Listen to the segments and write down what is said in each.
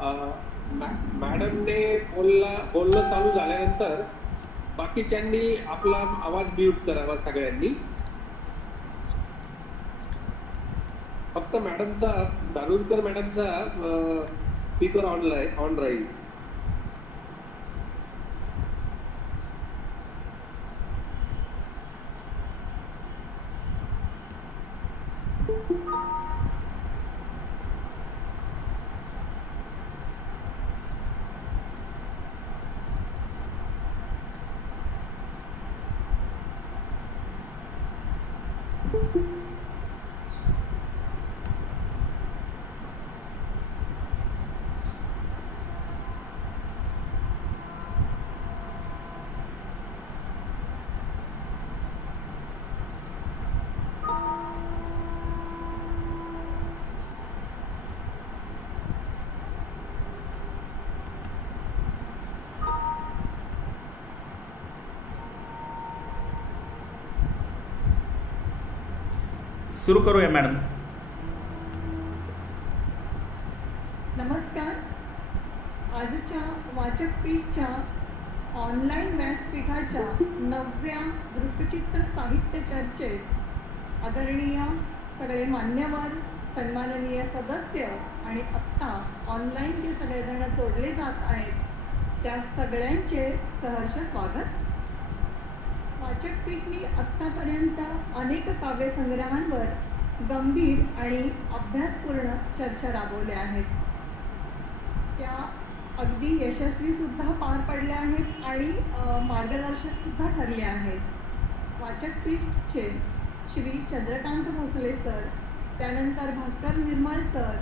मॅडमने बोलणं चालू झाल्यानंतर बाकीच्यांनी आपला आवाज म्यूट करावा सगळ्यांनी. फक्त मॅडमचा, दारुरकर मॅडमचा स्पीकर ऑन राहील. सुरू करूया मॅडम. नमस्कार. आजच्या वाचकपीठच्या ऑनलाईन व्यासपीठाच्या 9व्या वृत्तचित्र साहित्य चर्चेत आदरणीय सगळे मान्यवर, सन्माननीय सदस्य आणि आत्ता ऑनलाईन जे सगळेजण जोडले जात आहेत त्या सगळ्यांचे सहर्ष स्वागत. वाचकपीठनी आत्तापर्यंत अनेक काव्यसंग्रहांवर गंभीर आणि अभ्यासपूर्ण चर्चा राबवल्या आहेत. त्या अगदी यशस्वीसुद्धा पार पडल्या आहेत आणि मार्गदर्शकसुद्धा ठरल्या आहेत. वाचकपीठचे श्री चंद्रकांत भोसले सर, त्यानंतर भास्कर निर्मळ सर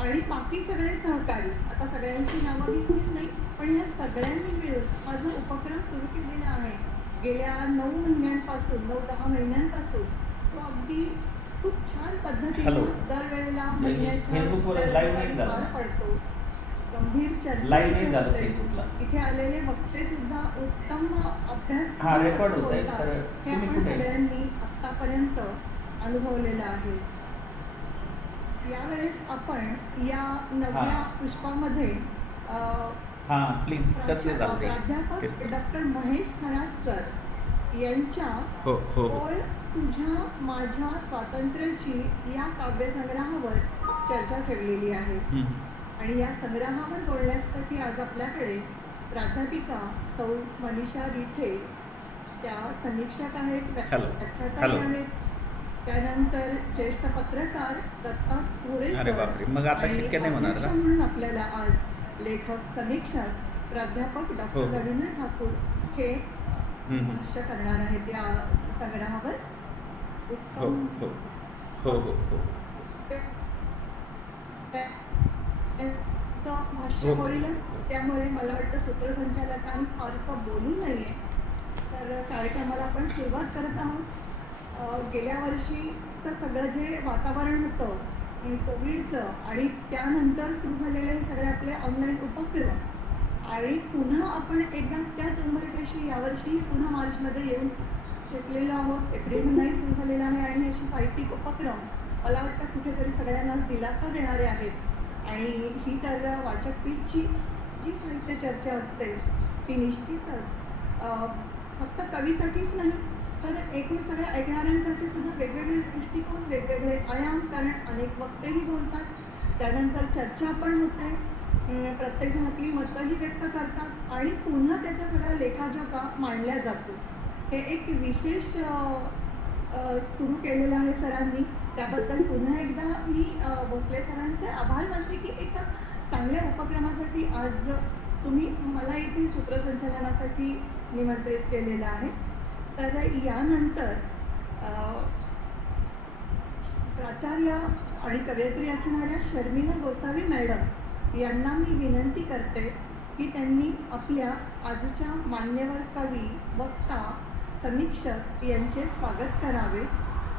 आणि बाकी सगळे सहकारी, आता सगळ्यांची नावं मी घेत नाही, पण या सगळ्यांनी मिळून हा जो उपक्रम सुरू केलेला आहे गेल्या 9 महिन्यांपासून, 9-10 महिन्यांपासून, तो अगदी खूप छान पद्धतीने दरवेळेला महिन्याच्या पार पडतो. गंभीर चर्चा इथे आलेले वक्ते सुद्धा उत्तम अभ्यास हे आपण सगळ्यांनी आतापर्यंत अनुभवलेलं आहे. यावेळेस आपण या 9व्या पुष्पामध्ये प्राध्यापक डॉक्टर महेश खरात सर यांच्या ओळ तुझ्या माझ्या स्वातंत्र्याची या काव्यसंग्रहावर चर्चा ठेवलेली आहे. आणि या संग्रहावर बोलण्यासाठी आज आपल्याकडे प्राध्यापिका सौ मनीषा रिठे, त्या समीक्षक आहेत, व्याख्याता आहेत, त्यानंतर ज्येष्ठ पत्रकार दत्ता थोरे म्हणून आपल्याला आज लेखक समीक्षक प्राध्यापक डॉक्टर रवींद्र ठाकूर हे भाष्य करणार आहेत या संग्रहावर. भाष्य होईलच, त्यामुळे मला वाटतं सूत्रसंचालकांनी फारसं बोलू नये. तर कार्यक्रमाला आपण सुरुवात करत आहोत. गेल्या वर्षी तर सगळं जे वातावरण होतं कोविडचं आणि त्यानंतर सुरू झालेले सगळे आपले ऑनलाईन उपक्रम आणि पुन्हा आपण एकदा त्याच उंबरठ्याशी यावर्षी पुन्हा मार्चमध्ये येऊन शिकलेलो आहोत. एप्रिल महिनाही सुरू झालेला आहे आणि अशी साहित्यिक उपक्रम मला वाटतं कुठेतरी सगळ्यांना दिलासा देणारे आहेत. आणि ही तर वाचकपीठची जी साहित्य चर्चा असते ती निश्चितच फक्त कवीसाठीच नाही तर एकूण सगळ्या ऐकणाऱ्यांसाठी सुद्धा वेगवेगळे दृष्टिकोन, वेगवेगळे आयाम, कारण अनेक वक्तेही बोलतात, त्यानंतर चर्चा पण होते, प्रत्येकजण आपली मतंही व्यक्त करतात आणि पुन्हा त्याचा सगळा लेखाजोखा मांडल्या जातो. हे एक विशेष सुरू केलेलं आहे सरांनी, त्याबद्दल पुन्हा एकदा मी भोसले सरांचे आभार मानते की एका चांगल्या उपक्रमासाठी आज तुम्ही मला इथे सूत्रसंचालनासाठी निमंत्रित केलेलं आहे. तर यानंतर प्राचार्य आणि कवयित्री असणाऱ्या शर्मिला गोसावी मॅडम यांना मी विनंती करते की त्यांनी आपल्या आजच्या मान्यवर कवी, वक्ता, समीक्षक यांचे स्वागत करावे.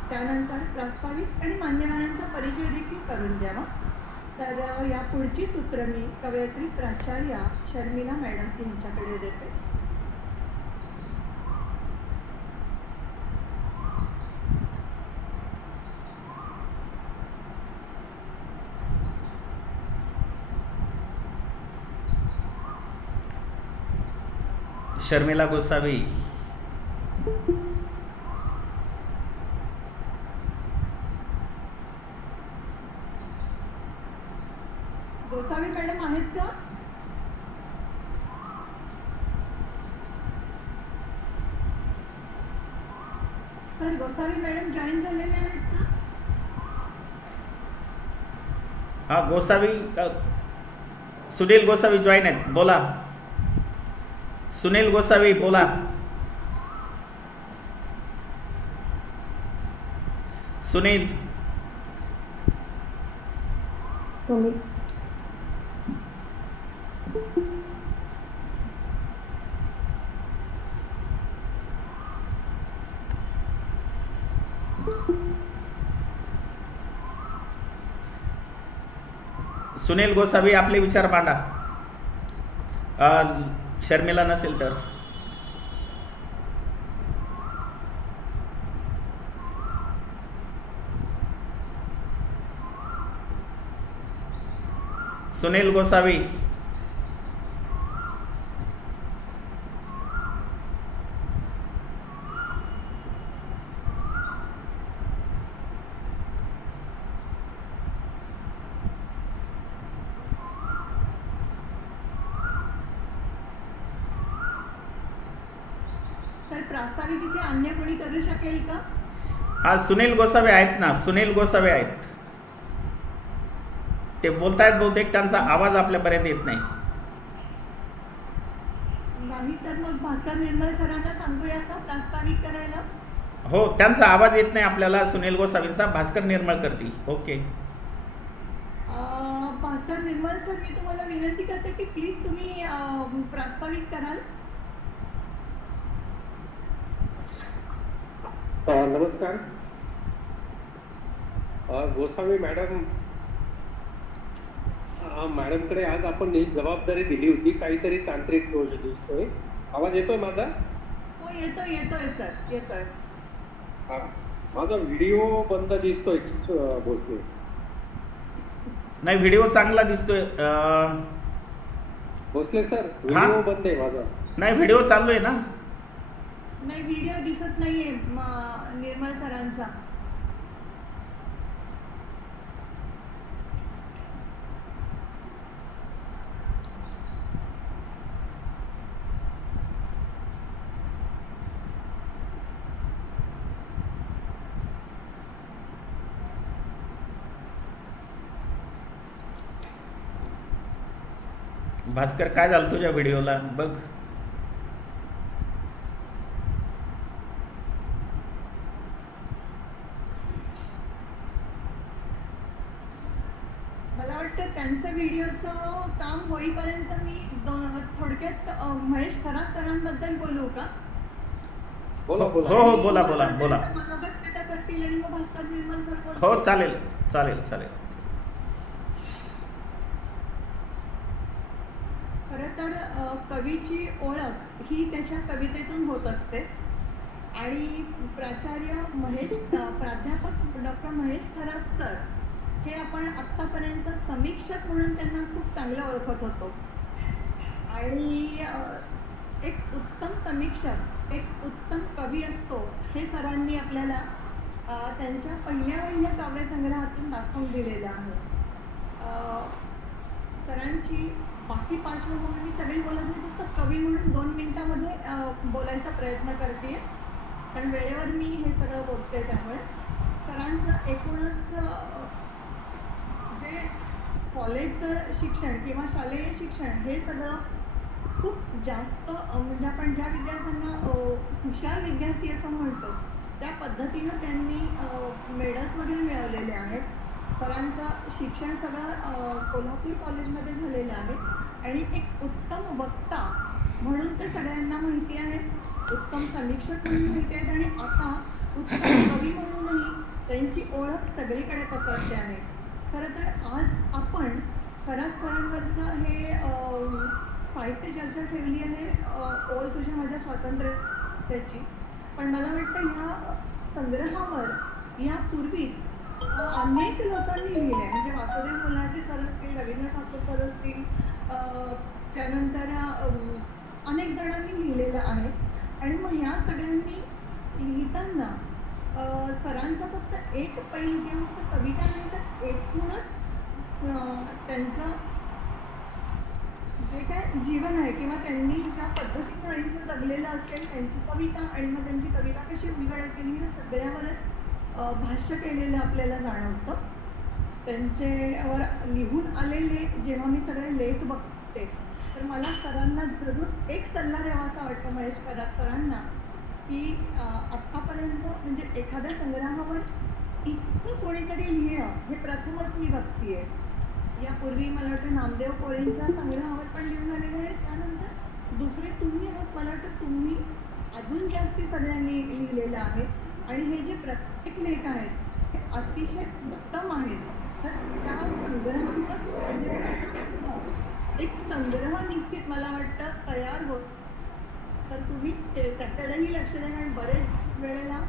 त्यानंतर प्रास्ताविक आणि मान्यवरांचा परिचय देखील करून द्यावा. तर या पुढची सूत्र मी कवयित्री प्राचार्य शर्मिला मॅडम यांच्याकडे देते. शर्मिला गोसावी. गोसावी मॅडम आहेत का? सर गोसावी मॅडम जॉईन झालेले आहेत का? हा गोसावी सुनील गोसावी जॉईन आहेत. बोला सुनील गोसावी बोला. सुनील सुनील गोसावी आपले विचार मांडा. शर्मिला नसेल तर सुनील गोसावी. तर प्रास्ताविक इथे अन्य कोणी करू शकेल का? हा सुनील गोसावी आहेत ना. सुनील गोसावी आहेत. ते बोलतायत बहुतेक त्यांचा आवाज आपल्यापर्यंत येत नाही. नाही तर मग भास्कर निर्मळ सरांना सांगूया का प्रास्ताविक करायला? हो त्यांचा आवाज येत नाही आपल्याला. सुनील गोसावींचा भास्कर निर्मळ करतील. ओके भास्कर निर्मळ सर मी तुम्हाला विनंती करते की प्लीज तुम्ही प्रास्ताविक कराल. नमस्कार. गोसावी मॅडम मॅडमकडे आज आपण ही जबाबदारी दिली होती. काहीतरी तांत्रिक दोष दिसतोय. आवाज येतोय माझा? हो येतोय येतोय सर येतोय. माझा व्हिडिओ बंद दिसतोय भोसले. नाही व्हिडिओ चांगला दिसतोय. भोसले सर व्हिडिओ बंद आहे माझा. नाही व्हिडिओ चालू आहे ना. नाही व्हिडिओ दिसत नाहीये निर्मळ सरांचा. भास्कर काय झालं तुझ्या व्हिडिओला बघ. मला वाटतं त्यांचं व्हिडिओचं काम होईपर्यंत मी थोडक्यात महेश खरात सरांबद्दल बोलू का? बोला बोला. हो हो बोला बोला बोला. मनोगत करतील आणि मग भास्कर निर्मळ सर बोलतील. हो चालेल चालेल चालेल. खरं तर कवीची ओळख ही त्याच्या कवितेतून होत असते आणि प्राध्यापक डॉक्टर महेश खरात सर हे आपण आत्तापर्यंत समीक्षक म्हणून त्यांना खूप चांगलं ओळखत होतो आणि एक उत्तम समीक्षक एक उत्तम कवी असतो हे सरांनी आपल्याला त्यांच्या पहिल्या काव्यसंग्रहातून दाखवून दिलेलं आहे. सरांची बाकी पार्श्वभूमी मी सगळी बोलत नाही, फक्त कवी म्हणून 2 मिनिटांमध्ये बोलायचा प्रयत्न करते कारण वेळेवर मी हे सगळं बोलते. त्यामुळे सरांचं एकूणच जे कॉलेजचं शिक्षण किंवा शालेय शिक्षण हे सगळं खूप जास्त म्हणजे आपण ज्या विद्यार्थ्यांना हुशार विद्यार्थी असं म्हणतो त्या पद्धतीनं त्यांनी मेडल्स वगैरे मिळवलेले आहेत. सरांचं शिक्षण सगळं कोल्हापूर कॉलेजमध्ये झालेलं आहे आणि एक उत्तम वक्ता म्हणून ते सगळ्यांना माहिती आहे, उत्तम समीक्षक म्हणून माहिती आहेत आणि आता उत्तम कवी म्हणूनही त्यांची ओळख सगळीकडे पसरते आहे. खरं तर आज आपण खरात सरांवरचं हे साहित्य चर्चा ठेवली आहे ओळ तुझ्या माझ्या स्वातंत्र्याची, पण मला वाटतं ह्या संग्रहावर यापूर्वी अनेक लोकांनी लिहिले आहे. म्हणजे वासुदेव मुलांटे सर असतील, रवींद्र ठाकूर सर असतील, त्यानंतर अनेक जणांनी लिहिलेलं आहे. आणि मग ह्या सगळ्यांनी लिहिताना सरांचा फक्त एक पैलू किंवा फक्त कविता नाही तर एकूणच त्यांचं जे काय जीवन आहे किंवा त्यांनी ज्या पद्धतीने आयुष्य जगलेलं असेल त्यांची कविता आणि मग त्यांची कविता कशी उलगडत गेली या सगळ्यावरच भाष्य केलेलं आपल्याला जाणवतं. त्यांच्यावर लिहून आलेले जेव्हा मी सगळे लेख बघते तर मला सरांना जरूर एक सल्ला द्यावासा वाटतो महेश कराड सरांना की आत्तापर्यंत म्हणजे एखाद्या संग्रहावर इतकं कोणीतरी लिहिणं हे प्रथमच मी बघतीये. यापूर्वी मला वाटतं नामदेव कोळेंच्या संग्रहावर पण लिहून आलेलं आहे. त्यानंतर दुसरे तुम्ही आहात, मला वाटतं तुम्ही अजून जास्ती सगळ्यांनी लिहिलेलं आहे आणि हे जे प्रत्येक लेख आहेत हे अतिशय उत्तम आहेत. तर त्या संग्रहाचा एक संग्रह निश्चित मला वाटतं तयार होत. तर तुम्ही त्याच्याकडेही लक्ष द्या आणि बरेच वेळेला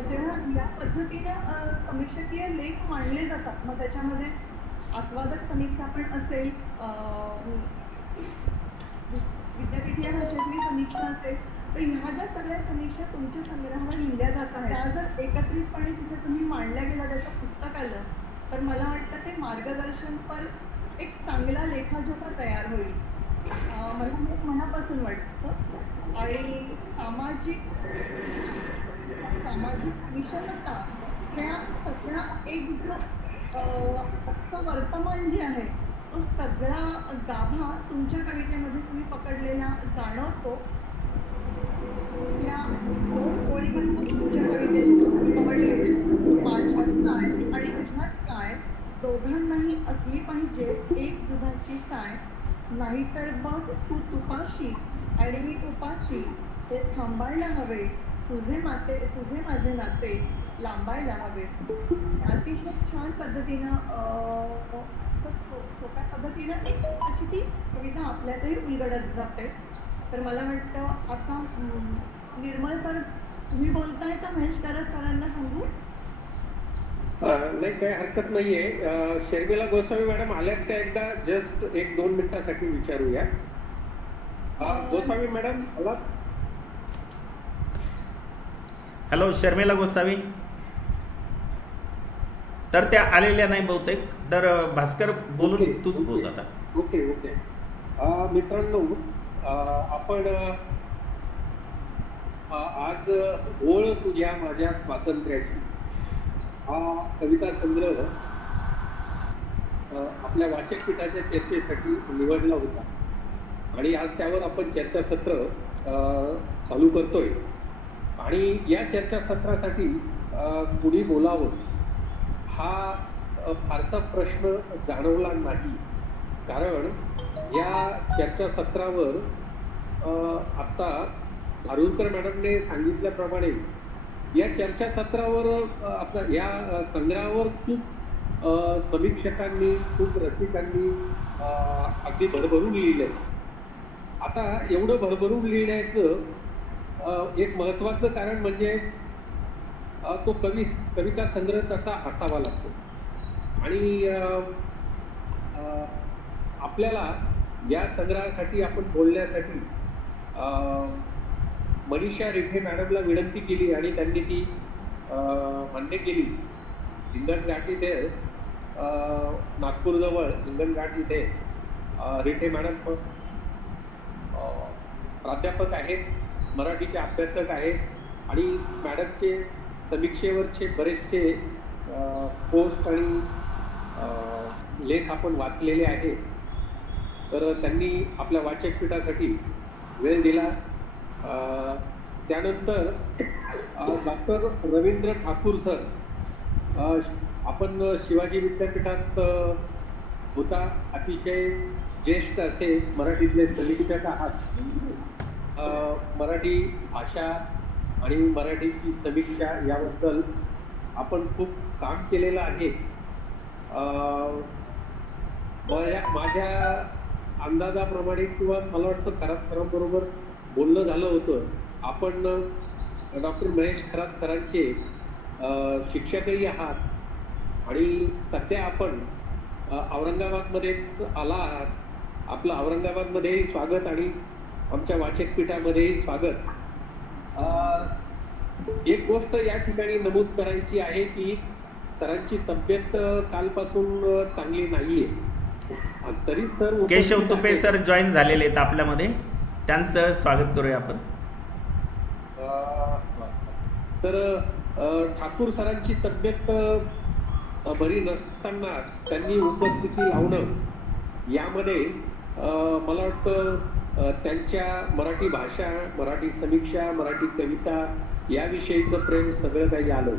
जेव्हा या पद्धतीनं समीक्षकीय लेख मांडले जातात मग त्याच्यामध्ये आत्वादक समीक्षा पण असेल, विद्यापीठीय भाषेतली समीक्षा असेल, तर ह्या ज्या सगळ्या समीक्षा तुमच्या संग्रहावर लिहिल्या जात आहेत त्या जर एकत्रितपणे तिथे तुम्ही मांडल्या गेला त्याचं पुस्तक आलं तर मला वाटतं ते मार्गदर्शनपर एक चांगला लेखाजोखा तयार होईल. मला मनापासून वाटतं. आणि सामाजिक विषमता ह्या सगळा एक जो अख्खं वर्तमान जे आहे तो सगळा गाभा तुमच्या कवितेमध्ये तुम्ही पकडलेला जाणवतो. या 2 ओळीमध्ये तुमच्या कवितेची पकडलेली माझ्यात काय आणि तुझ्यात काय दोघांनाही असली पाहिजे एक दुधाची साय नाहीतर बघ तू तुपाशी आणि मी उपाशी ते थांबायला हवे तुझे माझे नाते लांबायला हवे. अतिशय छान पद्धतीनं सोप्या पद्धतीनं एक अशी ती कविता आपल्यातही उलगडत जाते. तर मला वाटतं आता निर्मळ सर तुम्ही बोलताय का महेश कराड सरांना सांगू? नाही काही हरकत नाहीये. शर्मिला गोसावी मॅडम आल्यात त्या एकदा जस्ट 1-2 मिनिटासाठी विचारूया. गोसावी मॅडम बोला. हॅलो शर्मिला गोसावी. तर त्या आलेल्या नाही बहुतेक. तर भास्कर बोलून तूच बोल आता. ओके. मित्रांनो आपण आज ओळ तुझ्या माझ्या स्वातंत्र्याची हा कविता संग्रह आपल्या वाचकपीठाच्या चर्चेसाठी निवडला होता आणि आज त्यावर आपण चर्चासत्र चालू करतोय. आणि या चर्चासत्रासाठी कुणी बोलावं हा फारसा प्रश्न जाणवला नाही, कारण या चर्चासत्रावर आत्ता धारूरकर मॅडमने सांगितल्याप्रमाणे या चर्चासत्रावर आपल्या या संग्रहावर खूप समीक्षकांनी खूप रसिकांनी अगदी भरभरून लिहिलंय. आता एवढं भरभरून लिहिण्याचं एक महत्त्वाचं कारण म्हणजे तो कविता संग्रह तसा असावा लागतो. आणि आपल्याला या संग्रहासाठी आपण बोलण्यासाठी मनीषा रिठे मॅडमला विनंती केली आणि त्यांनी ती मान्य केली. हिंगणघाट इथे नागपूरजवळ हिंगणघाट इथे रिठे मॅडम प्राध्यापक आहेत, मराठीचे अभ्यासक आहेत आणि मॅडमचे समीक्षेवरचे बरेचसे पोस्ट आणि लेख आपण वाचलेले आहेत. तर त्यांनी आपल्या वाचकपीठासाठी वेळ दिला. त्यानंतर डॉक्टर रवींद्र ठाकूर सर, आपण शिवाजी विद्यापीठात होता, अतिशय ज्येष्ठ असे मराठीतले समीक्षक आहात. मराठी भाषा आणि मराठीची समीक्षा याबद्दल आपण खूप काम केलेलं आहे. माझ्या अंदाजाप्रमाणे किंवा मला वाटतं खरात सरांबरोबर बोलणं झालं होतं. आपण डॉक्टर महेश खरात सरांचे शिक्षकही आहात आणि सध्या आपण औरंगाबादमध्येच आला आहात. आपलं औरंगाबादमध्येही स्वागत आणि आमच्या वाचकपीठामध्येही स्वागत. एक गोष्ट या ठिकाणी नमूद करायची आहे की सरांची तब्येत कालपासून चांगली नाहीये. तरी sir Keshav Tupe sir join झालेले आहेत आपल्यामध्ये, त्यांचं स्वागत करूया आपण. तर ठाकूर सरांची तब्येत बरी नसताना त्यांनी उपस्थिती लावणं यामध्ये मला वाटतं त्यांच्या मराठी भाषा, मराठी समीक्षा, मराठी कविता याविषयीचं प्रेम सगळं काही आलं.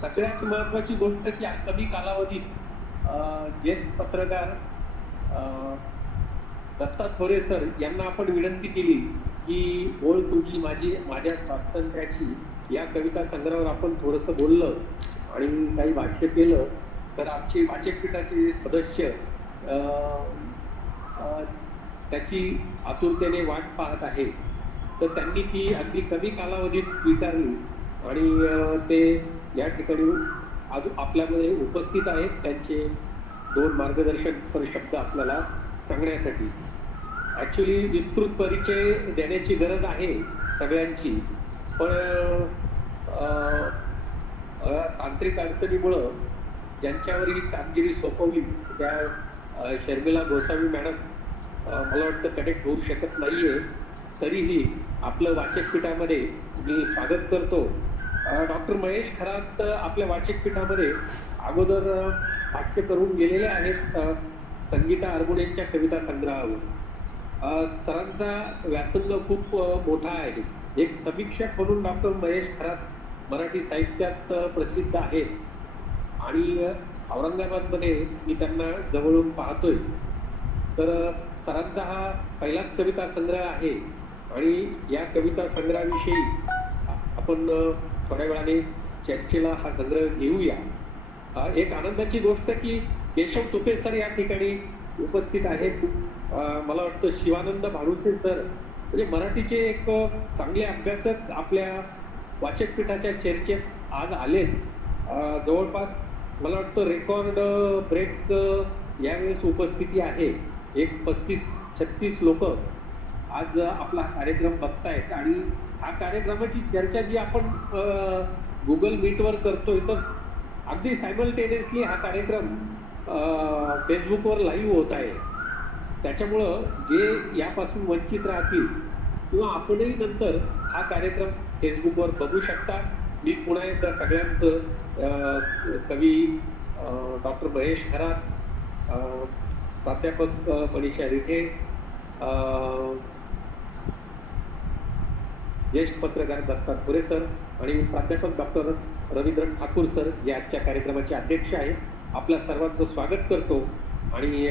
सगळ्यात महत्वाची गोष्ट की कमी कालावधीत ज्येष्ठ पत्रकार दत्ता थोरे सर यांना आपण विनंती केली की ओळ तुझी माझी माझ्या स्वातंत्र्याची या कविता संग्रहावर आपण थोडंसं बोललं आणि काही भाष्य केलं तर आमचे वाचकपीठाचे सदस्य त्याची आतुरतेने वाट पाहत आहे. तर त्यांनी ती अगदी कमी कालावधीत स्वीकारली आणि ते या ठिकाणी आपल्यामध्ये उपस्थित आहेत. त्यांचे 2 मार्गदर्शक शब्द आपल्याला सांगण्यासाठी. ऍक्च्युली विस्तृत परिचय देण्याची गरज आहे सगळ्यांची, पण तांत्रिक अडचणीमुळं ज्यांच्यावर ही कामगिरी सोपवली त्या शर्मिला गोसावी मॅडम मला वाटतं कनेक्ट होऊ शकत नाहीये. तरीही आपलं वाचकपीठामध्ये मी स्वागत करतो. डॉक्टर महेश खरात आपल्या वाचकपीठामध्ये अगोदर भाष्य करून गेलेले आहेत संगीता अरबुडेंच्या कविता संग्रहावर. सरांचा व्यासंग खूप मोठा आहे. एक समीक्षक म्हणून डॉक्टर महेश खरात मराठी साहित्यात प्रसिद्ध आहेत आणि औरंगाबादमध्ये मी त्यांना जवळून पाहतोय. तर सरांचा हा पहिलाच कविता संग्रह आहे आणि या कविता संग्रहाविषयी आपण थोड्या वेळाने चर्चेला हा संग्रह घेऊया. एक आनंदाची गोष्ट की केशव तुपे सर या ठिकाणी उपस्थित आहेत. मला वाटतं शिवानंद भाडुसे सर म्हणजे मराठीचे एक चांगले अभ्यासक आपल्या वाचकपीठाच्या चर्चेत आज आलेत. जवळपास मला वाटतं रेकॉर्ड ब्रेक यावेळेस उपस्थिती आहे. एक 35-36 लोक आज आपला कार्यक्रम बघतायत आणि हा कार्यक्रमाची चर्चा जी आपण गुगल मीटवर करतोय तर अगदी सायमल्टेनियसली हा कार्यक्रम फेसबुकवर लाईव्ह होत आहे. त्याच्यामुळं जे यापासून वंचित राहतील किंवा आपणही नंतर हा कार्यक्रम फेसबुकवर बघू शकता. मी पुन्हा एकदा सगळ्यांचं कवी डॉक्टर महेश खरात, प्राध्यापक मनीषा रिठे, ज्येष्ठ पत्रकार दत्ता थोरे सर आणि प्राध्यापक डॉक्टर रवींद्र ठाकूर सर जे आजच्या कार्यक्रमाचे अध्यक्ष आहेत, आपल्या सर्वांचं स्वागत करतो आणि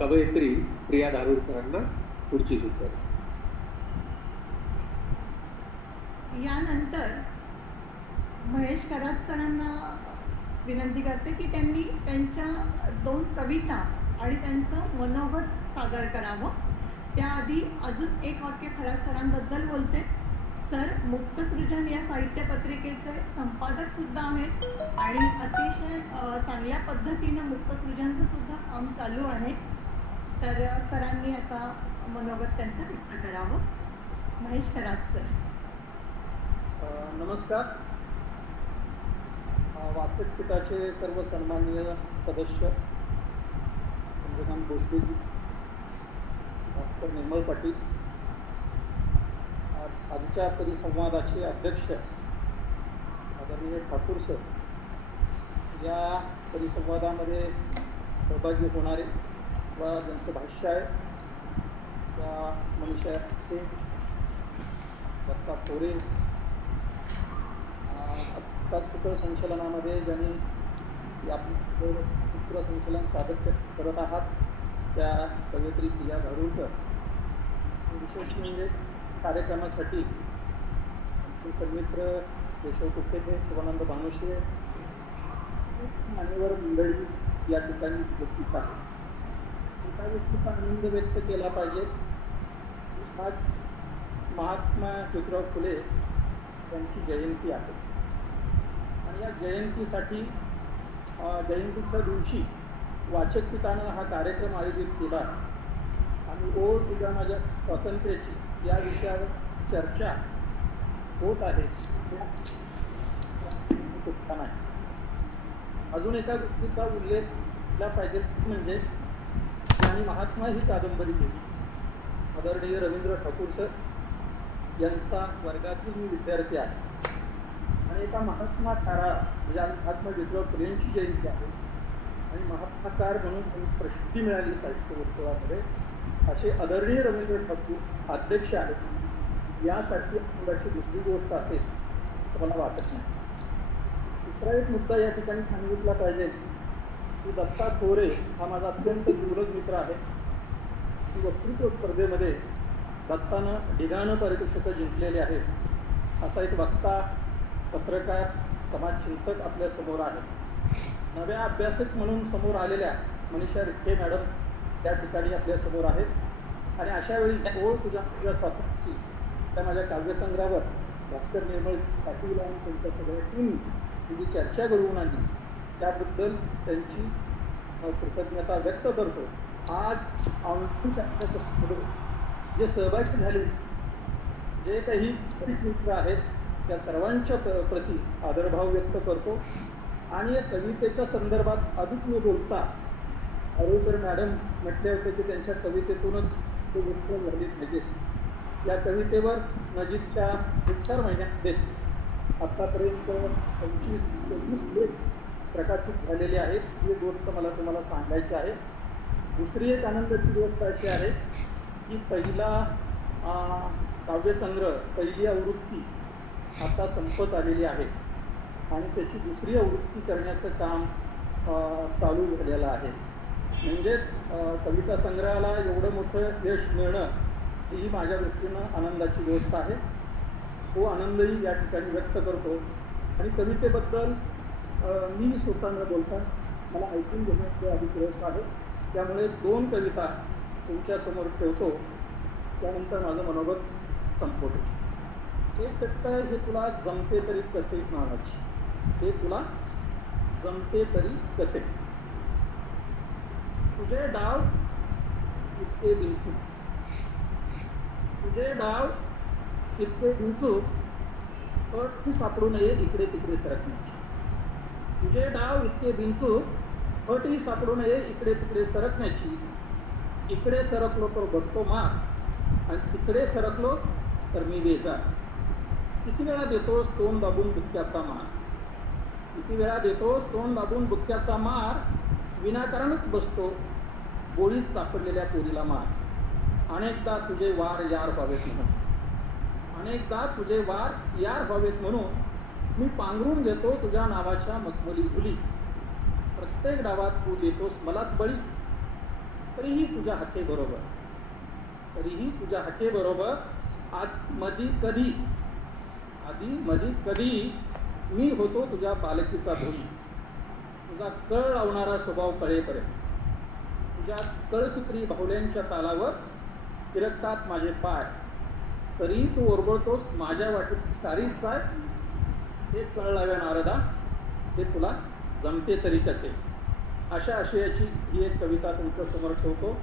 कवयित्री प्रिया धारूरकरांना पुढची सूचना. यानंतर महेश खरात सरांना विनंती करते की त्यांनी त्यांच्या 2 कविता आणि त्यांचं मनोगत सादर करावं. त्याआधी अजून एक वाक्य खरात सरांबद्दल बोलते. सर मुक्तसृजन या साहित्य पत्रिकेचे संपादक सुद्धा आहेत आणि अतिशय चांगल्या पद्धतीनं मुक्तसृजनचं सुद्धा काम चालू आहे. तर सरांनी आता मनोगत त्यांचं व्यक्त करावं. महेश खरात सर. नमस्कार. वाचकपीठाचे सर्व सन्माननीय सदस्य चंद्रकांत भोसले, भास्कर निर्मल पाटील, आजच्या परिसंवादाचे अध्यक्ष आदरणीय ठाकूर सर, या परिसंवादामध्ये सहभागी होणारे व ज्यांचं भाष्य आहे त्या मनीषा दत्ता थोरे, आत्ता सूत्रसंचलनामध्ये ज्यांनी या सूत्रसंचलन सादर करत आहात त्या कवयित्री प्रिया धारूरकर, विशेष म्हणजे कार्यक्रमासाठी आमचे सन्मित्र केशव तुपे, शिवानंद भानुसे, मान्यवर मंडळी या ठिकाणी उपस्थित आहे. एका गोष्टीचा आनंद व्यक्त केला पाहिजे. आज महात्मा ज्योतिराव फुले यांची जयंती आहे आणि या जयंतीसाठी जयंतीच्या दिवशी वाचकपीठानं हा कार्यक्रम आयोजित केला. ओढ तुझ्या माझ्या स्वातंत्र्याची या विषयावर चर्चा होत आहे चुकता नाही. अजून एका गोष्टीचा उल्लेख केला पाहिजे म्हणजे आणि महात्मा ही कादंबरी लिहिली. आदरणीय रवींद्र ठाकूर सर यांचा वर्गातील मी विद्यार्थी आहे आणि एका महात्माकारा म्हणजे आज महात्मा ज्योतिराव फुलेंची जयंती आहे आणि महात्माकार म्हणून प्रसिद्धी मिळाली साहित्य वर्तुळामध्ये असे आदरणीय रवींद्र ठाकूर अध्यक्ष आहेत. यासाठी आनंदाची दुसरी गोष्ट असेल असं मला वाटत नाही. तिसरा एक मुद्दा या ठिकाणी सांगितला पाहिजे की दत्ता थोरे हा माझा अत्यंत जिवलग मित्र आहे. की वक्तृत्व स्पर्धेमध्ये दत्तानं ढिगाणं पारितोषिकं जिंकलेले आहेत. असा एक वक्ता, पत्रकार, समाजचिंतक आपल्या समोर आहे. नव्या अभ्यासक म्हणून समोर आलेल्या मनीषा रिठ्ठे मॅडम त्या ठिकाणी आपल्या समोर आहेत आणि अशा वेळी ओढ तुझ्या स्वातंत्र्याची त्या माझ्या काव्यसंग्रहावर भास्कर निर्मळ पाटील आणि त्यांच्या सगळ्या टीमनी जी चर्चा घडवून आणली त्याबद्दल त्यांची कृतज्ञता व्यक्त करतो. आज ऑनलाईन चर्चासत्रामध्ये जे सहभागी झाले, जे काही मित्र आहेत त्या सर्वांच्या प्रती आदरभाव व्यक्त करतो आणि या कवितेच्या संदर्भात अधिक न बोलता अरोकर मॅडम म्हटले होते की त्यांच्या कवितेतूनच ते गोष्ट झाली पाहिजे. या कवितेवर नजीकच्या 1-4 महिन्यामध्येच आत्तापर्यंत 25-26 लेख प्रकाशित झालेले आहेत. ही गोष्ट मला तुम्हाला सांगायची आहे. दुसरी एक आनंदाची गोष्ट अशी आहे की पहिला काव्यसंग्रह, पहिली आवृत्ती आता संपत आलेली आहे आणि त्याची दुसरी आवृत्ती करण्याचं काम चालू झालेलं आहे. म्हणजेच कविता संग्रहाला एवढं मोठं यश मिळणं ही माझ्या दृष्टीनं आनंदाची गोष्ट आहे. तो आनंदही या ठिकाणी व्यक्त करतो आणि कवितेबद्दल मी स्वतः न बोलता मला ऐकून घेण्याचा अधिक रस आहे. त्यामुळे 2 कविता तुमच्यासमोर ठेवतो, त्यानंतर माझं मनोगत संपवतो. एक कविता हे तुला जमते तरी कसे नावाची. हे तुला जमते तरी कसे. तुझे डाव इतके बिनचूक, तुझे डाव इतके बिनचूक अट ही सापडू नये इकडे तिकडे सरकण्याची. तुझे डाव इतके बिनचूक अट ही सापडू नये इकडे तिकडे सरकण्याची. इकडे सरकलो तर बसतो मार आणि तिकडे सरकलो तर मी बेजार. किती वेळा देतोस तोंड दाबून बुक्क्याचा मार. किती वेळा देतोस तोंड दाबून बुक्क्याचा मार. विनाकारणच बसतो गोळीत सापडलेल्या पोरीला मार. अनेकदा तुझे वार यार व्हावेत म्हणून, अनेकदा तुझे वार यार व्हावेत म्हणून मी पांघरून घेतो तुझ्या नावाच्या मखमली झुली. प्रत्येक डावात तू देतोस मलाच बळी. तरीही तुझ्या हाके बरोबर, तरीही तुझ्या हाके बरोबर आधी मधी कधी मी होतो तुझ्या पालखीचा भोई. तुझा कळ लावणारा स्वभाव कळेपर्यंत, तुझ्या कळसूत्री बाहुल्यांच्या तालावर थिरकतात माझे पाय. तरी तू ओरबळतोस माझ्या वाटेत सारीच काय. हे कळ लाव्या नारदा, हे तुला जमते तरी कसे. अशा आशयाची ही एक कविता तुमच्या समोर ठेवतो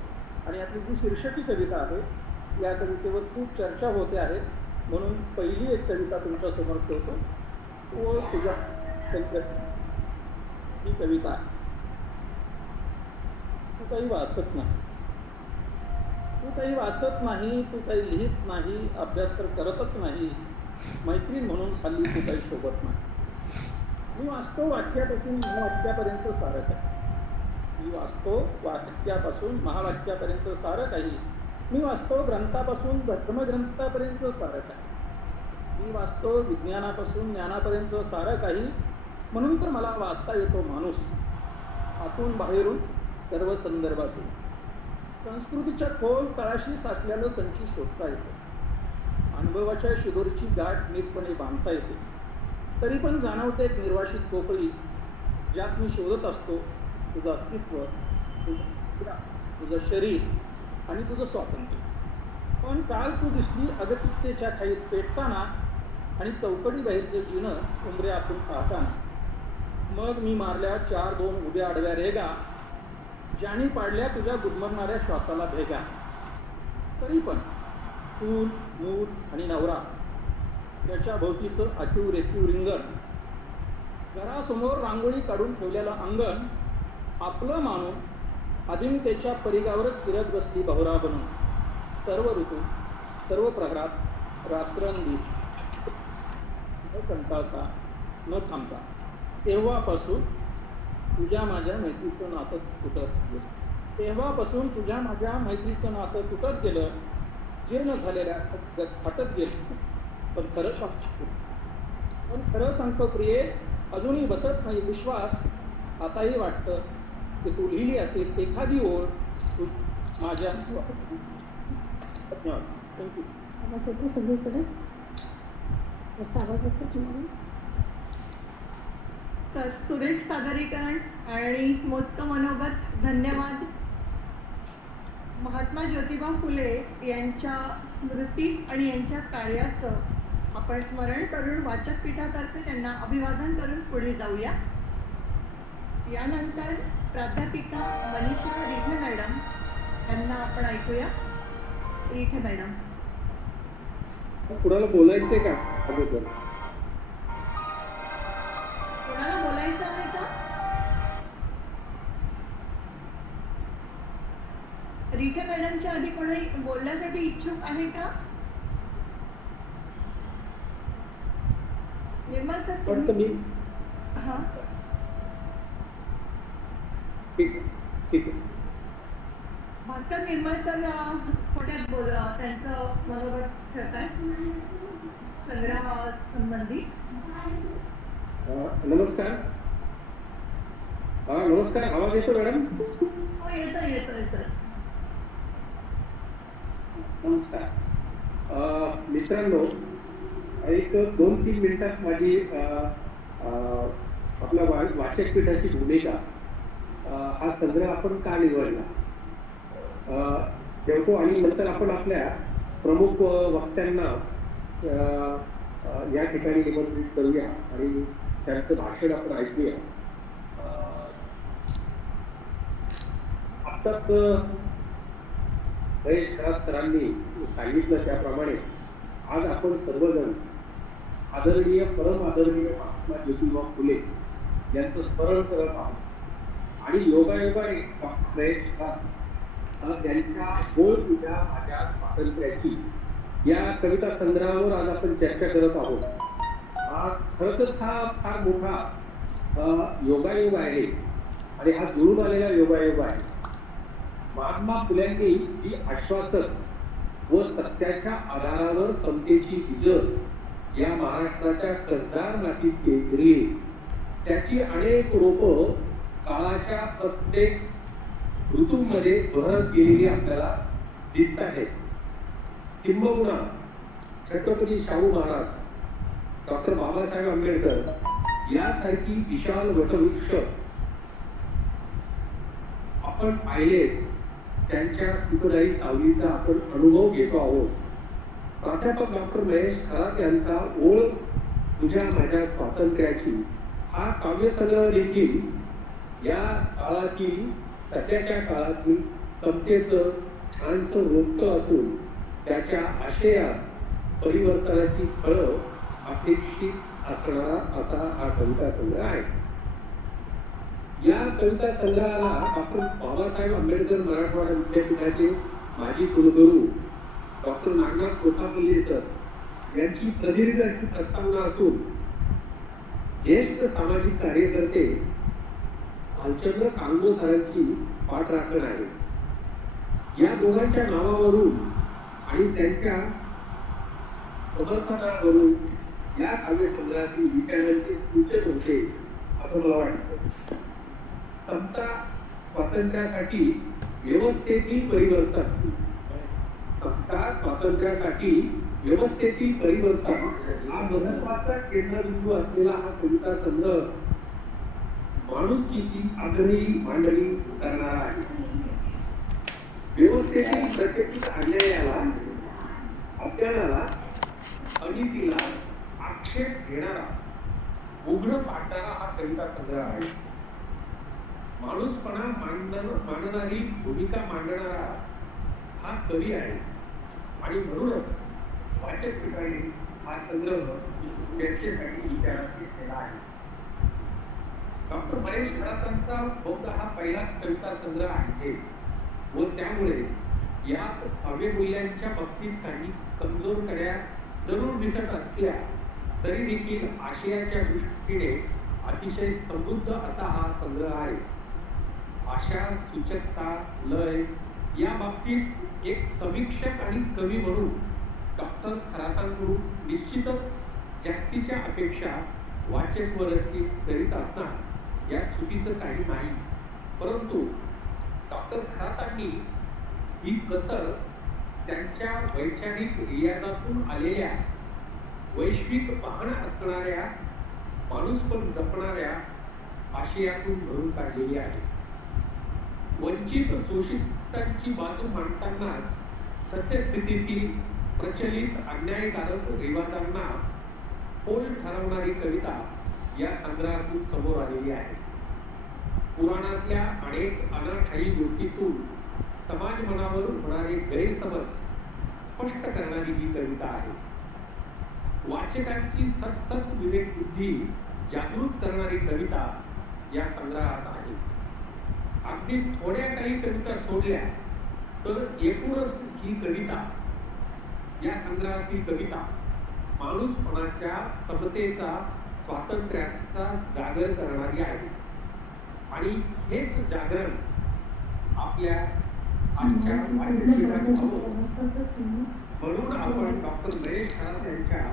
आणि यातली जी शीर्षकी कविता आहे या कवितेवर खूप चर्चा होते आहे म्हणून पहिली एक कविता तुमच्या समोर ठेवतो. ओळ तुझ्या ही कविता आहे. तू काही वाचत नाही, तू काही वाचत नाही, तू काही लिहित नाही, अभ्यास तर करतच नाही, मैत्रीण म्हणून हल्ली तू काही शोभत नाही. मी वाचतो वाक्यापासून महावाक्यापर्यंत सारं काही. मी वाचतो वाक्यापासून महावाक्यापर्यंत सारं काही. मी वाचतो ग्रंथापासून धर्मग्रंथापर्यंत सारं काही. मी वाचतो विज्ञानापासून ज्ञानापर्यंत सारं काही. म्हणून तर मला वाचता येतो माणूस आतून बाहेरून सर्व संदर्भाशी. संस्कृतीच्या खोल तळाशी साचलेलं संची शोधता येतं. अनुभवाच्या शिदोरीची गाठ नीटपणे बांधता येते. तरी पण जाणवते एक निर्वासित पोकळी ज्यात मी शोधत असतो तुझं अस्तित्व, तुझं शरीर आणि तुझं स्वातंत्र्य. पण काल तू दिसली अगतिकतेच्या खाईत पेटताना आणि चौकडी बाहेरचं जिणं उंबरे आतून पाहताना. मग मी मारल्या 4-2 उभ्या आडव्या रेगा ज्याने पाडल्या तुझ्या गुदमरणाऱ्या श्वासाला भेगा. तरी पण चूल मूल आणि नवरा याच्या भोवतीचं आठीव रेखीव रिंगण, घरासमोर रांगोळी काढून ठेवलेलं अंगण आपलं मानून आदिमतेच्या परिघावरच फिरत बसली बहुरा बनून. सर्व ऋतू सर्व प्रहरात रात्रंदिवस न कंटाळता न थांबता तेव्हापासून तुझ्या माझ्या मैत्रीचं नातं तुटत गेलं. तेव्हापासून तुझ्या माझ्या मैत्रीचं नातं तुटत गेलं, जीर्ण झालेल्या फाटत गेलं. पण खरं सांगतो प्रिये, अजूनही बसत नाही विश्वास. आताही वाटतं की तू लिहिली असेल एखादी ओळ तू माझ्या. धन्यवाद. थँक्यू. आवाज येतो सगळीकडे? आवाज येतो? सर, सुरेख सादरीकरण आणि मोजकं मनोगत. धन्यवाद. महात्मा ज्योतिबा फुले यांच्या स्मृतीस आणि यांच्या कार्याचं आपण स्मरण करून वाचक पीठातर्फे त्यांना अभिवादन करून पुढे जाऊया. यानंतर प्राध्यापिका मनीषा रिठे मॅडम यांना आपण ऐकूया. रिठे मॅडम. कुणाला बोलायचंय का अगोदर? कोणाला बोलायचं आहे का? रिठे मॅडमच्या आधी कोणी बोलण्यासाठी इच्छुक आहे का? निर्मल सर वाटतं मी. हा, ठीक आहे, ठीक आहे. भास्कर निर्मल सर थोड्यात त्यांचं मनोगत ठेवतात संग्रहासंबंधी. नमस्कार. नमस्कार. आवाज येतो मॅडम? हो, येतो. नमस्कार मित्रांनो, एक 2-3 मिनिटात माझी आपल्या वाचक पीठाची भूमिका, हा संग्रह आपण का निवडला ठेवतो आणि नंतर आपण आपल्या प्रमुख वक्त्यांना या ठिकाणी निमंत्रित करूया आणि त्यांचं भाषण आपण ऐकूया. आत्ताच महेश सरांनी सांगितलं त्याप्रमाणे आज आपण सर्वजण आदरणीय परम आदरणीय महात्मा ज्योतिबा फुले यांचं स्मरण करत आहोत आणि योगायोगाने महेश त्यांच्या बोल तुझ्या माझ्या स्वातंत्र्याची या कविता संग्रहावर आज आपण चर्चा करत आहोत. खरंच हा फार मोठा योगायोग आहे आणि हा जुळून आलेला योगायोग आहे. महात्मा फुल्यांनी जी आश्वासक व सत्याच्या आधारावर समतेची बीज या महाराष्ट्राच्या कसदार मातीत पेरली, त्याची अनेक रोपं काळाच्या प्रत्येक ऋतूमध्ये बहरत गेलेली आपल्याला दिसत आहेत. किंबहुना छत्रपती शाहू महाराज, डॉक्टर बाबासाहेब आंबेडकर यासारखी विशाल वटवृक्ष आपण पाहिले, त्यांच्या सुखदायी सावलीचा आपण अनुभव घेतो आहोत. प्राध्यापक डॉक्टर महेश खरात यांचा ओळ तुझ्या माझ्या स्वातंत्र्याची हा काव्यसंग्रह देखील या काळातील सध्याच्या काळातील समतेचं छानचं रोपटं असून त्याच्या आशयात परिवर्तनाची फळं अपेक्षित असणारा असा हा कविता संग्रह आहे. या कविता संग्रहाला डॉक्टर बाबासाहेब आंबेडकर मराठवाडा विद्यापीठाचे माजी कुलगुरू डॉक्टर नागनाथ कोथापल्ली सर यांची प्रदीर्घ अशी प्रस्तावना असून ज्येष्ठ सामाजिक कार्यकर्ते भालचंद्र कांगो सरांची पाठराखण आहे. या दोघांच्या नावावरून आणि त्यांच्या समर्थनावरून या काव्यसंग्रहातील विचारांचे सूचन होते असं मला वाटतं. समता स्वातंत्र्यासाठी व्यवस्थेतील परिवर्तन, समता स्वातंत्र्यासाठी व्यवस्थेतील परिवर्तन हा महत्वाचा केंद्रबिंदू असलेला हा कविता संग्रह माणुसकीची आगळी मांडणी करणारा आहे. व्यवस्थेतील प्रत्येक अन्यायाला, अज्ञानाला, अनितीला आक्षेप घेणारा, उघड पाडणारा हा कविता संग्रह आहे. माणूसपणा मांडणारी भूमिका मांडणारा हा कवी आहे. आणि म्हणूनच वाचक ठिकाणी हा संग्रह त्यांच्यासाठी विचारात घेतलेला आहे. डॉक्टर महेश खरातांचा बहुधा हा पहिलाच कविता संग्रह आहे व त्यामुळे यात काव्यमूल्यांच्या बाबतीत काही कमजोर कड्या जरूर दिसत असल्या तरी देखील आशयाच्या दृष्टीने अतिशय समृद्ध असा हा संग्रह आहे. आशा, सूचकता, लय या बाबतीत एक समीक्षक आणि कवी म्हणून डॉक्टर खरातांकडून निश्चितच जास्तीच्या अपेक्षा वाचक व रसिक करीत असणार यात चुकीचं काही नाही. परंतु डॉक्टर खरातांनी ही कसर त्यांच्या वैचारिक रियाजातून आलेल्या वैश्विक भान असणाऱ्या माणूसपण जपणाऱ्या आशयातून भरून काढलेली आहे. वंचित शोषितांची बाजू मांडतानाच सत्यस्थितीतील प्रचलित अन्यायकारक रिवाजांना पोल ठरवणारी कविता या संग्रहातून समोर आलेली आहे. पुराणातल्या अनेक अनाठायी गोष्टीतून समाज मनावर होणारे गैरसमज स्पष्ट करणारी ही कविता आहे. वाचकांची सतसत विवेक बुद्धी जागृत करणारी कविता या संग्रहात आहे. अगदी थोड्या काही कविता सोडल्या तर एकूणच ही कविता, या संग्रहातील कविता माणूसपणाच्या, समतेचा, स्वातंत्र्याचा जागर करणारी आहे. आणि हेच जागरण आपल्या आजच्या म्हणून आपण डॉक्टर महेश खरात यांच्या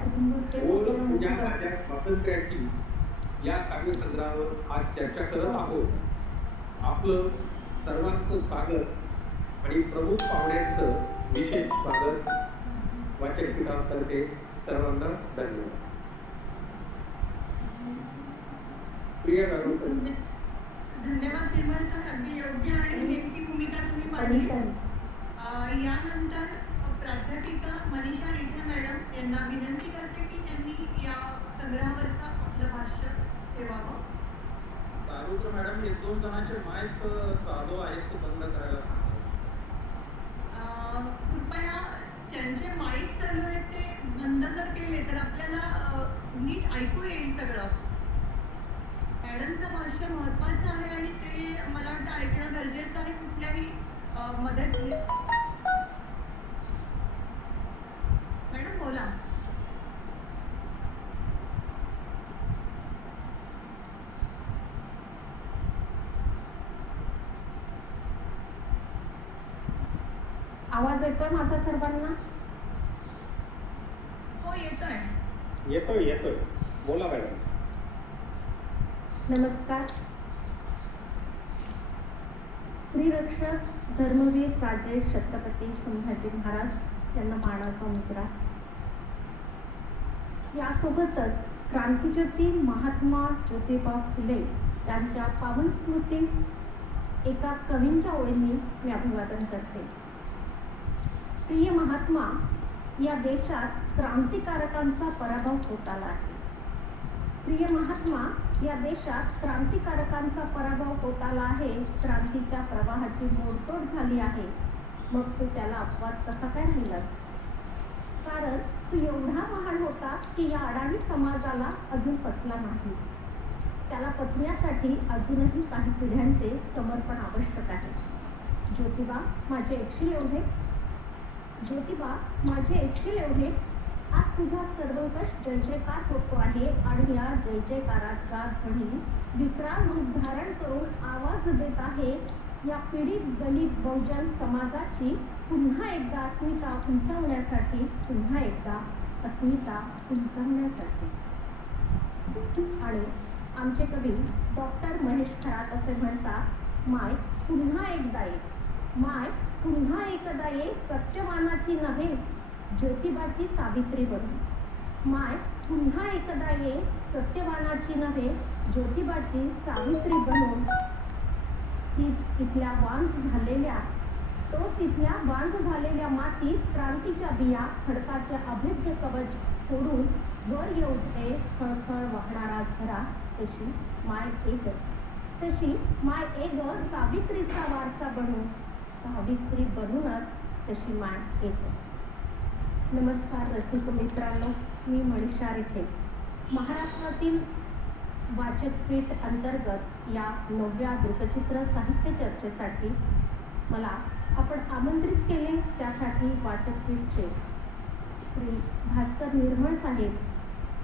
ओढ पूजा माझ्या स्वातंत्र्याची या काव्यसंग्रहावर आज चर्चा करत आहोत. आपलं सर्वांचं स्वागत आणि प्रमुख पाहुण्यांचं विशेष स्वागत वाचकपीठातर्फे सर्वांना धन्यवाद. प्रिया गाडूकर. धन्यवाद निर्मल सर, अगदी योग्य आणि नेमकी भूमिका तुम्ही मांडली. यानंतर प्राध्यापिका मनीषा रिठे मॅडम यांना विनंती करते की त्यांनी या संग्रहावरचा आपलं भाष्य ठेवावं. दारुकर मॅडम, एक दोन जणांचे माईक चालू आहेत ते बंद करायला सांगा. कृपया ज्यांचे माईक चालू आहेत ते बंद जर केले तर आपल्याला नीट ऐकू येईल सगळं. मॅडमचं भाष्य महत्वाचं आहे आणि ते मला वाटतं ऐकणं गरजेचं आहे. कुठल्याही मदत मॅडम बोला. आवाज येतोय माझा सर्वांना? हो येतोय. येतोय बोला मॅडम. नमस्कार. स्त्रीरक्षक धर्मवीर राजे छत्रपती संभाजी महाराज यांना मानाचा मुजरा. यासोबतच क्रांतिज्योती महात्मा ज्योतिबा फुले यांच्या पावन स्मृती एका कवींच्या ओळींनी मी अभिवादन करते. प्रिय महात्मा, या देशात क्रांतिकारकांचा पराभव होत आला आहे. प्रिय महात्मा, या देशात क्रांतिकारकांचा पराभव होत आला आहे. क्रांतीच्या प्रवाहाची मोडतोड झाली आहे. मग तू त्याला अपवाद कसा काय राहिलास? कारण तू एवढा महान होता की या अडाणी समाजाला अजून पचला नाही. त्याला पचण्यासाठी अजूनही काही पिढ्यांचे समर्पण आवश्यक आहे. ज्योतिबा माझे ऐकशील एवढे? ज्योतिबा माझे ऐकशील एवढे? आज तुझा सर्वंकष जय जयकार होतो आहे आणि या जय जयकाराचा ध्वनी विक्रांत रूप धारण करून आवाज देत आहे या पीडित दलित बहुजन समाजाची पुन्हा एकदा अस्मिता उंचावण्यासाठी, पुन्हा एकदा अस्मिता उंचावण्यासाठी. आणि आमचे कवी डॉक्टर महेश खरात असे म्हणतात, माय पुन्हा एकदा ये, माय पुन्हा एकदा ये, सत्यवानाची नव्हे ज्योतिबाची सावित्री बनून. माय पुन्हा एकदा ये, सत्यवानाची नव्हे ज्योतिबाची सावित्री बनून. तीच इथल्या बांध झालेल्या मातीत क्रांतीच्या बिया खडकाचे अभेद्य कवच फोडून वर येऊ दे खळखळ वाहणारा झरा. तशी माय एक सावित्रीचा वारसा बनून, सावित्री बनूनच तशी माय एक. नमस्कार रसिक मित्रांनो, मी मनीषा रेठे. महाराष्ट्रातील वाचकपीठ अंतर्गत या 9व्या दूरचित्र साहित्य चर्चेसाठी मला आपण आमंत्रित केले. त्यासाठी वाचकपीठचे श्री भास्कर निर्मळ साहेब,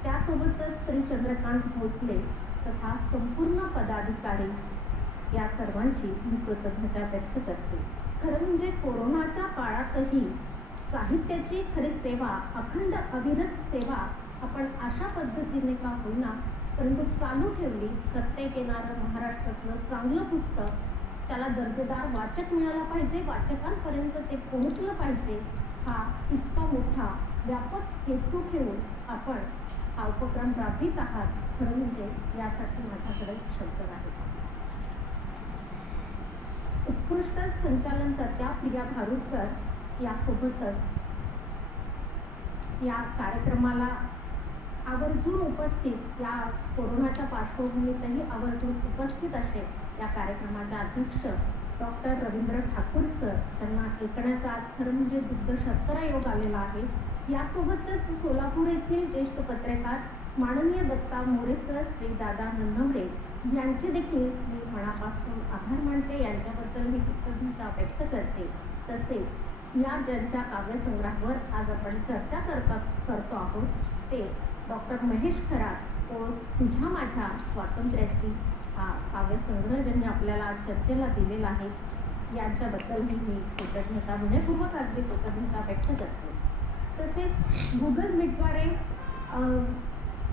त्यासोबतच श्री चंद्रकांत भोसले तथा संपूर्ण पदाधिकारी या सर्वांची मी कृतज्ञता व्यक्त करते. खरं म्हणजे कोरोनाच्या काळातही साहित्याची खरी सेवा, अखंड अविरत सेवा आपण अशा पद्धतीने का होईना परंतु चालू ठेवली. प्रत्येक येणारं महाराष्ट्रातलं चांगलं पुस्तक त्याला दर्जेदार वाचक मिळाला पाहिजे, वाचकांपर्यंत ते पोहोचलं पाहिजे, हा इतका मोठा व्यापक हेतू ठेवून आपण हा उपक्रम राबवित आहात. खरं म्हणजे यासाठी माझ्याकडे शब्द नाही. उत्कृष्ट संचालनकर्त्या प्रिया भारूडकर यासोबतच या कार्यक्रमाला आवर्जून उपस्थित, या कोरोनाच्या पार्श्वभूमीतही आवर्जून उपस्थित असे या कार्यक्रमाचे अध्यक्ष डॉक्टर रवींद्र ठाकूर सर, त्यांना ऐकण्याचा आज खरं म्हणजे दुग्ध शर्करा योग आलेला आहे. यासोबतच सोलापूर येथील ज्येष्ठ पत्रकार माननीय दत्ता मोरे सर, श्री दादा नन्नवरे यांचे देखील मी मनापासून आभार मानते, यांच्याबद्दल मी कृतज्ञता व्यक्त करते. तसेच या ज्यांच्या काव्यसंग्रहावर आज आपण चर्चा करतो आहोत ते डॉक्टर महेश खरात व तुझ्या माझ्या स्वातंत्र्याची हा काव्यसंग्रह ज्यांनी आपल्याला आज चर्चेला दिलेला आहे, यांच्याबद्दलही मी कृतज्ञता, विनयपूर्वक अगदी कृतज्ञता व्यक्त करते. तसेच गुगल मीटद्वारे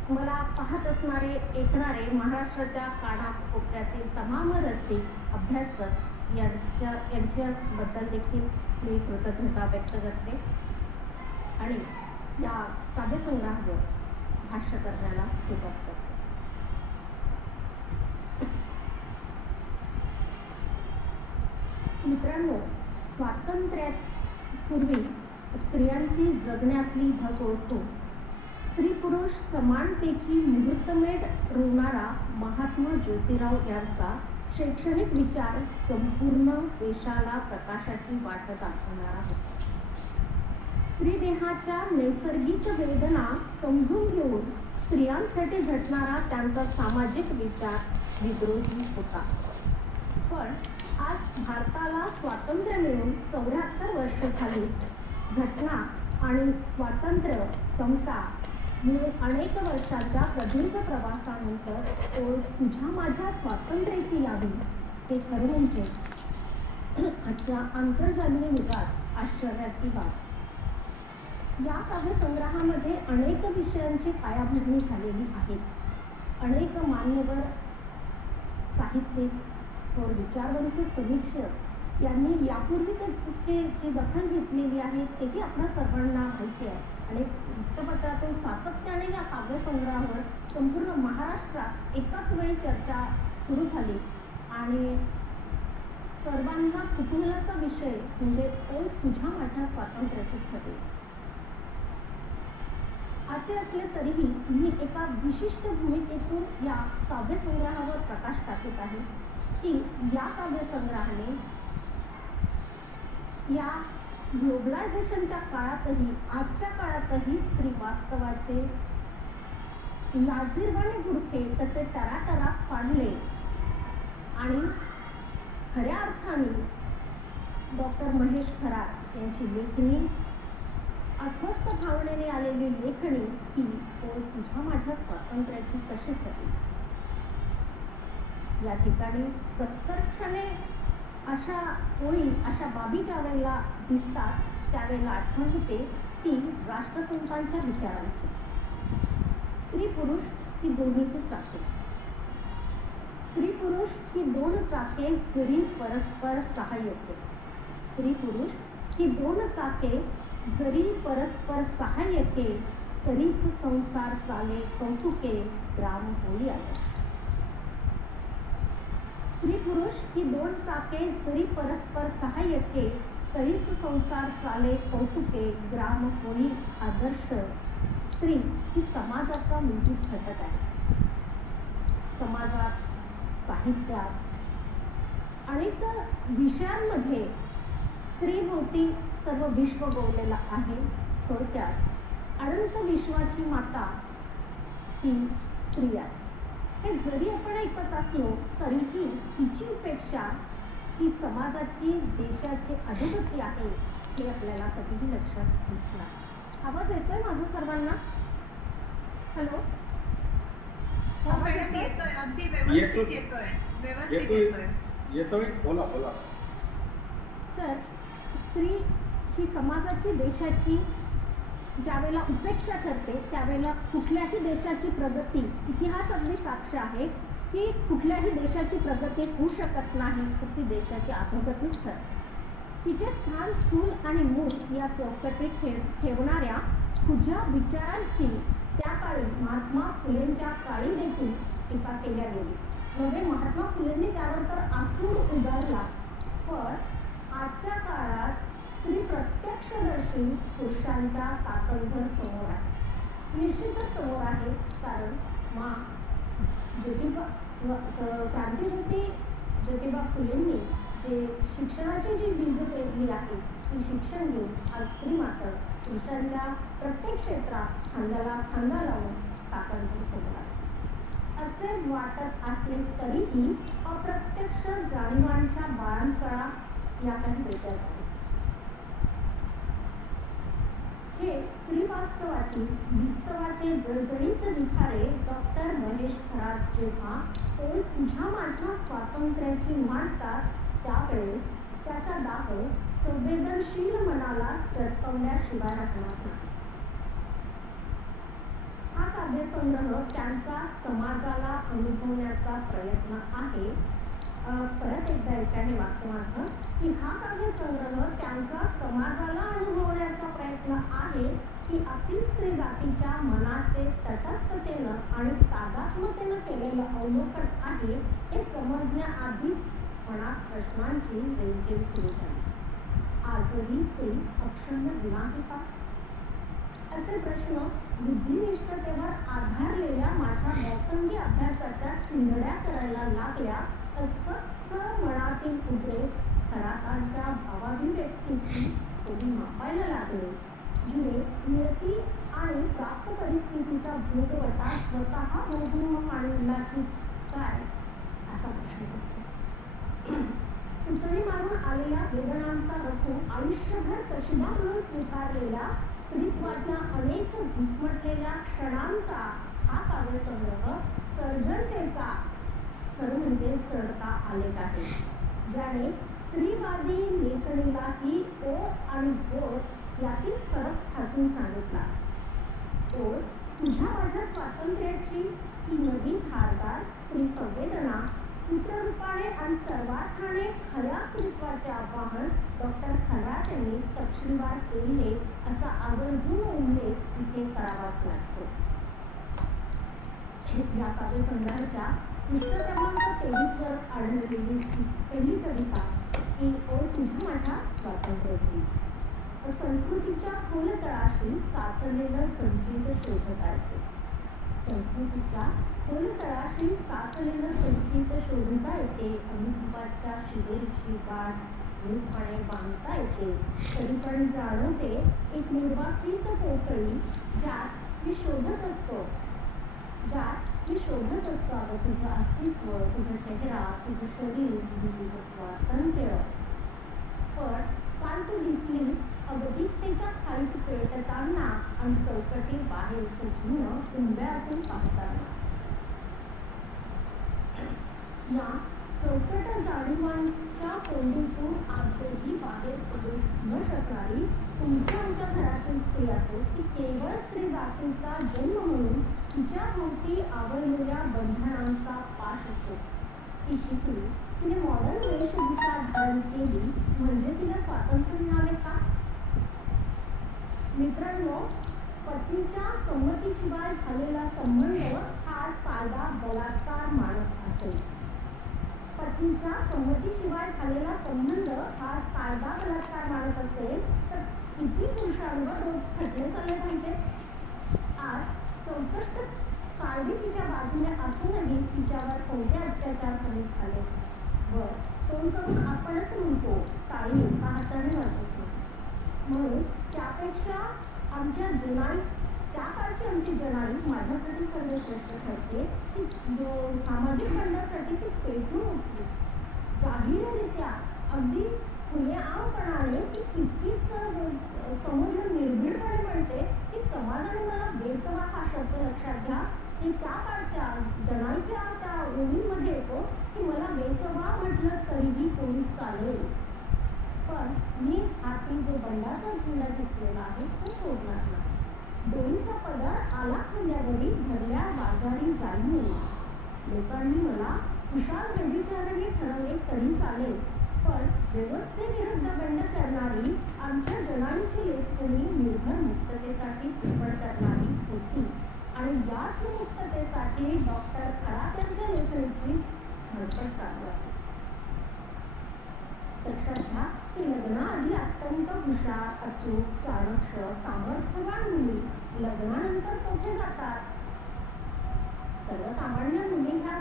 मला पाहत असणारे, ऐकणारे महाराष्ट्राच्या कानाकोपऱ्यातील तमाम रसिक, अभ्यासक यांच्याबद्दल देखील मी कृतज्ञता व्यक्त करते आणि या काव्यसंग्रहावर भाष्य करण्याला सुरुवात करते. मित्रांनो, स्वातंत्र्यापूर्वी स्त्रियांची जगण्यातली धग ओळखून स्त्री पुरुष समानतेची मुहूर्तमेढ रोवणारा महात्मा ज्योतिराव यांचा शैक्षणिक विचार संपूर्ण देशाला प्रकाशाची वाट दाखवणारा होता. स्त्रीदेहाच्या नैसर्गिक वेदना समजून घेऊन स्त्रियांसाठी झटणारा त्यांचा सामाजिक विचार विद्रोही होता. पण आज भारताला स्वातंत्र्य मिळून 74 वर्ष झाली. घटना आणि स्वातंत्र्य, समता मिळून अनेक वर्षाच्या प्रदीर्घ प्रवासानंतर ओळ तुझ्या माझ्या स्वातंत्र्याची यावी, हे खरं म्हणजे आजच्या आंतरजालीय युगात आश्चर्याची बाब. या काव्यसंग्रहामध्ये अनेक विषयांची पायाभरणी झालेली आहे. अनेक मान्यवर साहित्यिक व विचारवंत समीक्षक यांनी यापूर्वी त्याची जी दखल घेतलेली आहे तेही आपल्या सर्वांना माहिती आहे. आणि वृत्तपत्रातून सातत्याने या काव्यसंग्रहावर संपूर्ण महाराष्ट्रात एकाच वेळी चर्चा सुरू झाली आणि सर्वांना कुतूहलाचा विषय म्हणजे ओळ तुझ्या माझ्या स्वातंत्र्याची ठरली. असे असले तरीही मी एका विशिष्ट भूमिकेतून या काव्यसंग्रहावर प्रकाश टाकत आहे की या काव्यसंग्रहाने या ग्लोबलायझेशनच्या काळातही, आजच्या काळातही स्त्री वास्तवाचे लाजिरवाणे गुरखे कसे टराटरा फाडले आणि खऱ्या अर्थाने डॉक्टर महेश खरात यांची लेखणी, अस्वस्थ भावनेने आलेली लेखणी ही ओळ तुझ्या माझ्या स्वातंत्र्याची कशी ठरली. या ठिकाणी प्रत्यक्षाने अशा ओळी, अशा बाबी ज्या वेळेला दिसतात त्यावेळेला आठवण होते ती राष्ट्रसंतांच्या विचारांची. स्त्री पुरुष ही दोन्हीची चाके, स्त्री पुरुष ही दोन चाके जरी परस्पर सहाय्यके, स्त्री पुरुष ही दोन चाके जरी परस्पर सहाय्यके, तरीच संसार चाले कौतुके, ग्राम होई आले. स्त्री पुरुष ही दोन चाके जरी परस्पर सहाय्यके, तरीच संसार चाले कौतुके, ग्राम होई आदर्श. स्त्री ही समाजाचा मूलभूत घटक आहे. समाजात, साहित्यात अनेक विषयांमध्ये स्त्रीभोवती सर्व विश्व गोवलेलं आहे. थोडक्यात अनंत विश्वाची माता ही स्त्री आहे. हे जरी आपण ऐकत असलो तरीही हिची उपेक्षा ही समाजाची देशाची अधोगती आहे हे आपल्याला कधीही लक्षात घेतला. आवाज येतोय माझा सर्वांना? हॅलो, अगदी व्यवस्थित येतोय. बोला बोला. तर स्त्री ही समाजाची देशाची ज्यावेळेला उपेक्षा करते त्यावेळेला कुठल्याही देशाची प्रगती, इतिहास अगदी साक्ष आहे की कुठल्याही देशाची प्रगती होऊ शकत नाही तर ती देशाची अधोगतीच ठरते. तिचे स्थान चूल आणि मूल या चौकटीत ठेवणाऱ्या खुज्या विचारांची त्या काळी महात्मा फुलेंच्या काळी देखील टीका केल्या गेली. म्हणजे महात्मा फुलेंनी त्यावर तर आसूड उगारला, पण आजच्या काळात स्त्री प्रत्यक्षदर्शी पुरुषांच्या ताकदभर समोर आहे. निश्चितच समोर आहे, कारण क्रांतीज्योती ज्योतिबा फुलेंनी जे शिक्षणाची जी बीज पेरली आहे ती शिक्षण घेऊन आज स्त्री मात्र पुरुषांच्या प्रत्येक क्षेत्रात खांद्याला खांदा लावून ताकदभर समोर आहे. असे वाटत असले तरीही अप्रत्यक्ष जाणीवांच्या बाळंतळा या काही वेगळ्या आहेत. हे स्त्रीवास्तवाची विस्तवाचे जळजळीत निखारे डॉक्टर महेश खरात जेव्हा तो तुझ्या माझ्या स्वातंत्र्याची मांडतात त्यावेळेस त्याचा दाह संवेदनशील मनाला चटकवल्याशिवाय राहणार नाही. हा काव्यसंग्रह त्यांचा समाजाला अनुभवण्याचा प्रयत्न आहे. परत एकदा ऐका हे वाक्य माझं की हा काव्यसंग्रह त्यांचा समाजाला अनुभवण्याचा प्रयत्न आहे की अखिल स्त्री जातीच्या मनाचे तटस्थतेनं आणि तादात्म्यतेनं केलेलं अवलोकन आहे हे समजण्याआधीच मनात प्रश्नांची रेलचेल सुरू झाली. आजही स्त्री अक्षम्य नाही का? असे प्रश्न बुद्धिनिष्ठतेवर आधारलेल्या माझ्या व्यासंगी अभ्यासाच्या चिंधड्या करायला लागल्या. अस्वस्थ मनातील उद्रेक खरातांच्या भावाभिव्यक्तीची थोडी मापायला लागले. जिने नियती आणि प्राप्त परिस्थितीचा भूतवटा स्वतः मोजून मांडला की काय असा प्रश्न असतो. पुतळी मारून आलेल्या वेदनांचा रखून आयुष्यभर कशिदा म्हणून स्वीकारलेल्या स्त्रीत्वाच्या अनेक घुसमटलेल्या क्षणांचा हा काव्यसंग्रह सर्जनतेचा खरं म्हणजे चढता आलेख आहे, ज्याने स्त्रीवादी लेखणीला ही ओळ आणि बोध यातील फरक ठासून सांगितला. ओळ तुझ्या माझ्या स्वातंत्र्याची ही नवीन धारदार स्त्री संवेदना सूत्ररूपाने आणि सर्वार्थाने खऱ्या स्त्रीत्वाचे आवाहन डॉक्टर खरात यांनी तपशीलवार केले असा आवर्जून उल्लेख इथे करावाच लागतो. या काव्यसंग्रहाच्या पृष्ठ क्रमांक 23 वर आढळलेली पहिली कविता ही ओळ तुझ्या माझ्या स्वातंत्र्याची. संस्कृतीच्या खोलतळाशी साचलेलं संगीत शोधता येते. संस्कृतीच्या खोलतळाशी साचलेलं संगीत शोधता येते. अनुभवाच्या शिवेची गाठ मूळपणे बांधता येते. तरी पण जाणवते एक निर्वासित पोकळी ज्यात मी शोधत असतो अगं तुझं अस्तित्व, तुझा चेहरा, तुझं शरीर, तुझं स्वातंत्र्य. पण काल तू दिसली अगतिकतेच्या खाईत पेटताना आणि चौकटी बाहेरचं जीवन कुंभ्यातून पाहताना. या चौकट जाणीवांच्या कोंडीतून आजही बाहेर पडू न शकणारी तुमच्या आमच्या घरातील स्त्री असो की केवळ स्त्री जातीचा जन्म म्हणून तिच्या भोवती आवरलेल्या बंधनांचा पाश असो, ती शिकली, तिने मॉडर्न वेशभूषा धारण केली म्हणजे तिला स्वातंत्र्य मिळाले का? मित्रांनो, पत्नीच्या संमतीशिवाय झालेला संबंध हा कायदा बलात्कार मानत असेल. पत्नीच्या संमतीशिवाय झालेला संबंध हा कायदा बलात्कार मानत असेल तर किती पुरुषांवर रोज खटले चालले पाहिजे? आज 64 कायदे तिच्या बाजूने असूनही तिच्यावर कोणते अत्याचार कमी झाले? वर तोंड करून आपणच म्हणतो टाळी एका हाताने वाजवतो. म्हणून त्यापेक्षा आमच्या जनाई, त्या काळची आमची जनाई माझ्यासाठी सर्वश्रेष्ठ ठरते की सामाजिक बंडासाठी ती पेटून उठली जाहीररित्या, अगदी खुलेआमपणाने ती कितकीच समोर निर्भीडपणे म्हणते की समाजाने मला बेसवा हा शब्द लक्षात घ्या की त्या काळच्या जनाईच्या त्या ओळींमध्ये येतो की मला बेसवा म्हटलं तरीही कोणी चालेल, पण मी हाती जो बंडाचा झेंडा घेतलेला आहे तो सोडणार नाही. डोळीचा पदर आला खांद्यावरी भरल्या बाजारी जाईल म्हणून. लोकांनी मला कुशाल व्यभिचारही ठरवले तरी चालेल, पण व्यवस्थेविरुद्ध बंड करणारी आमच्या जनाईची लेखणी निर्भर मुक्ततेसाठी चिपळ करणारी होती आणि याच मुक्ततेसाठी डॉक्टर खरात्यांच्या लेखणीची धडपड चालू आहे. लक्षात घ्या की लग्नाआधी अत्यंत हुशार, अचूक, चाणक्य, सामर्थ्यवान मुली लग्नानंतर कुठे जातात? सर्वसामान्य मुली ह्या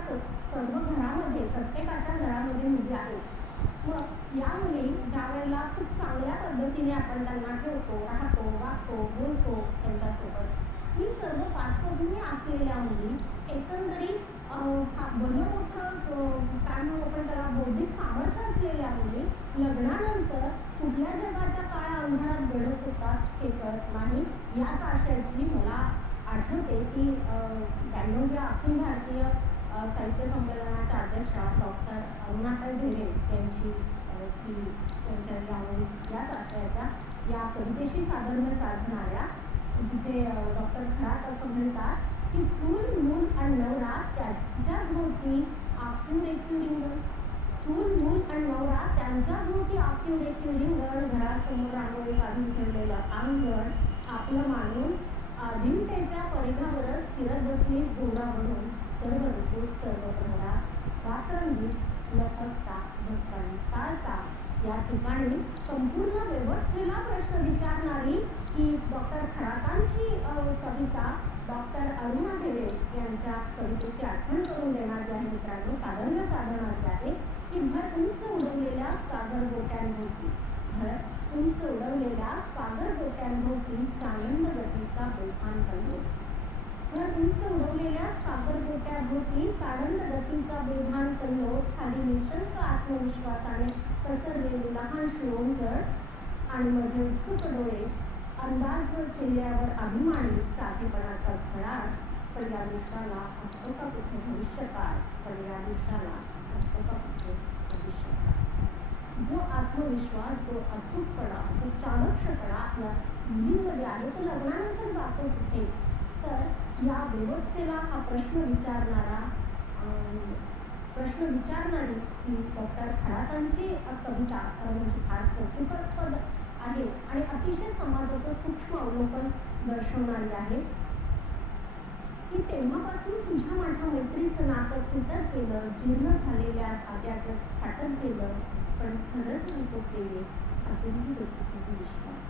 सर्व घरामध्ये, प्रत्येकाच्या घरामध्ये मुली आहेत. मग या मुली ज्या वेळेला खूप चांगल्या पद्धतीने आपण त्यांना ठेवतो, राहतो, वागतो, बोलतो त्यांच्यासोबत, ही सर्व पार्श्वभूमी असलेल्या मुली एकंदरीत भलं मोठं काय म्हणू आपण त्याला बौद्धिक सामर्थ्य असलेल्या मुली लग्नानंतर कुठल्या जगाच्या काळ्या अंधारात घडत होतात हे कळत नाही. याच आशयाची मला आठवते की 92व्या अखिल भारतीय साहित्य संमेलनाच्या अध्यक्षा डॉक्टर अरुणाताई ढेरे यांची त्यांच्या याच आशयाच्या या कवितेशी साधर्म्य साधणाऱ्या, जिथे डॉक्टर खरात असं म्हणतात की चूल, मूल आणि नवरा त्यांच्या भोवती आखीव रेखीव रिंगण, चूल, मूल आणि नवरा त्यांच्या भोवती आखीव रेखीव रिंगण, घरासमोर रांगोळी काढून ठेवलेलं अंगण आपलं मानून अजिंठ्याच्या परिघावरच फिरत बसली घोडा म्हणून सर्व ऋतू सर्व प्रहरात रात्रंदिवस लखकता भक्तांनी टाळता. या ठिकाणी संपूर्ण व्यवस्थेला प्रश्न विचारणारी ही डॉक्टर खरातांची कविता डॉक्टर अरुणा ढेरे यांच्या कवितेची आठवण करून देणारी आहे. मित्रांनो, साधर्म्य साधनाची आहे की भर उंच उडवलेल्या सागर गोट्यांभोवती, भर उंच उडवलेल्या सागर गोट्यांभोवती आनंद गतीचा बेभान कल्लोळ, भर उंच उडवलेल्या सागर गोट्यांभोवती आनंद गतीचा बेभान कल्लोळ, खाली निशंक आत्मविश्वासाने पसरलेली लहान शिरोंजळ आणि मध्ये उत्सुक डोळे, अंदाज चेहऱ्यावर अभिमानी साधेपणाचा भडास, पण या दृष्टाला असतो का कुठे भविष्यकाळ, पण या दृष्टाला असतो का कुठे भविष्यकाळ. जो आत्मविश्वास, जो अचूकपणा, जो चाणक्षपणा आपल्या मुलींमध्ये आहे तो लग्नानंतर जातो कुठे? तर या व्यवस्थेला हा प्रश्न विचारणारी ही डॉक्टर खरातांची कविता म्हणजे फार कौतुकास्पद आहे आणि अतिशय समाजाचं सूक्ष्म अवलोकन दर्शवणारी आहे की तेव्हापासून तुझ्या माझ्या मैत्रीचं नातं तुटत गेलं, जीर्ण झालेल्या धाग्यात फाटत गेलं, पण खरंच नको केले अजूनही तुझा विश्वास.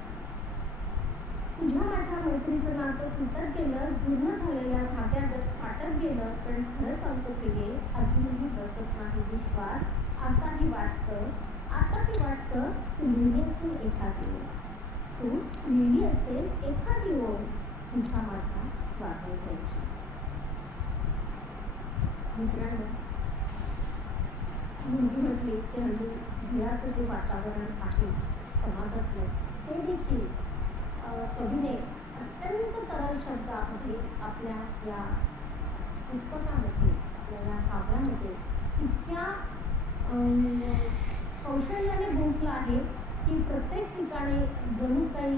तुझ्या माझ्या मैत्रीचं नातं तुटत गेलं, जीर्ण झालेल्या धाग्यात फाटत गेलं, पण खरंच अंक केले अजूनही बसत नाही विश्वास. आताही वाटतं तू लिहिली असेल एखादी ओळ, तू लिहिली असेल एखादी ओळ तुझ्या माझ्या वाढवायची. मित्रांनो, मुलगी म्हटली की हल्ली घराचं जे वातावरण आहे समाजातलं ते देखील कवीने अत्यंत सरळ शब्दामध्ये आपल्या या पुस्तकामध्ये, या काव्यामध्ये इतक्या कौशल्याने गुंतलं आहे की प्रत्येक ठिकाणी जणू काही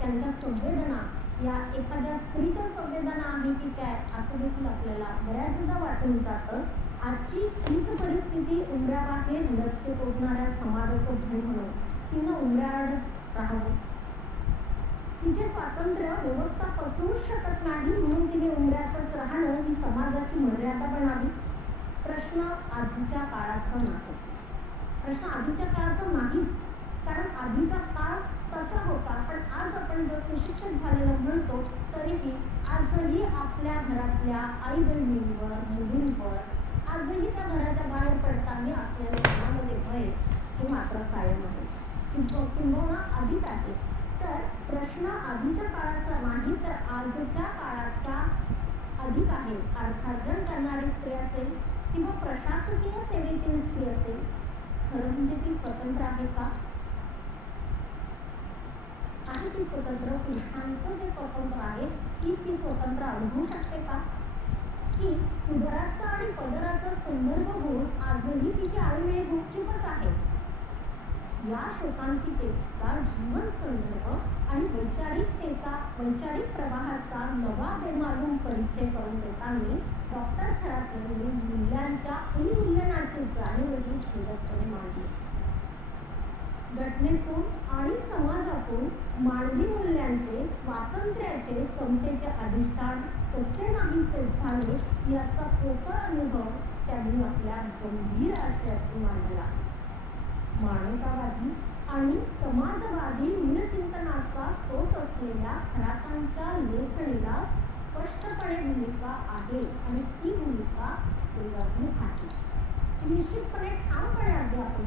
त्यांच्या संवेदना या एखाद्या स्त्रीच्या संवेदना आहे की काय असं देखील आपल्याला बऱ्याचदा वाटून जातं. आजची हीच परिस्थिती उंबऱ्याबाहेर नृत्य शोधणाऱ्या समाजाचं भय म्हणून तिनं उंबऱ्याआड राहावं, तिचे स्वातंत्र्य व्यवस्था पचवूच शकत नाही म्हणून तिने उंबऱ्यातच राहणं ही समाजाची मर्यादा बनावी. प्रश्न आधीच्या काळाचा नाही, प्रश्न आधीच्या काळाचा नाहीच, कारण आधीचा काळ तसा होता. पण आज आपण जर सुशिक्षित झालेलं म्हणतो तरीही आजही आपल्या घरातल्या आई बहिणींवर, मुलींवर आजही त्या घराच्या बाहेर पडताना आपल्याला मनामध्ये भय हे मात्र कायम आहे, किंबहुना अधिक आहे. तर प्रश्न आधीच्या काळाचा नाही तर आजच्या काळाचा अधिक आहे. अर्थार्जन करणारी स्त्री असेल किंवा प्रशासकीय सेवेतील स्त्री असेल, खरं म्हणजे ती स्वतंत्र आहे का? आहे ती स्वतंत्र? पुरुषांचं जे स्वतंत्र आहे ती स्वतंत्र अनुभवू शकते का? की उदराचा आणि पदराचा संदर्भ होऊन आजही तिची आळीवेळी गुपचूपच आहे. या शोकांतिकेचा जीवन संदर्भ आणि वैचारिक प्रवाहाचा नवा बेमालूम परिचय करून देताना डॉक्टर खरात यांनी मूल्यांच्या उन्मूलनाची जाणीवही ठेवतपणे मांडली. घटनेतून आणि समाजातून मानवी मूल्यांचे, स्वातंत्र्याचे, समतेचे अधिष्ठान कसे नाहीसे झाले याचा पोकळ अनुभव त्यांनी आपल्या गंभीर आशयातून मांडला. मानवतावादी आणि समाजवादी मूलचिंतनाचा स्रोत असलेल्या खरातांच्या लेखणीला स्पष्टपणे भूमिका आहे आणि ती भूमिका स्त्रीवादी आहे. निश्चितपणे ठामपणे अगदी आपण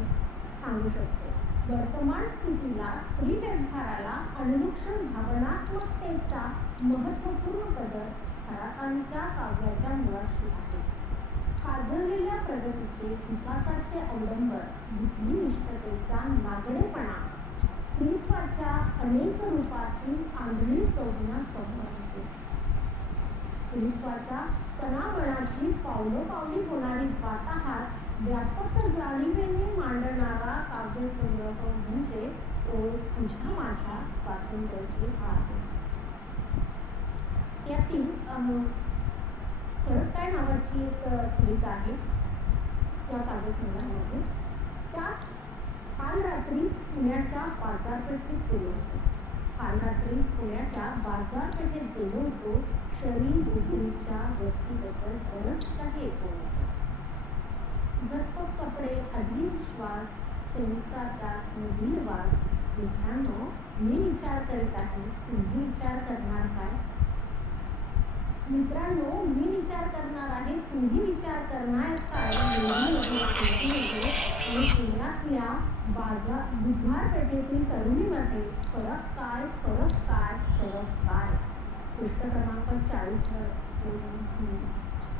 सांगू शकतो. वर्तमान स्थितीला, स्त्री व्यवहाराला अनुलक्षण भावनात्मकतेचा महत्त्वपूर्ण बदल खरातांच्या काव्याच्या मुळाशी आहे. खाजवलेल्या प्रगतीचे, विकासाचे अवलंबर, बुद्धिनिष्ठतेचा नागडेपणा, स्त्रीत्वाच्या अनेक रूपातील आंधळी संज्ञा संबंधित स्त्रीत्वाच्या तणावणाची पावलोपावली होणारी वाताहात व्यापक जाणीवेने मांडणारा काव्यसंग्रह म्हणजे तुझ्या माझ्या स्वातंत्र्याची आहे. यातील परत काय नावाची एक कविता आहे त्या काव्यसंग्रहामध्ये. त्यात काल रात्री पुण्याच्या बाजारपेठेत गेलो होतो. काल रात्री पुण्याच्या बाजारपेठेत गेलो होतो. शरीर बुद्धीच्या वस्तीबद्दल बरंच काही ऐकून होतं. झटपट कपडे, अधिक श्वास, संसाराचा मधील वास. मित्रांनो, मी विचार करीत आहे, तुम्ही विचार करणार काय? मित्रांनो, मी विचार करणार आहे, तुम्ही विचार करणार काय? आणि पुण्यातल्या बुधवारपेठेतील तरुणीमध्ये फरक काय, फरक काय, फरक काय? पृष्ठ क्रमांक 40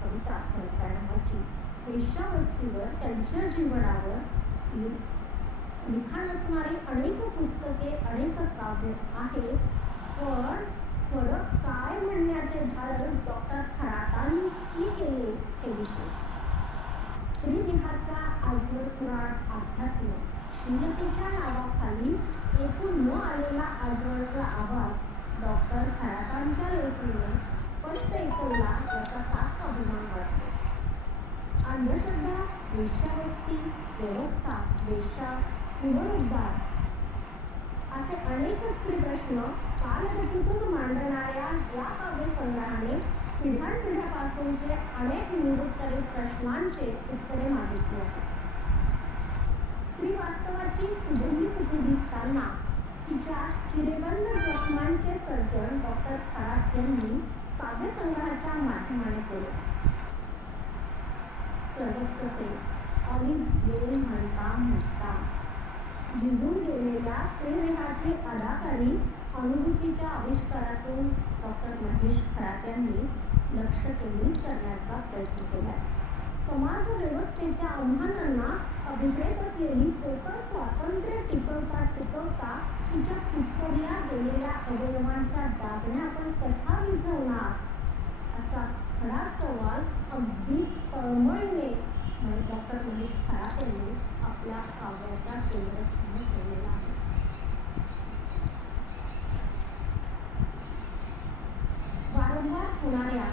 कविता फरक काय नावाची. वेश्यावस्तीवर, त्यांच्या जीवनावर लिखाण असणारी अनेक पुस्तके, अनेक काव्य आहेत. पण फरक काय म्हणण्याचे धाडस डॉक्टर खरातांनी केले हे विशेष. श्रीदेहाचा आजवर पुराण अध्यात्म शीलतेच्या नावाखाली ऐकून न आलेला आजवरचा आवाज डॉक्टर खरातांच्या लेखणीने स्पष्ट ऐकवला याचा खास अभिमान वाटतो. अंधश्रद्धा, वेश्यावृत्ती, व्यवस्था, वेश्या, पुनरुद्धार असे अनेक स्त्री प्रश्न कालगतीतून मांडणाऱ्या या काव्यसंग्रहाने पिढ्यानपिढ्यापासूनचे अनेक निरुत्तरित प्रश्नांचे उत्तरे मागितली आहेत. स्त्री वास्तवाची सुगंधी स्थिती दिसताना तिच्या चिरेबंद जखमांचे सर्जन डॉक्टर खरात यांनी काव्यसंग्रहाच्या माध्यमाने केले. सरबत कसे ऑलिव्ह वेल म्हणता झिजून गेलेल्या स्त्रीदेहाची अदाकारी अनुभूतीच्या आविष्कारातून डॉक्टर महेश खरात यांनी लक्ष केंद्रित करण्याचा प्रयत्न केला. समाज व्यवस्थेच्या आव्हानांना अभिप्रेत असलेली पोकळ स्वातंत्र्य टिकवता तिच्या कुचकरल्या गेलेल्या अवयवांच्या दाबण्या आपण कसा विझवणार असा खरा सवाल अगदी तळमळीने डॉक्टर महेश खरात यांनी आपल्या काव्याच्या केंद्रस्थानी ठेवलेला आहे. वारंवार होणाऱ्या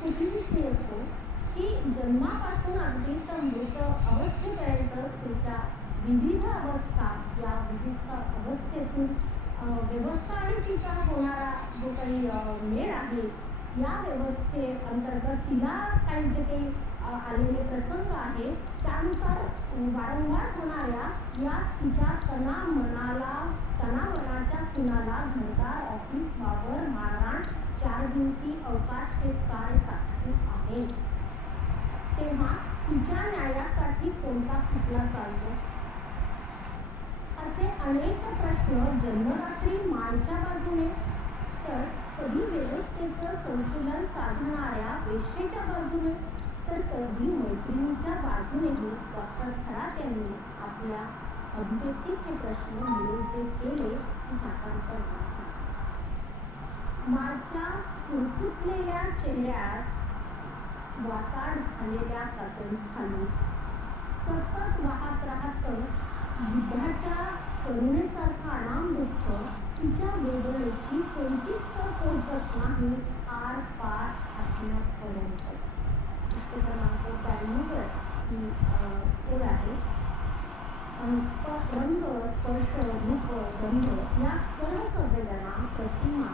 कुठलीही स्त्री असतो की जन्मापासून अगदी तर मृत अवस्थेपर्यंत स्त्रीच्या विविध अवस्था, या विविध अवस्थेतून व्यवस्था आणि तिचा होणारा जो काही मेळ आहे या व्यवस्थे अंतर्गत तिला काही जे काही आलेले प्रसंग आहे त्यानुसार वारंवार होणाऱ्या या तिच्या तणामनाच्या खुणाला घरदार, ऑफिस, वावर, मारहाण, 4 दिवसी अवकाश हे काय साक्षी आहे. तेव्हा तिच्या न्यायासाठी कोणता खटला चालतो असे अनेक प्रश्न जन्मरात्री मानच्या बाजूने, तर कधी व्यवस्थेचं संतुलन साधणाऱ्या वेश्येच्या बाजूने, तर कधी मैत्रिणीच्या बाजूनेही डॉक्टर खरात यांनी आपल्या अभिव्यक्तीचे प्रश्न निरुत्तर केले की भाषांतर नाही. माझ्या सुरकुतलेल्या चेहऱ्यात वाताड झालेल्या कातडीखाली सतत वाहत राहतं युद्धाच्या करुणेसारखं अनाम दुःख. तिच्या वेदनेची कोणतीच तर पोहोचत नाही आर पार आत्म्यापर्यंत. पुस्तक क्रमांक 92 ही ओळ आहे. रंग, स्पर्श, रूप, गंध या सर्व संवेदना, प्रतिमा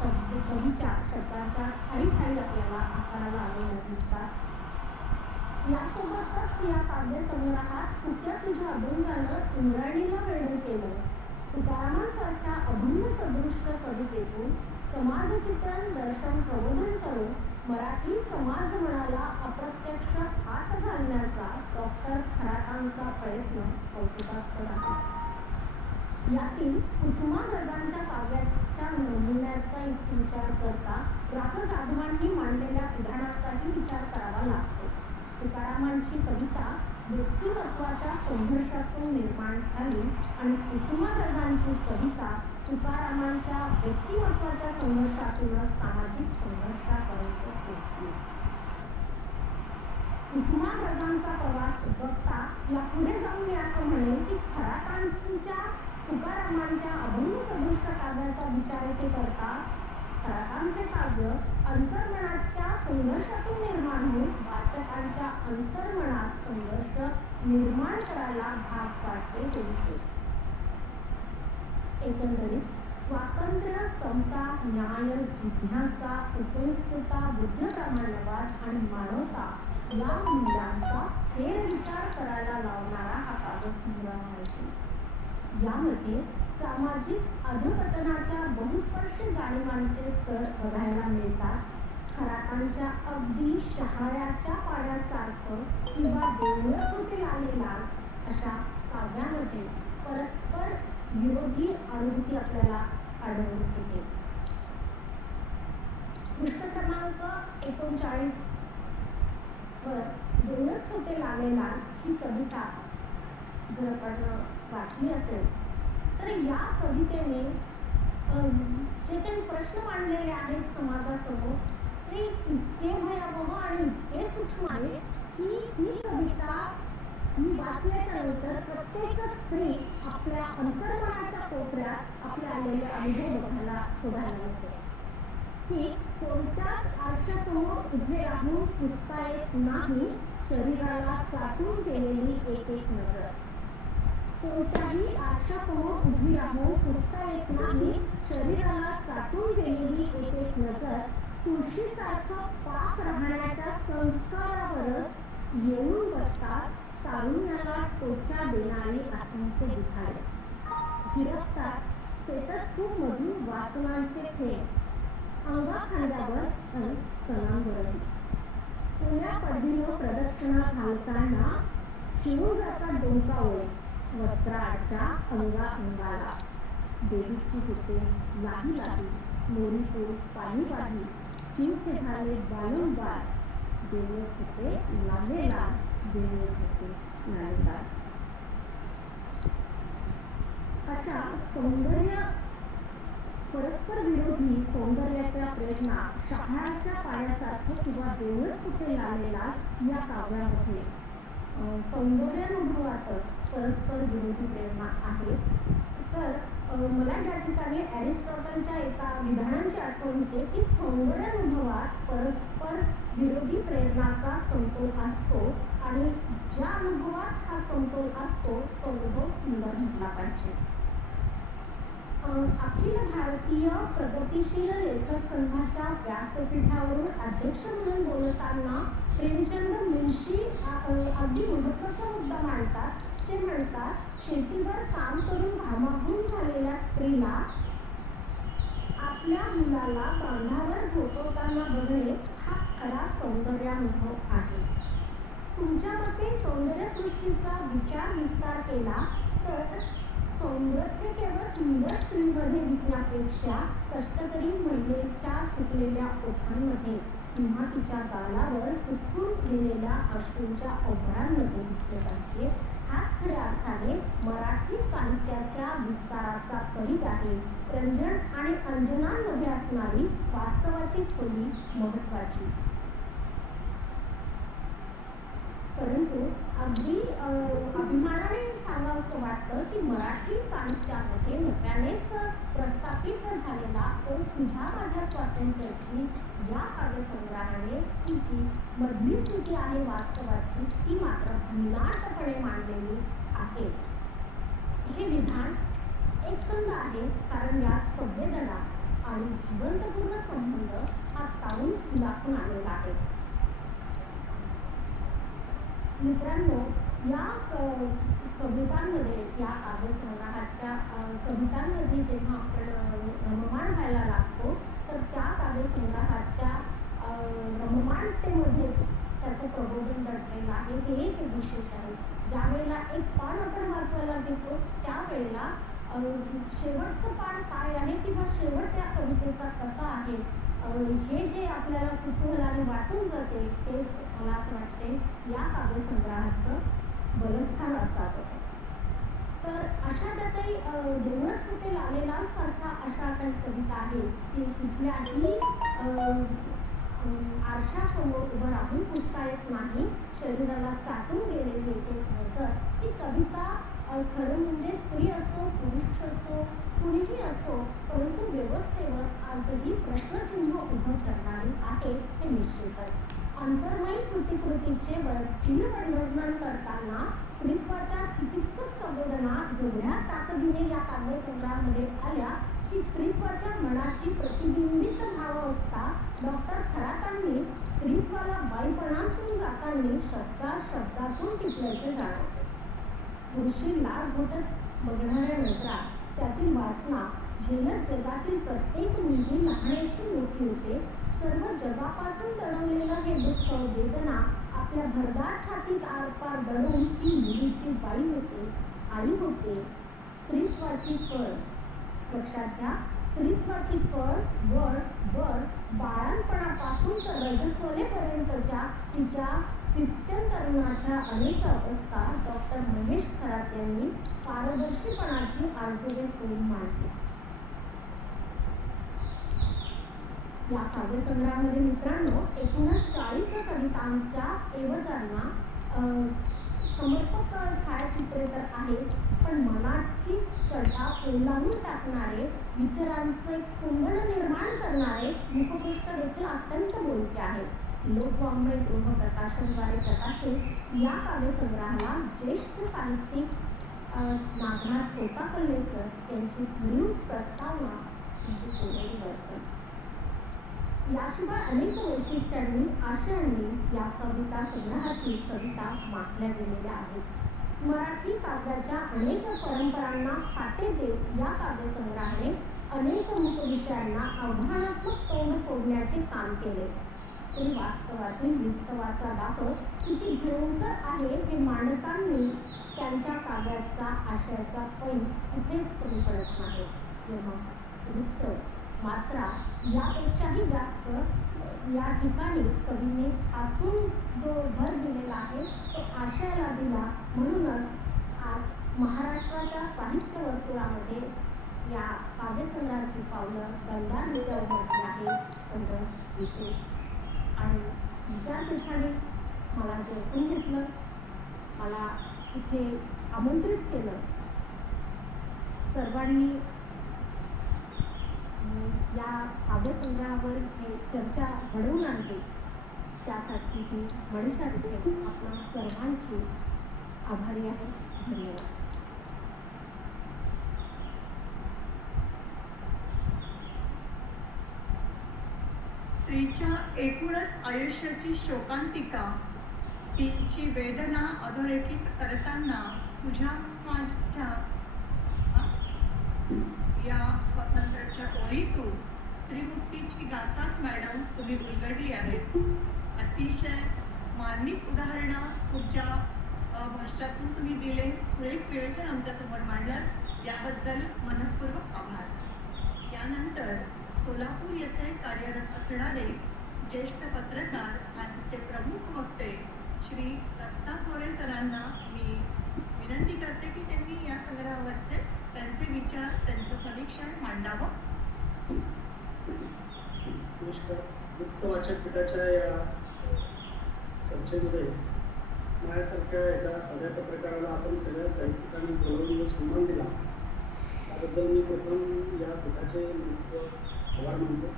कवीच्या शब्दांच्या खाली खाली आपल्याला आकाराला आलेल्या दिसतात. यासोबतच या काव्यसंग्रहात तुझ्या अभंगानं इंद्रायणीला वेडं केलं. तुकारामांसारख्या अभिन्न सदृश्य कवितेतून समाजचित्रण, दर्शन, प्रबोधन करून मराठी समाज मनाला अप्रत्यक्ष हात घालण्याचा डॉक्टर खरातांचा प्रयत्न कौतुकास्पद आहे. यातील कुसुमाग्रजांच्या काव्याच्या नमुन्याचा विचार करता प्रा. जाधवांनी मांडलेल्या विधानाचाही विचार करावा लागतो. तुकारामांची कविता व्यक्तिमत्वाच्या संघर्षातून निर्माण झाली आणि कुसुमाग्रजांची कविता तुकारामांच्या व्यक्तिमत्वाच्या संघर्षातूनच सामाजिक संघर्षापर्यंत पोहोचली. कुसुमाग्रजांचा प्रवास बघता या पुढे जाऊन मी असं म्हणेन की खरातांच्या तुकारामांच्या अभंग सदृष्ट काव्याचा विचार येथे करता खरातांचे काव्य अंतर्मनाच्या संघर्षातून निर्माण होऊन वाचकांच्या अंतर्मनात संघर्ष निर्माण करायला भाग पाडते होते. एकंदरीत स्वातंत्र्य, समता, न्याय, जिज्ञासा, उपयुक्तता, बुद्धप्रामाण्यवाद आणि मानवता या मूल्यांचा फेरविचार करायला लावणारा हा काव्यसंग्रह आहे. यामध्ये सामाजिक अधपतनाच्या बहुस्पर्शी जाणीवांचे स्तर बघायला मिळतात. खरातांच्या अगदी शहाळ्याच्या पाण्यासारखं किंवा देवळच होते आलेला अशा काव्यामध्ये परस्पर विरोधी अनुभूती आपल्याला आढळून येते. पृष्ठ क्रमांक 39 वर देवळच होते लागलेला ही कविता जर आपण वाचली असेल तर या कवितेने जे काही प्रश्न मांडलेले आहेत समाजासमोर ते इतके भयावह आणि इतके सूक्ष्म आहे की ही कविता मी वाचल्याच्या नंतर प्रत्येक स्त्री आपल्या अंतर्मनाच्या कोपऱ्यात आपले आलेले अनुभव बघायला शोधायला लागते. की कोणत्याच आरशासमोर उभे राहून पुसता येत नाही शरीराला चाटून केलेली एक एक नजर. कोणत्याही आरशासमोर उभी राहून पुसता येत नाही शरीराला चाटून केलेली एक एक नजर. तुळशीसारखं पाक राहण्याच्या संस्कारावरच येऊन बसतात तारुण्याला टोचा देणारी आत्म्याचे दिखाडे. झिरपतात स्टेटस्कोप मधून वाचनांचे थेंब अंगाखांद्यावर आणि स्तनांवरही. पुण्या पडवीनं प्रदक्षिणा घालताना शिरून जातात डोंकावळे वस्त्राच्या अंगाला. देवीची होते लाही लाही मोरीपूर पाणी पाही शिवचे झाले बालंबार. देवच होते लालेला देवच होते लालेदार. अशा सौंदर्य परस्पर विरोधी सौंदर्याच्या प्रेरणा शहाळ्याच्या पाण्यासारखं किंवा देवच कुठे लालेला या काव्यामध्ये सौंदर्यानुभवातच परस्पर विरोधी प्रेरणा आहे. तर मला या ठिकाणी अरिस्टॉटलच्या एका विधानांची आठवण होते की सौंदर्यानुभवात परस्पर विरोधी प्रेरणाचा समतोल असतो आणि ज्या अनुभवात हा समतोल असतो तो अनुभव सुंदर म्हटला पाहिजे. अखिल भारतीय प्रगतिशील लेखक संघाच्या व्यासपीठावरून अध्यक्ष म्हणून बोलताना प्रेमचंद मुंशी अगदी महत्त्वाचा मुद्दा मांडतात. ते म्हणतात शेतीवर काम करून घामाघूम झालेल्या स्त्रीला आपल्या मुलाला बांधावर झोपवताना बघणे हा खरा सौंदर्यानुभव आहे. तुमच्या मते सौंदर्य सृष्टीचा विचार विस्तार केला तर सुंदर स्त्रीमध्ये दिसण्यापेक्षा कष्टकरी महिलेच्या सुकलेल्या ओठांमध्ये किंवा तिच्या गालावर सुकून गेलेल्या अश्रूंच्या ओघळांमध्ये दिसले पाहिजे. हाच खऱ्या अर्थाने मराठी साहित्याच्या विस्ताराचा परीघ आहे. रंजन आणि अंजनांमध्ये असणारी वास्तवाची खोली महत्वाची. परंतु अगदी अभिमानाने सांगावंसं वाटतं की मराठी साहित्यामध्ये नव्यानेच प्रस्थापित झालेला तो तुझ्या माझ्या स्वातंत्र्याची या काव्यसंग्रहाने ही जी मधली स्थिती आहे वास्तवाची ती मात्र भिनाटपणे मांडलेली आहे. हे विधान एकसंध आहे कारण यात संवेदना आणि जिवंतपूर्ण संबंध हा तारून सुलाखून आलेला आहे. मित्रांनो, या कवितांमध्ये या काव्यसंग्रहाच्या कवितांमध्ये जेव्हा आपण रममाण व्हायला लागतो तर त्या काव्यसंग्रहाच्या रममाणतेमध्ये त्याचं प्रबोधन दडलेलं आहे. हे एक विशेष आहे. ज्या वेळेला एक पान आपण वाचायला घेतो त्यावेळेला शेवटचं पान काय आहे किंवा शेवट त्या कवितेचा कसा आहे हे जे आपल्याला कुतूहलाने वाटून जाते तेच मला असं वाटते या काव्यसंग्रहाचं बलस्थान असावं. तर अशा ज्या काही देऊळच कुठे लालेला सारखा अशा काही कविता आहेत की कुठल्याही आरशासमोर उभं राहून पुसता येत नाही. शरीराला चाटून गेलेली एक ही कविता खरं म्हणजे स्त्री असो पुरुष असो कुणीही असो परंतु व्यवस्थेवर आजही प्रश्नचिन्ह उभं करणारी आहे हे निश्चितच. अंतर्मयी कृतीचे वर्णन करताना स्त्रीत्वाच्या चिकित्सक संवेदना एवढ्या ताकदीने या काव्यसंग्रहामध्ये आल्या की स्त्रीत्वाच्या मनाची प्रतिबिंबित भावावस्था डॉक्टर खरातांनी स्त्रीत्वाला बाईपणातून जाताना शब्दातून टिपल्याचे जाणवते. पुरुषी लाड घोटत बघणाऱ्या नजरा त्यातील वासना झेलत जगातील प्रत्येक मुलगी लहाण्याची मोठी होते. सर्व जगापासून दडवलेलं हे दुःख वेदना आपल्या भरदार छातीत आरपार दडून ती मुलीची बाई होते, आई होते. स्त्रीत्वाची कळ लक्षात घ्या. स्त्रीत्वाची कळ वर बाळांपणापासून तर रजस्वलेपर्यंतच्या तिच्या स्थित्यंतरणाच्या अनेक अवस्था डॉक्टर महेश खरात यांनी पारदर्शीपणाची आर्जवे करून मांडली. या काव्यसंग्रहामध्ये मित्रांनो 39 कवितांच्या ऐवजांना समर्पक छायाचित्रे तर आहेत पण मनाची कटा ओलावून टाकणारे विचारांचे कुंभण निर्माण करणारे मुखपृष्ठ देखील अत्यंत बोलके आहेत. लोकवाङ्मय गृह प्रकाशनद्वारे प्रकाशित या काव्यसंग्रहाला ज्येष्ठ साहित्यिक नागनाथ कोतापल्लेकर यांची स्मृत प्रस्तावना सोडलेली वर्तन. याशिवाय अनेक वैशिष्ट्यांनी आशयांनी या कविता संग्रहातील कविता मांडल्या गेलेल्या आहेत. मराठी काव्याच्या अनेक परंपरांना फाटे देत या काव्यसंग्रहाने अनेक मुखविषयांना आव्हानात्मक तोंड फोडण्याचे काम केले. तरी वास्तवातील विस्तवाचा दाह किती भयंकर आहे हे मांडताना त्यांच्या काव्याचा आशयाचा पैस कुठेच कमी पडत नाही. जेव्हा वृत्त मात्रा यापेक्षाही जास्त या ठिकाणी कवीने ठासून जो भर दिलेला आहे तो आशयाला दिला. म्हणूनच आज महाराष्ट्राच्या साहित्य वर्तुळामध्ये या काव्यसंग्रहाची पावलं दंडारीत्या उमटली आहे. पण विशेष आणि विचारपीठाने मला जे ऐकून घेतलं, मला इथे आमंत्रित केलं, सर्वांनी या काव्यसंग्रहावर हे चर्चा घडवून आणली त्यासाठी मी मनीषातर्फे आपल्या सर्वांची आभारी आहे. धन्यवाद. स्त्रीच्या एकूणच आयुष्याची शोकांतिका तिची वेदना अधोरेखित करताना तुझ्या माझ्या या स्वातंत्र्याच्या ओळीतून स्त्रीमुक्तीची गाथाच मॅडम तुम्ही उलगडली आहे. अतिशय मार्मिक उदाहरणं तुमच्या भाषातून तुम्ही दिले, सुरेख विवेचन आमच्यासमोर मांडलं. याबद्दल मनःपूर्वक आभार. यानंतर सोलापूर येथे कार्यरत असणारे ज्येष्ठ पत्रकार आजचे प्रमुख वक्ते श्री दत्ता थोरे सरांना मी विनंती करते की त्यांनी या संग्रहावरचे त्यांचे विचार, त्यांचं समीक्षण मांडावं. नमस्कार. मुक्त वाचक पीठाच्या या चर्चेमध्ये माझ्यासारख्या एका साध्या पत्रकाराला आपण सगळ्या साहित्यिकांनी बोलवून सन्मान दिला त्याबद्दल मी प्रथम या पीठाचे आभार मानतो.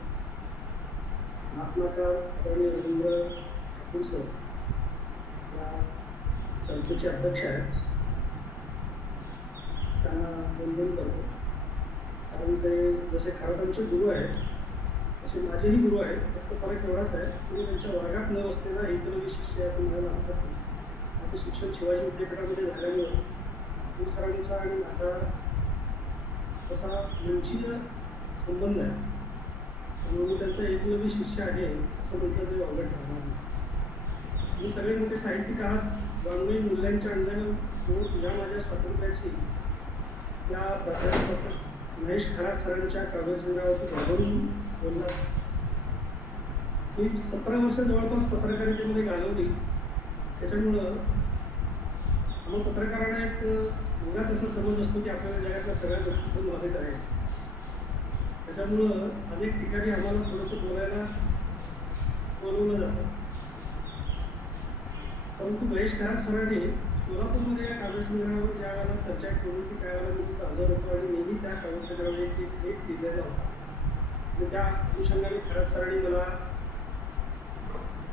महात्माकार आदरणीय रवींद्र ठाकूर सर या चर्चेचे अध्यक्ष आहेत. त्यांना वंदन करतो कारण ते जसे खरातांचे गुरु आहेत असे माझेही गुरु आहेत. फक्त फरक एवढाच आहे की त्यांच्या वर्गात न बसलेला एकलव्य शिष्य असं म्हणायला हरकत नाही. माझं शिक्षण शिवाजी विद्यापीठामध्ये झाल्यामुळे ठाकूर सरांचा आणि माझा असा मंचिल संबंध आहे. त्यामुळे मी त्यांचा एकलव्य शिष्य आहे असं म्हटलं तरी अवघड ठरणार नाही. मी सगळे मोठे साहित्यिक आहात. वाङ्मयी मूल्यांच्या अंजानं तुझ्या माझ्या स्वातंत्र्याची या प्राध्यापक महेश खरात सरांच्या काव्यसंग्रहावरती भरभरून बोलला. मी 17 वर्ष जवळपास पत्रकारितेमध्ये घालवली. त्याच्यामुळं आम्हा पत्रकारांना एक उगाच असा समज असतो की आपल्याला जगातल्या सगळ्या गोष्टीचं नॉलेज आहे. त्याच्यामुळं अनेक ठिकाणी आम्हाला थोडंसं बोलायला बोलवलं जातं. परंतु महेश खरात सरांनी सोलापूरमध्ये या काव्यसंग्रहावर ज्या वेळेला चर्चा केली होती त्यावेळेला मी तिथं हजर होतो आणि नेहमी त्या काव्यसंग्रहावर एक लिहिलेला होता. आणि त्या अनुषंगाने खरात सरांनी मला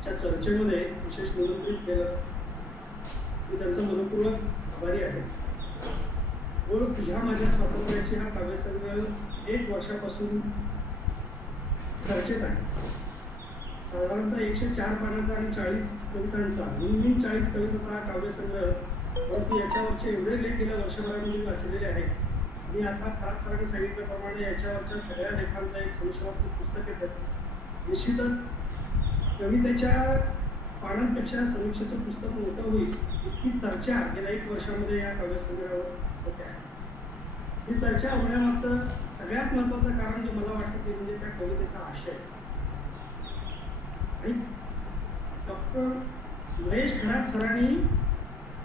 च्या चर्चेमध्ये विशेष निमंत्रित केलं. मी त्यांचा मनपूर्वक आभारी आहे. ओळ तुझ्या माझ्या स्वातंत्र्याची हा काव्यसंग्रह 1 वर्षापासून चर्चेत आहे. साधारणतः 104 पानाचा आणि 40 कवितांचा, निम्मी 40 कवितांचा हा काव्यसंग्रह. परंतु याच्यावरचे एवढे लेख गेल्या वर्षभरामध्ये मी वाचलेले आहेत. मी आता खरात सरांनी सांगितल्याप्रमाणे याच्यावरच्या सगळ्या लेखांचा एक संशयात्मक पुस्तक येतं. निश्चितच कवितेच्या पानांपेक्षा समीक्षेचं पुस्तक मोठं होईल इतकी चर्चा गेल्या 1 वर्षामध्ये या काव्यसंग्रहावर होते आहे. ही चर्चा होण्यामागचं सगळ्यात महत्त्वाचं कारण जे मला वाटतं ते म्हणजे त्या कवितेचा आशय. आणि डॉक्टर महेश खरात सरांनी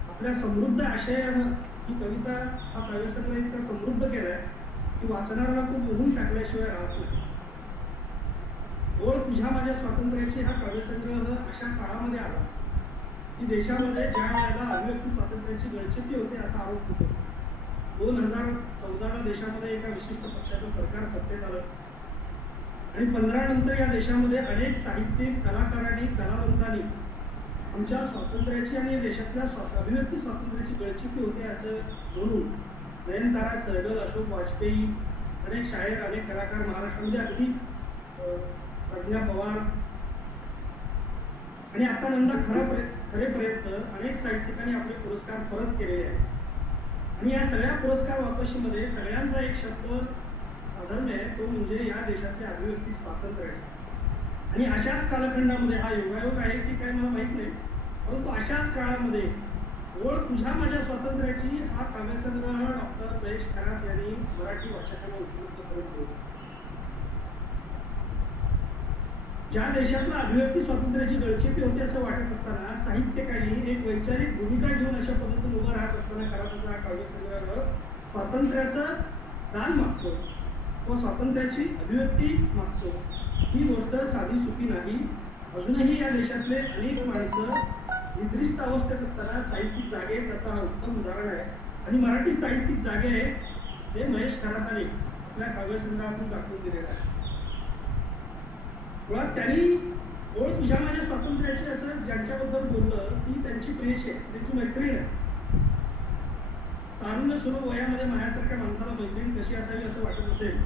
आपल्या समृद्ध आशयानं ही कविता हा काव्यसंग्रह इतका समृद्ध केला आहे की वाचणाऱ्याला तो मोहून टाकल्याशिवाय राहत नाही. ओळ तुझ्या माझ्या स्वातंत्र्याची हा काव्यसंग्रह अशा काळामध्ये आला की देशामध्ये ज्या वेळेला अभिव्यक्ती स्वातंत्र्याची गळचेपी होते असा आरोप होतो. 2014ला देशामध्ये एका विशिष्ट पक्षाचं सरकार सत्तेत आलं आणि 15 नंतर या देशामध्ये अनेक साहित्यिक कलाकारांनी कलावंतांनी आमच्या स्वातंत्र्याची आणि देशातल्या अभिव्यक्ती स्वातंत्र्याची गळचेपी होते असं म्हणून नयनतारा सहगल, अशोक वाजपेयी, अनेक शायर, अनेक कलाकार महाराष्ट्रामध्ये अगदी प्रज्ञा पवार आणि आता नंदा खरेपर्यंत अनेक साहित्यिकांनी आपले पुरस्कार परत केलेले आहेत. आणि या सगळ्या पुरस्कार वापशीमध्ये सगळ्यांचा एक शब्द साधर्म्य आहे, तो म्हणजे या देशातल्या अभिव्यक्ती स्वातंत्र्य. आणि अशाच कालखंडामध्ये हा योगायोग आहे की काय मला माहीत नाही, परंतु अशाच काळामध्ये ओळ तुझ्या माझ्या स्वातंत्र्याची हा काव्यसंग्रह डॉक्टर महेश खरात यांनी मराठी वाचकांना उपलब्ध करून दिला. ज्या देशातल्या अभिव्यक्ती स्वातंत्र्याची गळचेपी होती असं वाटत असताना साहित्यकांनी एक वैचारिक भूमिका घेऊन अशा पद्धतीने उभं राहत असताना खराताचा हा काव्यसंग्रह स्वातंत्र्याचं दान मागतो व स्वातंत्र्याची अभिव्यक्ती मागतो. ही गोष्ट साधी सोपी नाही. अजूनही या देशातले अनेक माणसं निद्रिस्त अवस्थेत असताना साहित्यिक जागे त्याचा हा उत्तम उदाहरण आहे. आणि मराठी साहित्यिक जागे आहे ते महेश खराताने आपल्या काव्यसंग्रहातून दाखवून दिलेलं आहे. मुळात त्यांनी ओळ तुझ्या माझ्या स्वातंत्र्याची असं ज्यांच्याबद्दल बोललं ती त्यांची प्रेयसी आहे, त्यांची मैत्रीण आहे. तारुण्य सुरू वयामध्ये माझ्यासारख्या माणसाला मैत्रीण कशी असावी असं वाटत असेल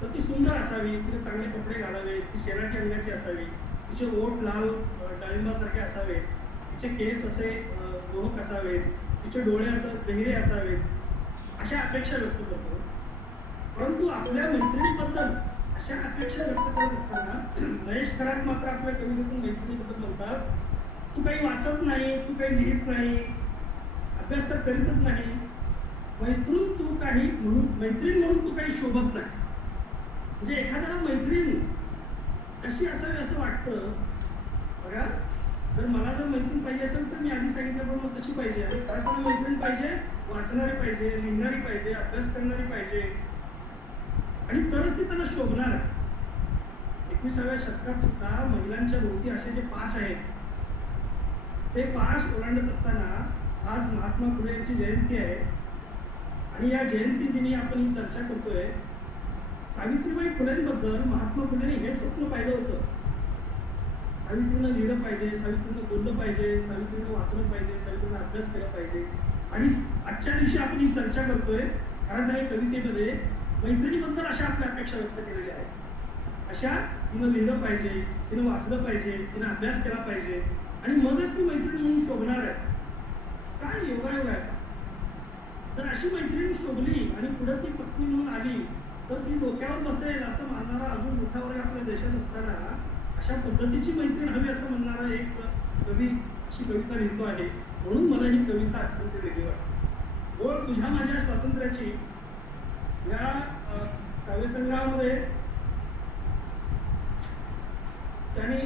तर ती सुंदर असावी, तिने चांगले कपडे घालावे, ती शेराटी अंगाची असावी, तिचे ओठ लाल डाळिंबासारखे असावे, तिचे केस असे मोहक असावेत, तिचे डोळे असं गहिरे असावेत, अशा अपेक्षा व्यक्त करतो. परंतु आपल्या मैत्रिणीबद्दल अशा अपेक्षा व्यक्त करत असताना महेश खरात मात्र आपल्या कवितेतून मैत्रिणीबद्दल म्हणतात, तू काही वाचत नाही, तू काही लिहित नाही, अभ्यास तर करीतच नाही, मैत्रीण तू काही म्हणून मैत्रीण म्हणून तू काही शोभत नाही. म्हणजे एखाद्याला मैत्रीण कशी असावी असं वाटतं बघा. जर मला जर मैत्रीण पाहिजे असेल तर मी आधी सांगितल्याप्रमाणे कशी पाहिजे. आणि खरं तर मैत्रीण पाहिजे वाचणारी पाहिजे, लिहिणारी पाहिजे, अभ्यास करणारी पाहिजे, आणि तरच ती त्यांना शोभणार आहे. 21व्या शतकात सुद्धा महिलांच्या भोवती असे जे पाश आहेत ते पाश ओलांडत असताना आज महात्मा फुले यांची जयंती आहे आणि या जयंती दिनी आपण ही चर्चा करतोय. सावित्रीबाई फुलेंबद्दल महात्मा फुलेंनी हे स्वप्न पाहिलं होतं. सावित्रीनं लिहिलं पाहिजे, सावित्रीनं बोललं पाहिजे, सावित्रीनं वाचलं पाहिजे, सावित्रीनं अभ्यास केला पाहिजे. आणि आजच्या दिवशी आपण ही चर्चा करतोय. कारण त्या कवितेमध्ये मैत्रिणीबद्दल अशा आपल्या अपेक्षा व्यक्त केलेल्या आहेत. अशा तिनं लिहिलं पाहिजे, तिनं वाचलं पाहिजे, तिनं अभ्यास केला पाहिजे आणि मगच ती मैत्रीण म्हणून शोभणार आहे. काय योगायोग आहे. जर अशी मैत्रीण शोभली आणि पुढे ती पत्नी म्हणून आली तर ती डोक्यावर बसेल असं मानणारा अजून मोठा वर्ग आपल्या देशात असताना अशा पद्धतीची मैत्रीण हवी असं म्हणणारा एक कवी अशी कविता लिहितो आहे. म्हणून मला ही कविता अत्यंत वेगळी वाटते. ओळ तुझ्या माझ्या स्वातंत्र्याची या काव्यसंग्रहामध्ये त्यांनी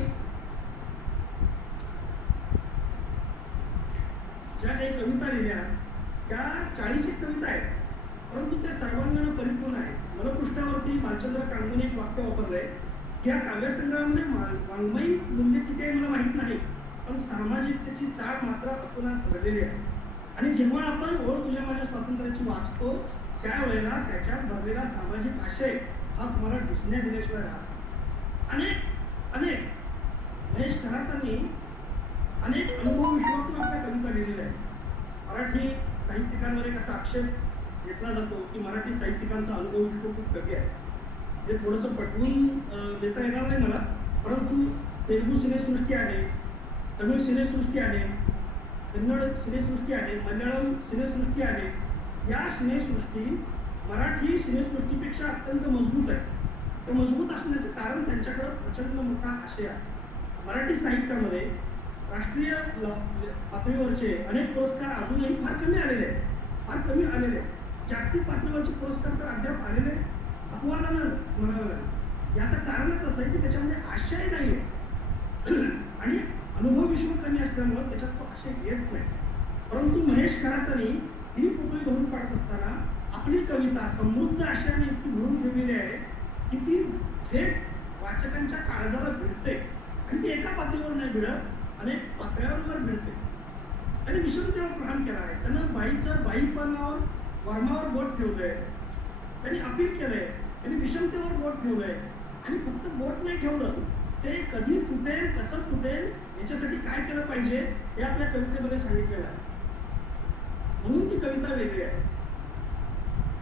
ज्या काही कविता लिहिल्या त्या 40 कविता आहेत, परंतु त्या सर्वांना परिपूर्ण आहेत. मनपृष्ठावरती भालचंद्र कांगूने एक वाक्य वापरलंय की या काव्यसंग्रहामध्ये वाङ्मयी मूल्य किती आहे मला माहीत नाही, पण सामाजिकतेची चाळ मात्र अतोनात भरलेली आहे. आणि जेव्हा आपण ओळ तुझ्या माझ्या स्वातंत्र्याची वाचतो त्यावेळेला त्याच्यात भरलेला सामाजिक आशय हा तुम्हाला दिसण्या दिल्याशिवाय राहतो. अनेक महेश खरातांनी अनेक अनुभव विश्वातून आपल्या कविता लिहिलेल्या आहेत. मराठी साहित्यिकांवर एक असा आक्षेप घेतला जातो की मराठी साहित्यिकांचा अनुभव विश्व खूप कमी आहे. हे थोडंसं पटवून देता येणार नाही मला, परंतु तेलुगू सिनेसृष्टी आहे, तमिळ सिनेसृष्टी आहे, कन्नड सिनेसृष्टी आहे, मल्याळम सिनेसृष्टी आहे. या सिनेसृष्टी मराठी सिनेसृष्टीपेक्षा अत्यंत मजबूत आहे. तर मजबूत असण्याचं कारण त्यांच्याकडे प्रचंड मोठा आशय आहे. मराठी साहित्यामध्ये राष्ट्रीय पातळीवरचे अनेक पुरस्कार अजूनही फार कमी आलेले आहेत, फार कमी आलेले आहेत. जागतिक पातळीवरचे पुरस्कार तर अद्याप आलेले अपवादानं म्हणावं लागेल. याचं कारणच असं आहे की त्याच्यामध्ये आशय नाही आहे आणि अनुभव विश्व कमी असल्यामुळे त्याच्यात तो आशय येत नाही. परंतु महेश खरातांनी ही पोकळी भरून पाडत असताना आपली कविता समृद्ध आशयाने इतकी भरून ठेवलेली आहे की ती थेट वाचकांच्या काळजाला भिडते आणि ती एका पातळीवर नाही भिडत, अनेक पातळ्यांवर भिडते. आणि विषमतेवर प्रहार केला आहे. त्यानं बाईचं बाईपणावर वर्मावर बोट ठेवलंय, त्यांनी अपील केलंय, त्यांनी विषमतेवर बोट ठेवलंय. आणि फक्त बोट नाही ठेवलं, ते कधी तुटेल, कसं तुटेल, याच्यासाठी काय केलं पाहिजे हे आपल्या कवितेमध्ये सांगितलेलं आहे. म्हणून ती कविता वेगळी आहे.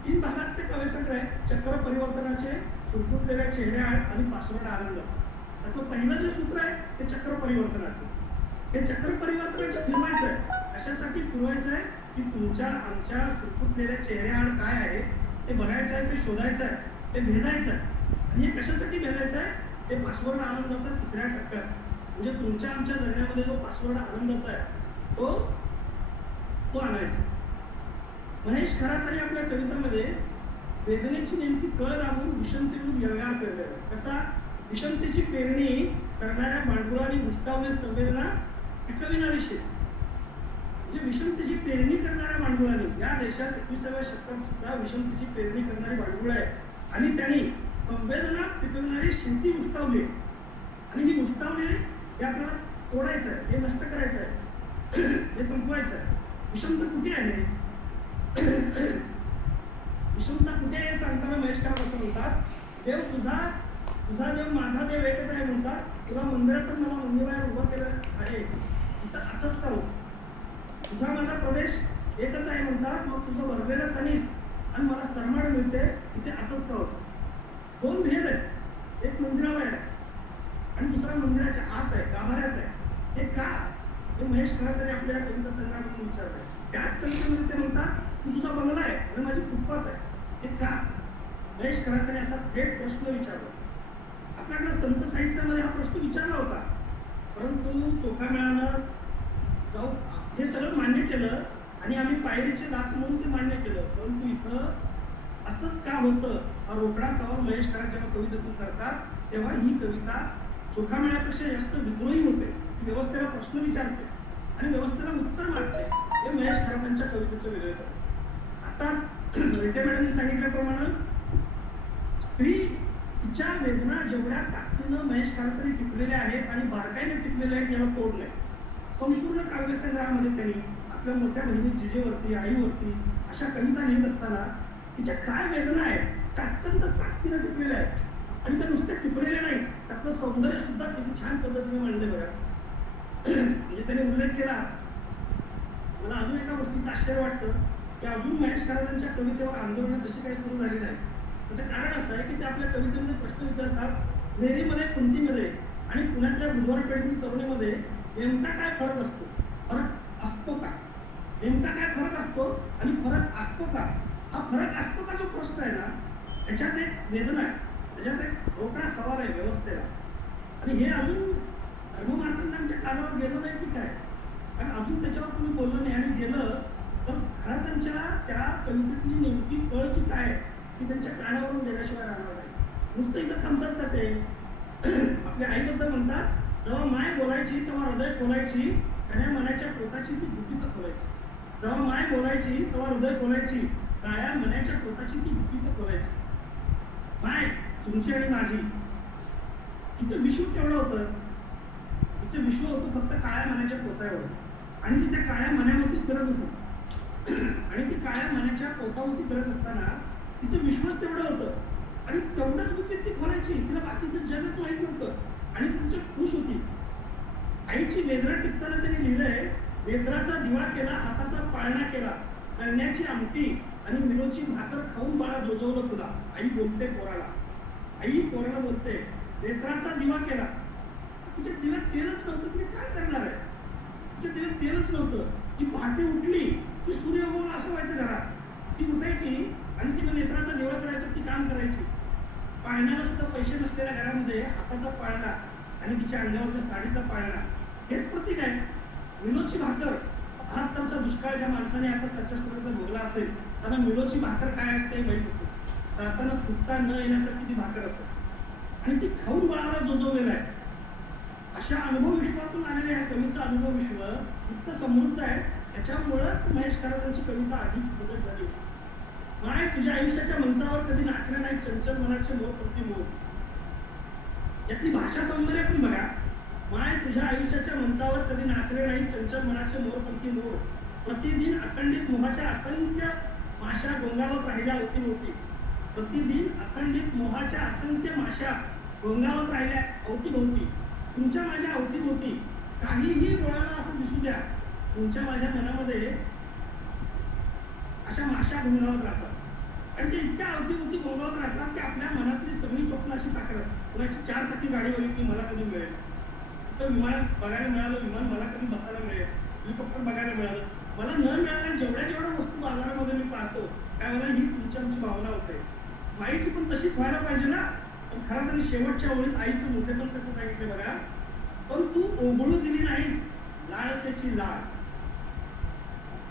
3 भागात ते काव्यसंग्रह आहे. चक्र परिवर्तनाचे, सुरकुतलेल्या चेहऱ्या आणि पासवर्ड आनंदाचा. त्यातलं पहिलं जे सूत्र आहे ते चक्र परिवर्तनाचे. हे चक्र परिवर्तनाचे फिरवायचं आहे. अशासाठी फिरवायचं आहे की तुमच्या आमच्या सुरकुतलेल्या चेहऱ्याआड काय आहे ते बघायचं आहे, ते शोधायचं आहे, ते भेदायचं आहे. आणि हे कशासाठी भेदायचं आहे? ते पासवर्ड आनंदाचा 3ऱ्या टप्प्यात. म्हणजे तुमच्या आमच्या जगण्यामध्ये जो पासवर्ड आनंदाचा आहे तो आणायचा. महेश खरातांनी आपल्या कवितामध्ये वेदनेची नेमकी कळ लागून विषमतेविरुद्ध व्यवहार केलेला आहे. कसा? विषमतेची पेरणी करणाऱ्या मांडुळाने गुष्टावले संवेदना पिकविणारी शेत. म्हणजे विषमतेची पेरणी करणाऱ्या मांडुळाने या देशात 21व्या शतकात सुद्धा विषमतेची पेरणी करणारी मांडुळ आहे आणि त्यांनी संवेदना पिकवणारी शेती उष्टावली. आणि ही उष्टावली हे आपल्याला तोडायचं आहे, हे नष्ट करायचं आहे, हे संपवायचं आहे. विषमता कुठे आहे? विषमता कुठे आहे सांगताना महेश खरात असं म्हणतात, देव तुझा देव माझा देव एकच आहे म्हणतात. तुला मंदिरातून मला मंदिराबाहेर उभं केलं आहे, इथं असंच करू. तुझा माझा प्रदेश एकच आहे म्हणतात, मग तुझं भरलेलं कणीस आणि मला सरमाड मिळते, इथे असंच करू. 2 भेद आहेत. एक मंदिराबाहेर आहे आणि दुसरा मंदिराच्या आत आहे, गाभाऱ्यात आहे. हे का? हे महेश खरातांनी आपल्या कविता संग्रहातून विचारलंय. त्याच कवितेमध्ये ते म्हणतात की तुझा बंगला आहे आणि माझी फुटपाथ आहे. हे का? महेश खरातांनी असा थेट प्रश्न विचारला. आपल्याकडे संत साहित्यामध्ये हा प्रश्न विचारला होता, परंतु चोखामेळानं जाऊ हे सगळं मान्य केलं आणि आम्ही पायरीचे दास म्हणून ते मान्य केलं. परंतु इथं असंच का होतं, हा रोकडा सवाल महेश खरात जेव्हा कवितेतून करतात तेव्हा ही कविता चोखामेळ्यापेक्षा जास्त विद्रोही होते. व्यवस्थेला प्रश्न विचारते आणि व्यवस्थेला उत्तर मागते. हे महेश खरातांच्या कवितेचं वेगळं करतं. आताच रेटे मॅडमने सांगितल्याप्रमाणे स्त्री तिच्या वेदना जेवढ्या ताकदीनं महेश खरातांनी टिपलेल्या आहेत आणि बारकाईने टिपलेल्या आहेत याला तोड नाही. संपूर्ण काव्यसंग्रहामध्ये त्यांनी आपल्या मोठ्या बहिणी जिजेवरती, आईवरती अशा कविता लिहित असताना तिच्या काय वेदना आहेत त्या अत्यंत ताकदीनं टिपलेल्या आहेत आणि त्या नुसत्या टिपलेल्या नाही, त्यातलं सौंदर्य सुद्धा किती छान पद्धतीने मांडले बघा. म्हणजे त्यांनी उल्लेख केला. मला अजून एका गोष्टीचं आश्चर्य वाटतं की अजून महेश खरातांच्या कवितेवर आंदोलनं कशी काही सुरू झाली नाही. त्याचं कारण असं आहे की ते आपल्या कवितेमध्ये प्रश्न विचारतात, नेरीमध्ये कुंतीमध्ये आणि पुण्यातल्या बुधवार पेठीतील तरुणीमध्ये नेमका काय फरक असतो, फरक असतो का, नेमका काय फरक असतो आणि फरक असतो का, हा फरक असतो का जो प्रश्न आहे ना, त्याच्यात एक वेदना आहे, त्याच्यात एक रोकडा सवाल आहे व्यवस्थेला. आणि हे अजून धर्ममार्तंडांच्या कानावर गेलं नाही की काय, कारण अजून त्याच्यावर तुम्ही बोललं नाही. आणि गेलं तर खरातांच्या त्या कवितेतली नेमकी कळची काय की त्यांच्या कानावरून गेल्याशिवाय राहणार नाही. नुसतं इथं थांबतात का ते. आपल्या आईबद्दल म्हणतात, जेव्हा माय बोलायची तेव्हा हृदय खोलायची, काळ्या मनाच्या पोताची ती गुपितं खोलायची. जेव्हा माय बोलायची तेव्हा हृदय खोलायची, काळ्या मनाच्या पोताची ती गुपितं खोलायची. माय तुमची आणि माझी, तिचं विश्व केवढं होतं, तिचं विश्व होतं फक्त काळ्या मनाच्या पोतावर. आणि ती त्या काळ्या मनावरतीच फिरत होतं. आणि ती काळ्या मनाच्या पोतावरती फिरत असताना तिचं विश्वच तेवढं होतं आणि तेवढंच गुपित ती खोलायची. तिला बाकीचं जगच माहीत नव्हतं आणि तुमच्या खुश होती. आईची वेदना टिपताना त्यांनी लिहिलंय, वेदनाचा दिवा केला, हाताचा पाळणा केला, कळण्याची आमटी आणि मिलोची भाकर खाऊन बाळा जोजवलं तुला. आई बोलते पोराला, आई पोराला बोलते, वेदनाचा दिवा केला. तिच्या दिव्यात तेलच नव्हतं, तिने काय करणार आहे. तिच्या दिव्यात तेलच नव्हतं. ती पहाटे उठली की सूर्य उगवला असं व्हायचं घरात. ती उठायची आणि तिला नेत्राचा दिवा करायचं, ती काम करायची. पाळण्याला सुद्धा पैसे नसलेल्या घरामध्ये हाताचा पाळणा आणि तिच्या अंगावरच्या साडीचा पाळणा हेच प्रतीक आहे. मिलोची भाकर, 72चा दुष्काळ ज्या माणसाने आता चर्चासत्राचा भोगला असेल त्यांना मिलोची भाकर काय असते माहीत असेल. राताना फुटता न येण्यासाठी ती भाकर असते आणि ती खाऊन बाळाला जोजवलेला आहे. अशा अनुभव विश्वातून आलेल्या ह्या कवीचा अनुभव विश्व इतकं समृद्ध आहे. त्याच्यामुळेच महेश खरातांची कविता अधिक सजग झाली. माय तुझ्या आयुष्याच्या मंचावर कधी नाचले नाही चंचल मनाचे मोर प्रति मोर. यातली भाषा सौंदर्य पण बघा. माय तुझ्या आयुष्याच्या मंचावर कधी नाचले नाही चंचल मनाचे मोर प्रति मोर. प्रतिदिन अखंडित मोहाच्या असंख्य माशा गोंगावत राहिल्या अवतीभोवती. प्रतिदिन अखंडित मोहाच्या असंख्य माशा गोंगावत राहिल्या अवतीभोवती. तुमच्या माझ्या अवतीभोवती काहीही डोळ्याला असं दिसू द्या, तुमच्या माझ्या मनामध्ये अशा माशा गोंगावत राहतात आणि ते इतक्या अवतीभोवती गोंगावत राहतात की आपल्या मनातली सगळी स्वप्न अशी साकारत. कोणाची 4 चाकी गाडी होईल की मला कधी मिळेल, तर विमान बघायला मिळालं, विमान मला कधी बसायला मिळेल, हेलिकॉप्टर बघायला मिळालं. मला न मिळाल्या जेवढ्या वस्तू बाजारामध्ये मी पाहतो त्यावेळेला ही तुमची आमची भावना होते. आईची पण तशीच व्हायला पाहिजे ना. पण खरं तर शेवटच्या ओळीत आईचं मोठेपण कसं सांगितलं बघा. पण तू ओघळू दिली नाहीस लाळसेची लाळ.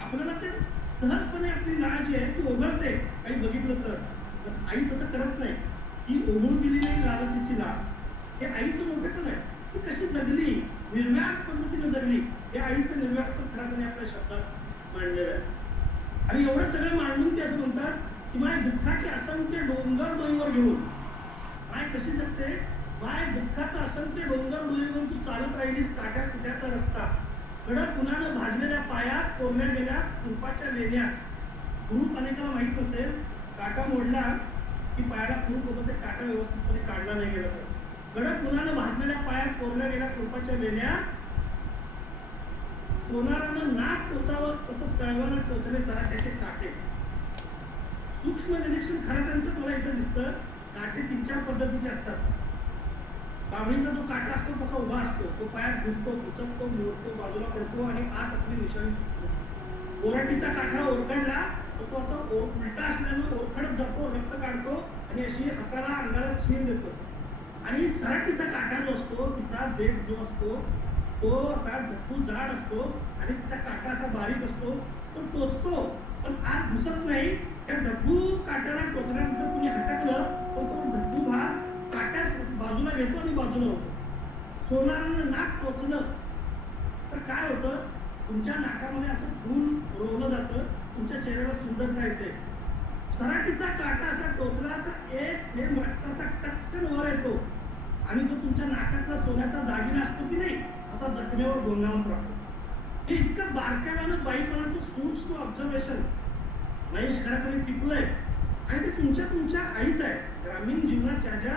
आपल्याला ते सहजपणे आपली लाळ जी आहे ती ओघळते काही बघितलं तर, पण आई तसं करत नाही. ती ओघळू दिली नाही लाळसेची लाळ. हे आईचं मोठेपण आहे. ती कशी जगली, निर्व्याज पद्धतीने जगली, हे आईचं निर्व्याज पण खरं तर आपल्या शब्दात मांडलेलं आहे. आणि एवढं सगळं मांडून ते असं म्हणतात की माय दुःखाचे असंख्य डोंगर डोईवर घेऊन. माय कशी जगते, माय दुःखाचा असंख्य डोंगर डोईवर तू चालत राहिलीस काट्या कुट्याचा रस्ता. कडक उन्हानं भाजलेल्या पायात कोरल्या गेल्या कुंपाच्या लेण्या. कुरूप अनेकाला माहीत नसेल, काटा मोडला की पायाला कुरूप होतं, ते काटा व्यवस्थितपणे काढला नाही गेला तर. कडक उन्हानं भाजलेल्या पायात कोरल्या गेल्या कुंपाच्या लेण्या. सोनारानं नाक टोचावं तसं तळवानं टोचले सराट्याचे काटे. सूक्ष्म निरीक्षण खरातांचं मला इथं दिसतं. काटे 3-4 पद्धतीचे असतात. बाबळीचा जो काटा असतो तसा उभा असतो, तो पायात घुसतो, कुचकतो, मोडतो, बाजूला पडतो आणि आत आपली निशाणी सुटतो. बोराटीचा काटा ओरखडला तर तो असं उलटा असल्यानं ओरखडत जातो, रक्त काढतो आणि अशी हाताला अंगाला चीर देतो. आणि सराटीचा काटा जो असतो, तिचा देठ जो असतो तो असा गट्टू जाड असतो आणि तिचा काटा असा बारीक असतो. तो टोचतो पण आत घुसत नाही. त्या डब्बू काट्याला टोचल्यानंतर तुम्ही हटकलं तर तो डब्बू हा काट्यास बाजूला घेतो आणि बाजूला होतो. सोनारानं नाक टोचलं तर काय होतं, तुमच्या नाकामध्ये असं फूल रोवलं जातं, तुमच्या चेहऱ्याला सुंदरता येते. सराटीचा काटा असा टोचला तर एक थेंब रक्ताचा टचकन वर येतो आणि तो तुमच्या नाकातला सोन्याचा दागिना असतो की नाही असा जखमेवर गोंगावत राहतो. हे इतकं बारकाव्यानं बाईपणाचं सूक्ष्म ऑब्झर्वेशन महेश खराकडे टिकलंय आणि ते तुमच्या आईच आहे. ग्रामीण जीवनात ज्या ज्या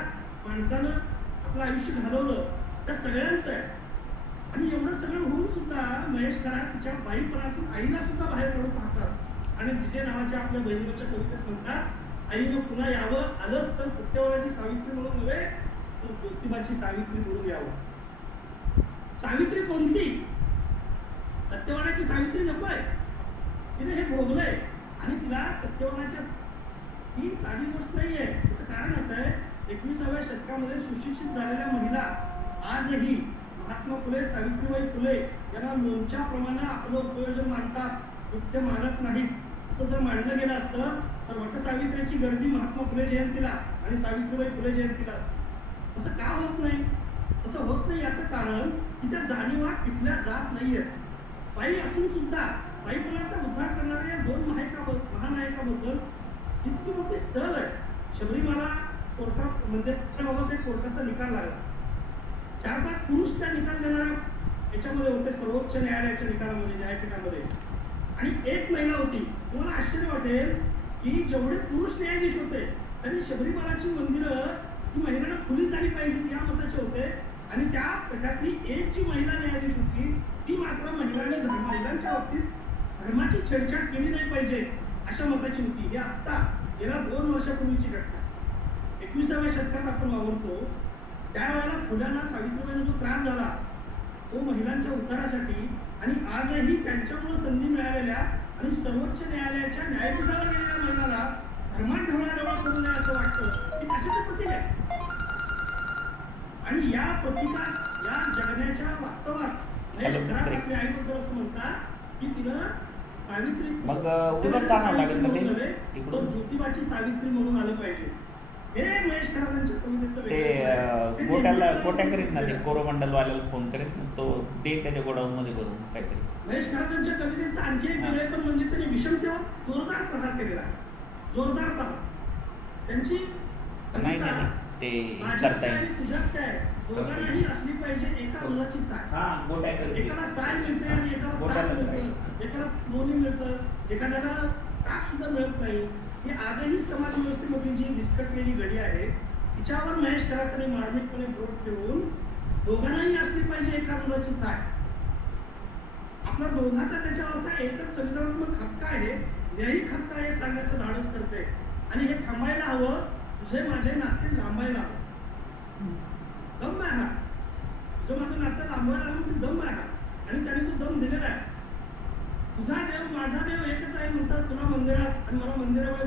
माणसानं आपलं आयुष्य घालवलं त्या सगळ्यांचं आहे. आणि एवढं सगळं होऊन सुद्धा महेश खरा तिच्या बाईपणातून आईला सुद्धा बाहेर काढून पाहतात आणि जिजे नावाच्या आपल्या बहिणीच्या कवितेत म्हणतात, आईनं पुन्हा यावं, आलंच तर सत्यवानाची सावित्री म्हणून नव्हे तर ज्योतिबाची सावित्री म्हणून यावं. सावित्री कोणती? सत्यवानाची सावित्री नकोय. तिने हे भोगलंय आणि तिला सत्यवानाच्या ही साधी गोष्ट नाहीये. त्याचं कारण असं आहे, 21व्या शतकामध्ये सुशिक्षित झालेल्या महिला आजही महात्मा फुले, सावित्रीबाई फुले यांना लोणच्याप्रमाणे आपलं उपयोजन मानतात, नृत्य मानत नाहीत. असं जर मांडलं गेलं असतं तर वटसावित्रीची गर्दी महात्मा फुले जयंतीला आणि सावित्रीबाई फुले जयंतीला असते. असं का होत नाही? असं होत नाही याचं कारण की त्या जाणीवा टिकल्या जात नाहीयेत. बाई असून सुद्धा बाईपणाचा उद्धार करणाऱ्या या दोन महानायकाबद्दल इतकी मोठी सहल आहे. शबरीमाला कोर्टात म्हणजे बाबत एक कोर्टाचा निकाल लागला. 4-5 पुरुष त्या निकाल देणाऱ्या याच्यामध्ये होते, सर्वोच्च न्यायालयाच्या निकालामध्ये, न्यायपीठामध्ये, आणि एक महिला होती. तुम्हाला आश्चर्य वाटेल की जेवढे पुरुष न्यायाधीश होते तरी शबरीमालाची मंदिरं ही महिलांना खुली झाली पाहिजे या मताचे होते. आणि त्या पीठातली एक जी महिला न्यायाधीश होती ती मात्र महिलांच्या बाबतीत धर्माची छेडछाड केली नाही पाहिजे अशा मताची होती. हे आत्ता गेल्या 2 वर्षापूर्वीची घटना. 21व्या शतकात आपण वावरतो त्यावेळेला फुल्यांना, सावित्रीबाईंना जो त्रास झाला तो महिलांच्या उद्धारासाठी आणि आजही त्यांच्यामुळे संधी मिळालेल्या आणि सर्वोच्च न्यायालयाच्या न्यायपीठाला गेलेल्या महिलाला धर्मात ढवळाढवळ करू नये असं वाटतं की कशाचं प्रतीक आहे. आणि या प्रतीका या जगण्याच्या वास्तवात आपल्या आईबद्दल असं म्हणतात की तिनं सावित्री मग उद्याच आणावं लागेल ना ते तो ज्योतिबाची सावित्री म्हणून आलं पाहिजे. हे महेश खरातांच्या कवितेचं ते गोट्या करीत ना, ते कोरोमंडलवाल्याला फोन करेन, तो दे त्याच्या गोडाऊन मध्ये करून काहीतरी. महेश खरातांच्या कवितेचं आणखी एक वेगळे पण म्हणजे त्यांनी विषमतेवर जोरदार प्रहार केलेला आहे. जोरदार प्रहार. त्यांची नाही ते करता येईल. तुझ्यात काय दोघांनाही असली पाहिजे एका मुलाची साय. एकाला साय मिळते आणि एकाला ताक मिळतं, एकाला लोणी मिळतं, एखाद्याला ताक सुद्धा मिळत नाही. ही आजही समाज व्यवस्थेमधली जी विस्कटलेली घडी आहे तिच्यावर महेश खरातांनी मार्मिकपणे बोट ठेवून दोघांनाही असली पाहिजे एका मुलाची साय. आपला दोघाचा त्याच्यावरचा एकच संविधानात्मक हक्क आहे, न्यायिक हक्क आहे सांगण्याचं धाडस करते. आणि हे थांबायला हवं. तुझे माझे नाते लांबायला हवं. दम आहे हा. तुझं माझं नातं लांबायला हवं म्हणजे दम आहे हा. आणि त्याने तो दम दिलेला आहे. तुझा देव माझा देव एकच आहे म्हणतात तुला मंदिरात आणि मला मंदिराबाहेर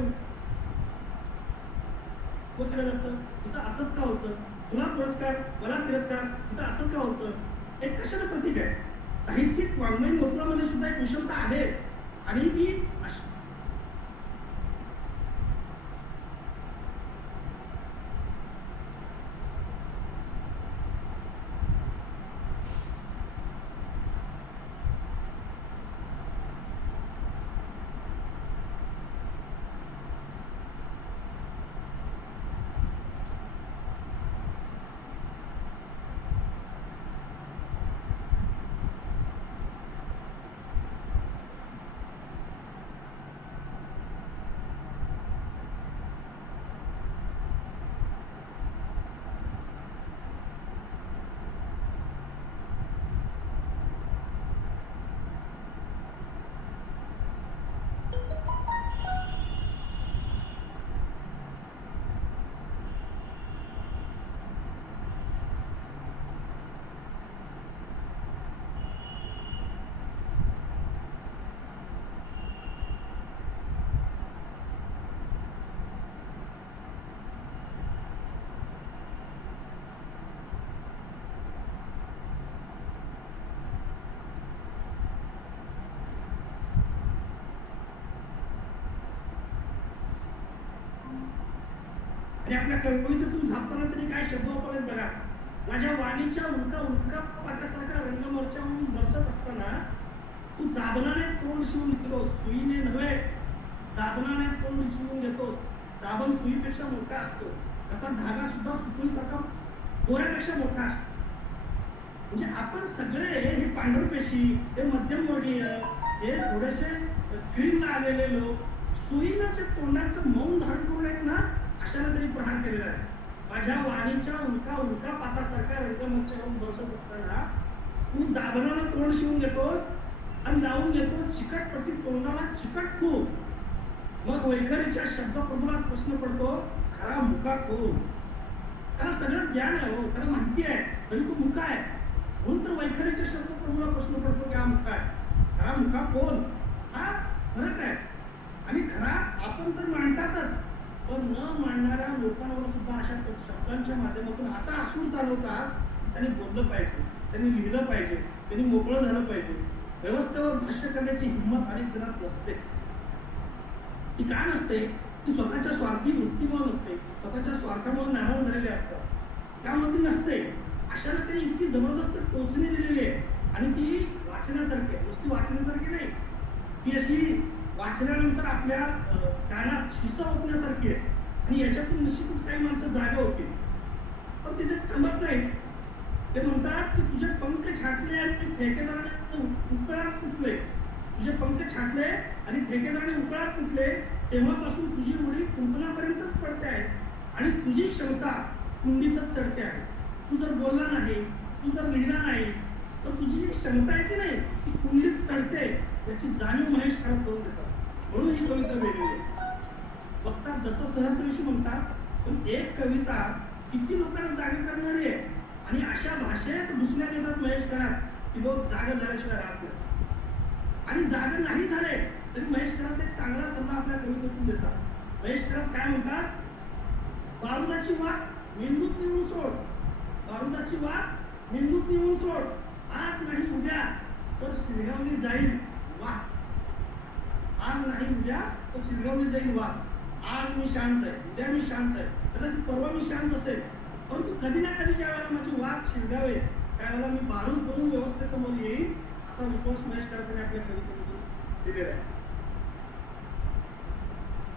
केलं जातं. इथं असंच का होतं? तुला पुरस्कार मला तिरस्कार, इथं असंच का होतं? हे कशाचं प्रतीक आहे? साहित्यिक वाङ्मयीन गोत्रामध्ये सुद्धा एक विषमता आहे आणि ती आणि आपल्या कवितेतून झापताना त्यांनी काय शब्द वापरले बघा. माझ्या वाणीच्या उलका उलका पात्यासारखा रंगमोर्चावरून बरसत असताना तू दाबनाने तोंड शिवून घेतोस, सुईने नव्हे, दाबनाने तोंड शिवून घेतोस. दाबण सुईपेक्षा मोठा असतो, त्याचा धागा सुद्धा सुतळीसारखा दोऱ्यापेक्षा मोठा असतो. म्हणजे आपण सगळे हे पांढरपेशी, हे मध्यमवर्गीय, हे थोडेसे क्रीम आलेले लोक सुईनाच्या तोंडाचं मौन धारण करून आहेत ना, अशाला त्यांनी प्रहार केलेला आहे. माझ्या वाणीच्या उलका उलका पातासारख्या रंगमंचावरून बसत असताना तू दाबनानं तोंड शिवून घेतोस आणि लावून घेतो चिकटपट्टी तोंडाला चिकट खूप. मग वैखरीच्या शब्दप्रभुला प्रश्न पडतो, खरा मुका कोण? त्याला सगळं ज्ञान आहे, हो, त्याला माहिती आहे, तरी तो मुका आहे. म्हणून तर वैखरीच्या शब्दप्रभुला प्रश्न पडतो की हा मुका आहे, खरा मुका कोण? हा फरक आहे. आणि खरा आपण तर मांडतातच, पण न मांडणाऱ्या लोकांवर सुद्धा अशा शब्दांच्या माध्यमातून असा असूर चालवतात. त्यांनी बोललं पाहिजे, त्यांनी लिहिलं पाहिजे, त्यांनी मोकळं झालं पाहिजे. व्यवस्थेवर भाष्य करण्याची हिंमत अनेक जणांत नसते. ती का नसते? ती स्वतःच्या स्वार्थी वृत्तीमुळे नसते, स्वतःच्या स्वार्थामुळे नाराज झालेले असतात, त्यामुळे ती नसते. अशाला त्यांनी इतकी जबरदस्त टोचणी दिलेली आहे. आणि ती वाचण्यासारखी आहे, नुसती वाचण्यासारखी नाही, ती अशी वाचल्यानंतर आपल्या कानात शिसा ओतण्यासारखी आहे. आणि याच्यातून निश्चितच काही माणसं जागा होती, पण तिथे थांबत नाही. ते म्हणतात की तुझे पंख छाटले आणि ठेकेदाराने उकळात फुटले, तुझे पंख छाटले आणि ठेकेदाराने उकळात फुटले, तेव्हापासून तुझी उडी कुंपणापर्यंतच पडते आहे आणि तुझी क्षमता कुंडीतच चढते आहे. तू जर बोलला नाही, तू जर लिहिला नाही, तर तुझी जी क्षमता आहे की नाही ती कुंडीत चढते, याची जाणीव महेश खराब करून देतात. म्हणून ही कविता वेगळी आहे. वक्ता जसं सहस्रविषयी म्हणतात, पण एक कविता किती लोकांना जागे करणारी आहे. आणि अशा भाषेत दुसऱ्या देतात महेश खराब की लोक जागा झाल्याशिवाय राहत नाही. आणि जागा नाही झाले तरी महेश खराब एक चांगला सल्ला आपल्या कवितेतून देतात. महेश खराब काय म्हणतात? बारुदाची वाट मेंदूत नेऊन सोड, बारुदाची वाट मेंदूत नेऊन सोड, आज नाही उद्या तर शिरगावली जाईल वाट, आज नाही उद्या तर शिरगावली जाईल वाट. आज मी शांत आहे, उद्या मी शांत आहे, कदाचित परवा मी शांत असेल, परंतु कधी ना कधी ज्या वेळेला माझी वाट शिरगावेल त्यावेळेला मी बारून करून व्यवस्थेसमोर येईल, असा विश्वास महेश खराबने आपल्या कवितेतून दिलेला आहे.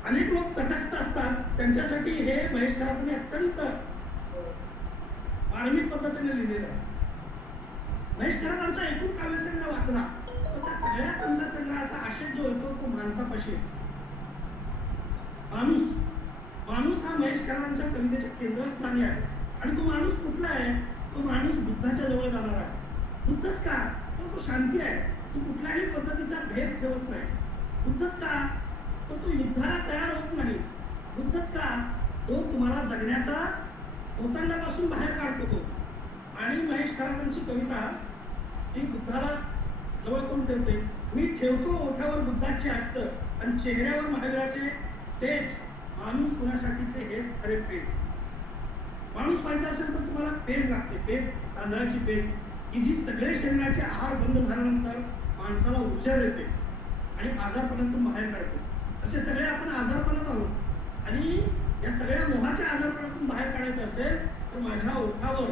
अनेक लोक तटस्थ असतात, त्यांच्यासाठी हे महेश खराबने अत्यंत मार्मिक पद्धतीने लिहिलेलं आहे. महेश खराबांचा एकूण काव्यसंग्रह वाचला तर त्या सगळ्या कविता संग्रहाचा आशय जो होतो तो माणसापाशी, माणूस. माणूस हा महेश खराबांच्या कवितेच्या केंद्रस्थानी आहे. आणि तो माणूस कुठला आहे? तो माणूस बुद्धाच्या जवळ जाणार आहे. बुद्धच का? तो शांती आहे, तो कुठल्याही पद्धतीचा भेद ठेवत नाही. बुद्धच का? तो युद्धाला तयार होत नाही. बुद्धच का? तो तुम्हाला जगण्याचा ओतांडापासून बाहेर काढतो तो. आणि महेश खराबांची कविता ही बुद्धाला जवळ करून ठेवते. मी ठेवतो ओठावर बुद्धाची हास्य आणि चेहऱ्यावर महावीराचे तेज, माणूस होण्यासाठीचे हेच खरे पेज. माणूस व्हायचा असेल तर तुम्हाला पेज लागते, पेज, तांदळाची पेज, की जी सगळे शरीराचे आहार बंद झाल्यानंतर माणसाला ऊर्जा देते आणि आजारपणातून बाहेर काढते. असे सगळे आपण आजारपणात आहोत आणि या सगळ्या मोहाच्या आजारपणातून बाहेर काढायचं असेल तर माझ्या ओठावर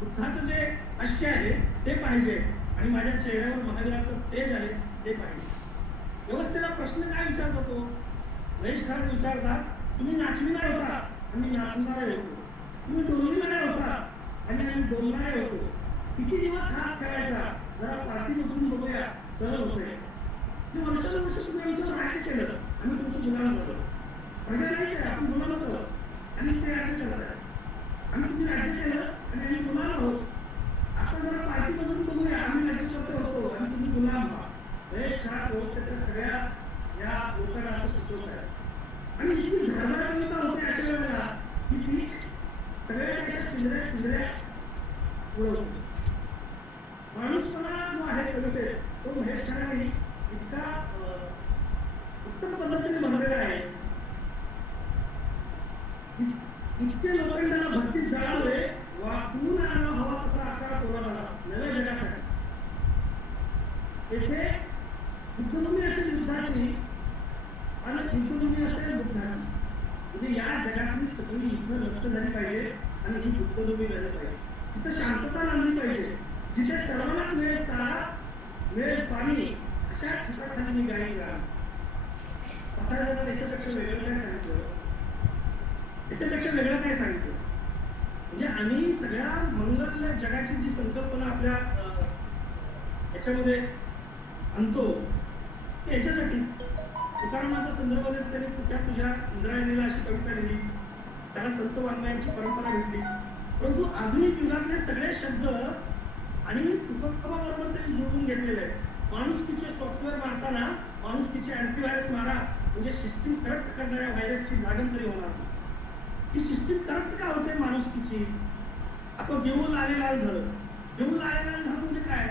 बुद्धाचं जे हास्य आहे ते पाहिजे आणि माझ्या चेहऱ्यावर महावीराचं तेज आहे ते पाहिजे. व्यवस्थेला प्रश्न काय विचारतो तो? महेश खराब विचारतात, तुम्ही नाचविणार होता आणि मी नाचणार होतो, तुम्ही डोलविणार होता आणि मी डोलणार होतो, किती दिवस हात करायचा, जरा पाठीमधून बघूया तर होते. मी मनुष्य सुद्धा राहायला केलं आणि तुमचं जुगाला होतं, प्रजाने आपण गुन्हा होतं आणि ते राज्य चालत आम्ही तुम्ही राज्य केलं आणि आम्ही गुन्हा होत. आपण जरा पाठीमधून बघूया, आम्ही राज्य होतो आणि तुम्ही गुन्हा व्हा. सगळ्या या लोकांना सुचवत आहे आणि ही धर्मनिर्मिती होते अशा वेळेला की ती सगळ्याच्या चिंधऱ्या उडवते. माणूसपणा जो आहे कविते तो महेश खराबांनी इतका उत्तम पद्धतीने बनवलेला आहे. इतके लोकांनी त्यांना भक्ती जाणवले, वाकून आणा भावा तसा आकार तोडा झाला नव्या जगासाठी. येथे इकॉनॉमी असेल बुद्धाची आणि इकॉनॉमी असेल बुद्धाची. म्हणजे या जगातली सगळी इथं लक्ष झाली पाहिजे आणि ही युद्धभूमी झाली पाहिजे. तिथं शांतता आणली पाहिजे, जिथे सर्वांना मिळेल चारा, मिळेल पाणी, अशा ठिकाणी मी गाई राहा. त्याच्यापेक्षा वेगळं काय सांगितलं, त्याच्यापेक्षा वेगळं काय सांगितलं म्हणजे आम्ही सगळ्या मंगल जगाची जी संकल्पना आपल्या याच्यामध्ये आणतो याच्यासाठी तुकारामाचा संदर्भ देत त्यांनी कुठल्या तुझ्या इंद्रायणीला अशी कविता लिहिली, त्याला संत वाङ्मयांची परंपरा भेटली. परंतु आधुनिक युगातले सगळे शब्द आणि तुकारामाबरोबर त्यांनी जोडून घेतलेले आहेत. माणुसकीचे सॉफ्टवेअर मारताना माणुसकीचे अँटीव्हायरस मारा म्हणजे सिस्टीम करप्ट करणाऱ्या व्हायरसची लागण तरी होणार नाही. ही सिस्टीम करप्ट का होते माणुसकीची? आता देऊळ लालेलाल झालं, देऊळ लालेलाल झालं म्हणजे काय?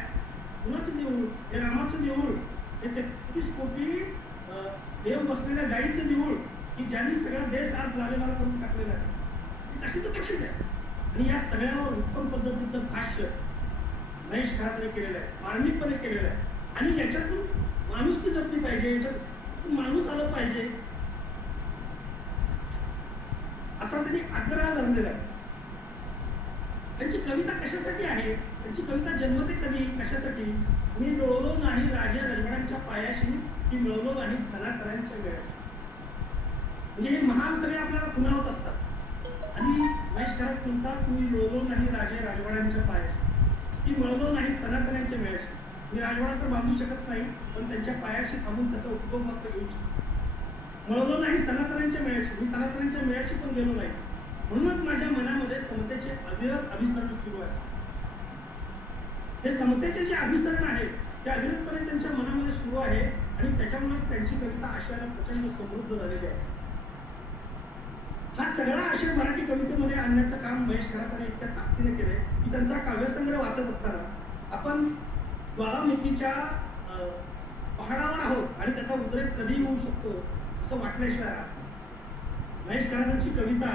कुणाचं देऊळ? हे रामाचं देऊळ, हे 33 कोटी देव बसलेल्या गाईचं देऊळ की ज्यांनी सगळा देश आज लालेलाल करून टाकलेला आहे. हे कशाचं पक्षी आहे? आणि या सगळ्यावर उत्तम पद्धतीचं भाष्य महेश खरातने केलेलं आहे, मार्मिकपणे केलेलं आहे. आणि याच्यातून माणुसकी जपली पाहिजे, याच्यातून माणूस आलं पाहिजे असा त्यांनी आग्रह धरलेला आहे. त्यांची कविता कशासाठी आहे? त्यांची कविता जन्मते कधी, कशासाठी? मी लोळलो नाही राजे रजवाड्यांच्या पायाशी, की मिळवलो नाही सनातन्यांच्या वेळाशी. म्हणजे हे महान सगळे आपल्याला खुणावत असतात आणि महेश खरात म्हणतात मी लोळलो नाही राजे राजवाड्यांच्या पायाशी, की मिळवलो नाही सनातन्यांच्या वेळाशी. मी राजवाडा तर बांधू शकत नाही, पण त्यांच्या पायाशी थांबून त्याचा उपभोग मात्र घेऊ शकतो. मिळवलो नाही सनातन्यांच्या मेळ्याशी, मी सनातन्यांच्या मेळ्याशी पण गेलो नाही. म्हणूनच माझ्या मनामध्ये समतेचे अविरत अभिसरण सुरू आहे. हे समतेचे जे अभिसरण आहे ते अविरतपणे त्यांच्या मनामध्ये सुरू आहे आणि त्याच्यामुळेच त्यांची कविता आशयाला प्रचंड समृद्ध झालेली आहे. हा सगळा आशय मराठी कवितेमध्ये आणण्याचं काम महेश खराताने इतक्या ताकदीने केले की त्यांचा काव्यसंग्रह वाचत असताना आपण ज्वालामुखीच्या पहाडावर आहोत आणि त्याचा उद्रेक कधी होऊ शकतो असं वाटल्याशिवाय. महेश खरातांची कविता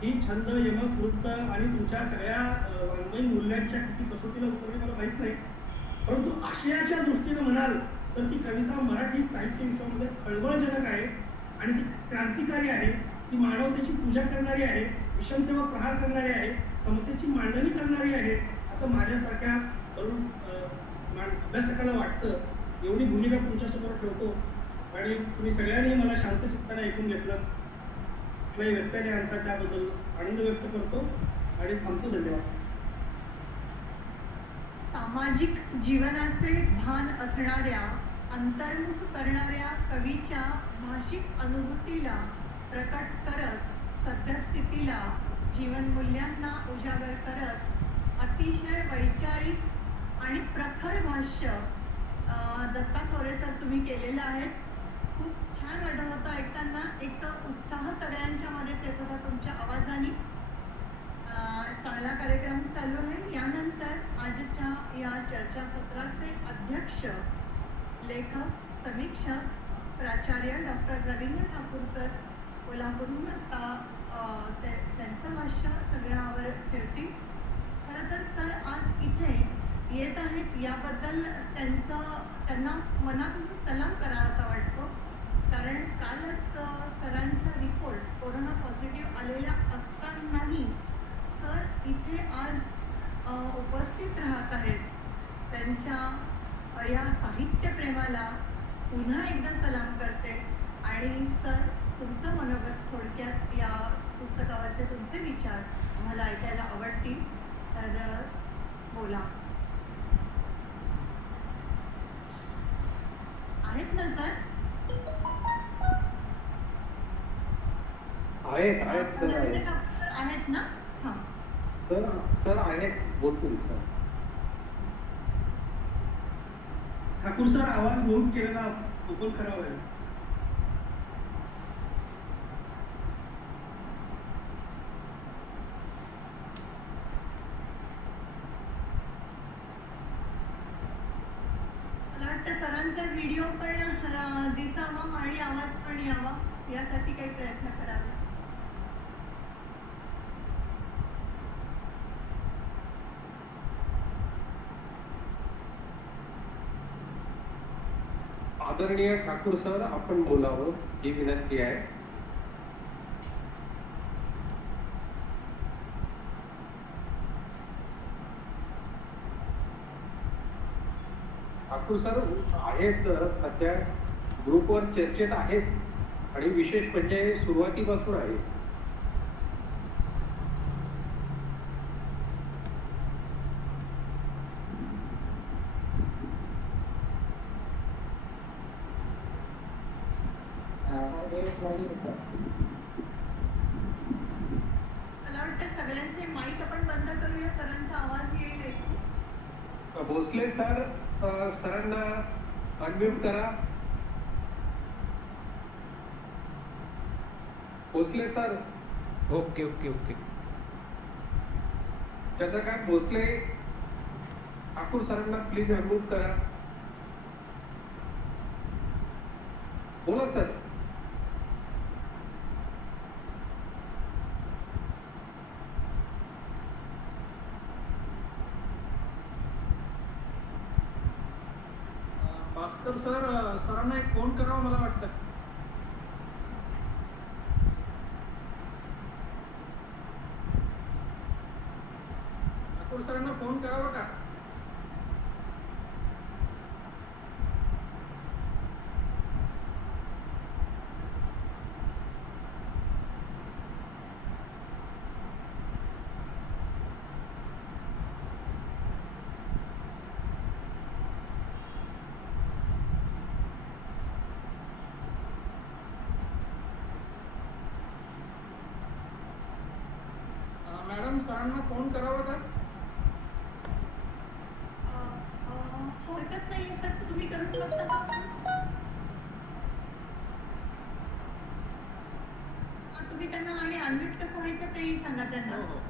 ही छंद, यमक, वृत्त आणि तुमच्या सगळ्या वाङ्मयीन मूल्यांच्या किती कसोटीला उतरली मला माहित नाही, परंतु आशयाच्या दृष्टीने म्हणाल तर ती कविता मराठी साहित्य विश्वामध्ये खळबळजनक आहे आणि ती क्रांतिकारी आहे. ती मानवतेची पूजा करणारी आहे, विषमतेवर प्रहार करणारी आहे, समतेची मांडणी करणारी आहे असं माझ्यासारख्या तरुण अभ्यासकाला वाटतं. एवढी भूमिका तुमच्यासमोर ठेवतो आणि तुम्ही सगळ्यांनी मला शांत चित्ताने ऐकून घेतलं, कुठल्याही व्यक्तीने आणता त्याबद्दल आनंद व्यक्त करतो आणि थांबतो. धन्यवाद. सामाजिक जीवनाचे भान असणाऱ्या, अंतर्मुख करणाऱ्या कवीच्या भाषिक अनुभूतीला प्रकट करत, सद्यस्थितीला, जीवनमूल्यांना उजागर करत अतिशय वैचारिक आणि प्रखर भाष्य दत्ता थोरे सर तुम्ही केलेलं आहे. खूप छान वाटत होतं ऐकताना. एक तर उत्साह सगळ्यांच्या मध्येच येत होता तुमच्या आवाजाने. चांगला कार्यक्रम चालू आहे. यानंतर आजच्या या चर्चासत्राचे अध्यक्ष, लेखक, समीक्षक, प्राचार्य डॉक्टर रवींद्र ठाकूर सर कोल्हापूरहून आता त्यांचं भाष्य सगळ्यावर ठेवतील. खरं तर सर आज इथे येत आहेत याबद्दल त्यांना मनापासून सलाम करावासा वाटतो. कारण कालच सरांचा रिपोर्ट कोरोना पॉझिटिव्ह आलेला असतानाही सर इथे आज उपस्थित राहत आहेत. त्यांच्या या साहित्यप्रेमाला पुन्हा एकदा सलाम करते आणि सर तुमचं मनोगत थोडक्यात या पुस्तकावरचे तुमचे विचार आम्हाला ऐकायला आवडतील तर बोला. आहेत ना सर? आहेत सर, आहेत ना? हां सर आहेत, बोलतील सर. ठाकूर सर आवाज म्यूट केलेला ओपन करावा लागेल. सरांचा व्हिडिओ पण दिसावा आणि आवाज पण यावा यासाठी काही प्रयत्न करावे. आदरणीय ठाकूर सर, आपण बोलावं ही विनंती आहे. ठाकूर सर आहेत सध्या ग्रुपवर चर्चेत आहेत आणि विशेष म्हणजे सुरुवातीपासून आहे. मला वाटतं सगळ्यांचे माईक आपण बंद करूया, सरांचा आवाज येईल ऐकू. भोसले सर सरांना अनम्यूट करा. Bhosale sir. Okay okay okay. Chandrakant Bhosale Thakur सरांना प्लीज अनम्यूट करा. बोला सर. भास्कर सर, सरांना एक फोन करावा मला वाटतं. ठाकूर सरांना फोन करावा का? मॅडम, सरांना फोन करावा का? हरकत नाहीये सर, तुम्ही करून बघता का? तुम्ही त्यांना आणि अनम्यूट कसं व्हायचं तेही सांगा त्यांना. हो.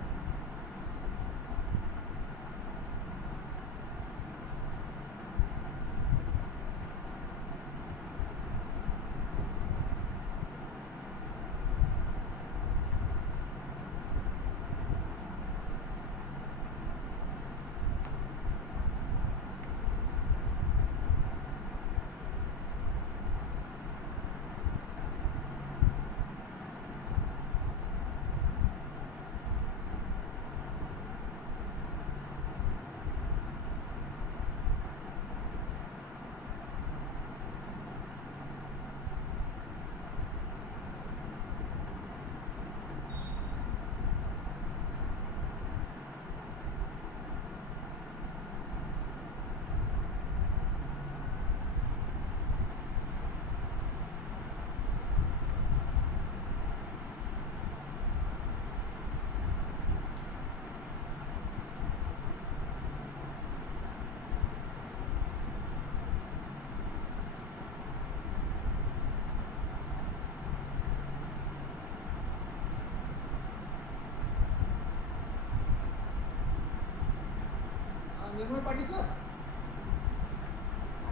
निर्मळ पाटील सर.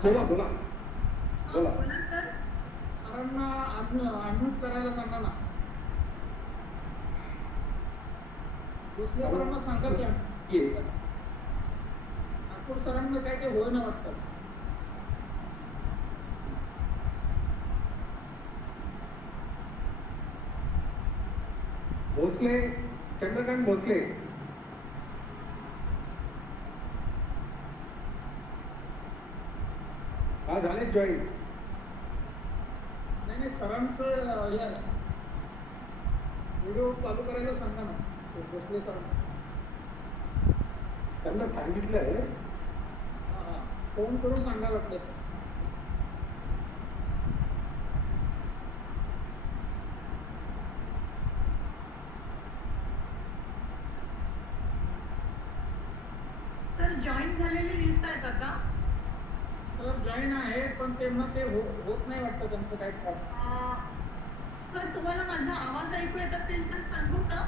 बोला बोला बोला. बोला सर. सरांना अनम्यूट करायला सांगा ना. भोसले सरांना सांगा की ठाकूर सरांना काय ते होईना वाटतं. भोसले, चंद्रकांत भोसले. हा झाले जॉईन. नाही, सरांचं व्हिडिओ चालू करायला सांगा ना भोसले सरांना. त्यांना सांगितलंय. फोन करून सांगा वाटलं सर. सर जॉईन झालेले दिसत आहेत आता. सर जॉईन आहे, पण त्यांना ते होत नाही वाटतं त्यांचं काय प्रॉब्लेम. सर तुम्हाला माझा आवाज ऐकू येत असेल तर सांगू का?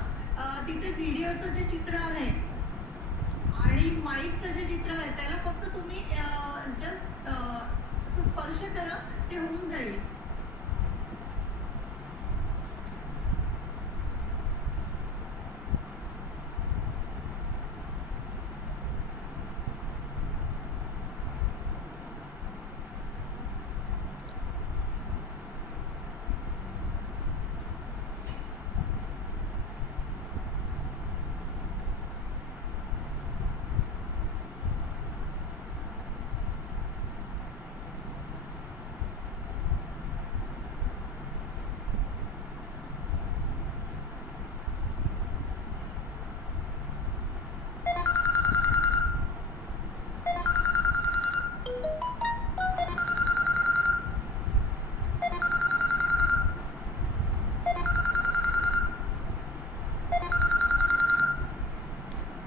तिथे व्हिडिओचं जे चित्र आहे आणि माईकचं जे चित्र आहे त्याला फक्त तुम्ही जस्ट असं स्पर्श करा, ते होऊन जाईल.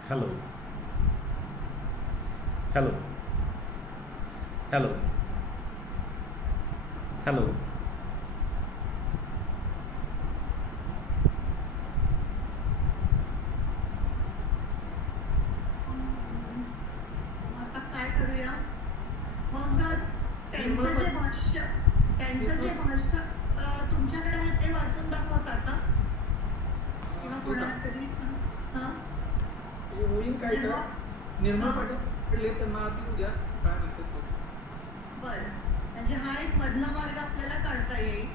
हॅलो हॅलो हॅलो हॅलो आता काय करूया मग त्यांचं जे भाष्य तुमच्याकडे आहे ते वाचून दाखवता का किंवा कोणाला तरी हा हे होईल काय तर निर्मळ पाटील त्यांना आत येऊ द्या काय म्हणतात ते. बरं म्हणजे हा एक मधला मार्ग आपल्याला काढता येईल.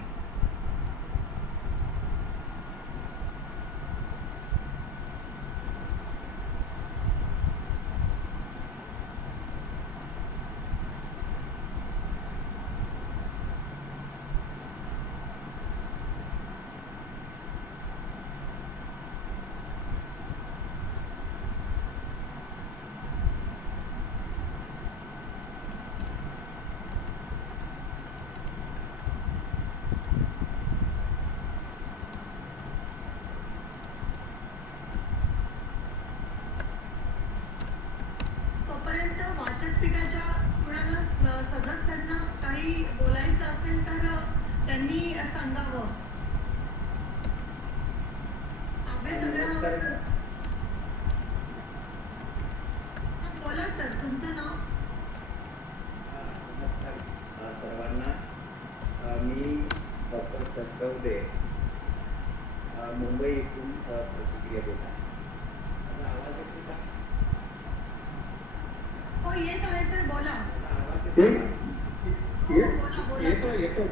तोपर्यंत वाचक पीठाच्या कुणाला सदस्यांना काही बोलायचं असेल तर त्यांनी सांगावं. अभ्यासगृहावर बोला सर तुमचं नाव. नमस्कार सर्वांना. मी डॉक्टर सटकवडे मुंबई येथून प्रतिक्रिया देत आहे. माझा आवाज येतो का? हो येत आहे सर बोला. आवाज हे? येतो? हो बोला येतो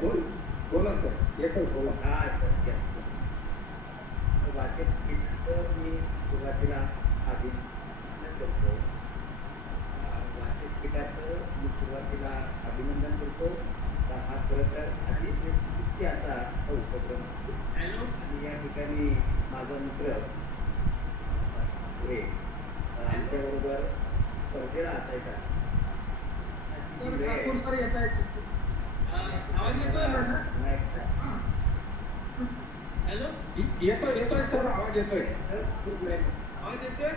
बोला सर येतो बोला. हा अच्छा. वाचक पीठाचं मी सुरुवातीला अभिनंदन करतो. वाचक पीठाचं मी सुरुवातीला अभिनंदन करतो. हा खरं तर अतिशय असा उपक्रम हॅलो. आणि या ठिकाणी माझा मित्र आमच्याबरोबर स्पर्धेला असायचा. सर ठाकूर सर येत आहेत. आवाज येतोय ना? हॅलो येतोय सर आवाज येतोय. आवाज येतोय?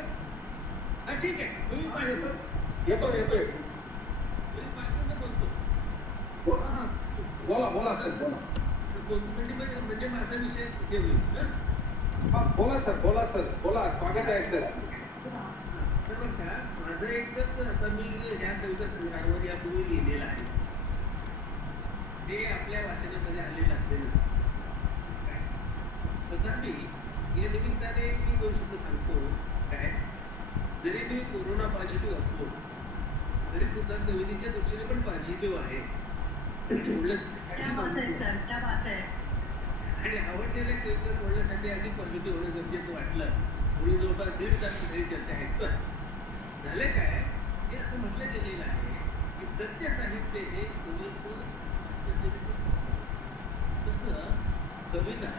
हा ठीक आहे. तुम्ही पाहिजे येतोय तुम्ही 5 मिनिटं बोलतो. बोला सर बोला. 2 मिनिटांमध्ये म्हणजे माझा विषय हे होईल. बोला सर बोला स्वागत आहे सर. बरं का माझं एकच आता मी ह्या कविता संग्रहावर यापूर्वी लिहिलेलं आहे. ते आपल्या वाचनामध्ये आलेलं असेलच. तथापि या निमित्ताने मी 2 शब्द सांगतो. काय जरी मी कोरोना पॉझिटिव्ह असलो तरी सुद्धा कवितेच्या दृष्टीने पण पॉझिटिव्ह आहे. आणि आवडलेल्या कविता बोलण्यासाठी आधी पॉझिटिव्ह होणं गरजेचं वाटलं म्हणून जवळपास 1.5 तास घरीचे असे आहेत. पण झालं काय हे असं म्हटलं गेलेलं आहे की गद्य साहित्य हे कवीचं असतं. तसं कविता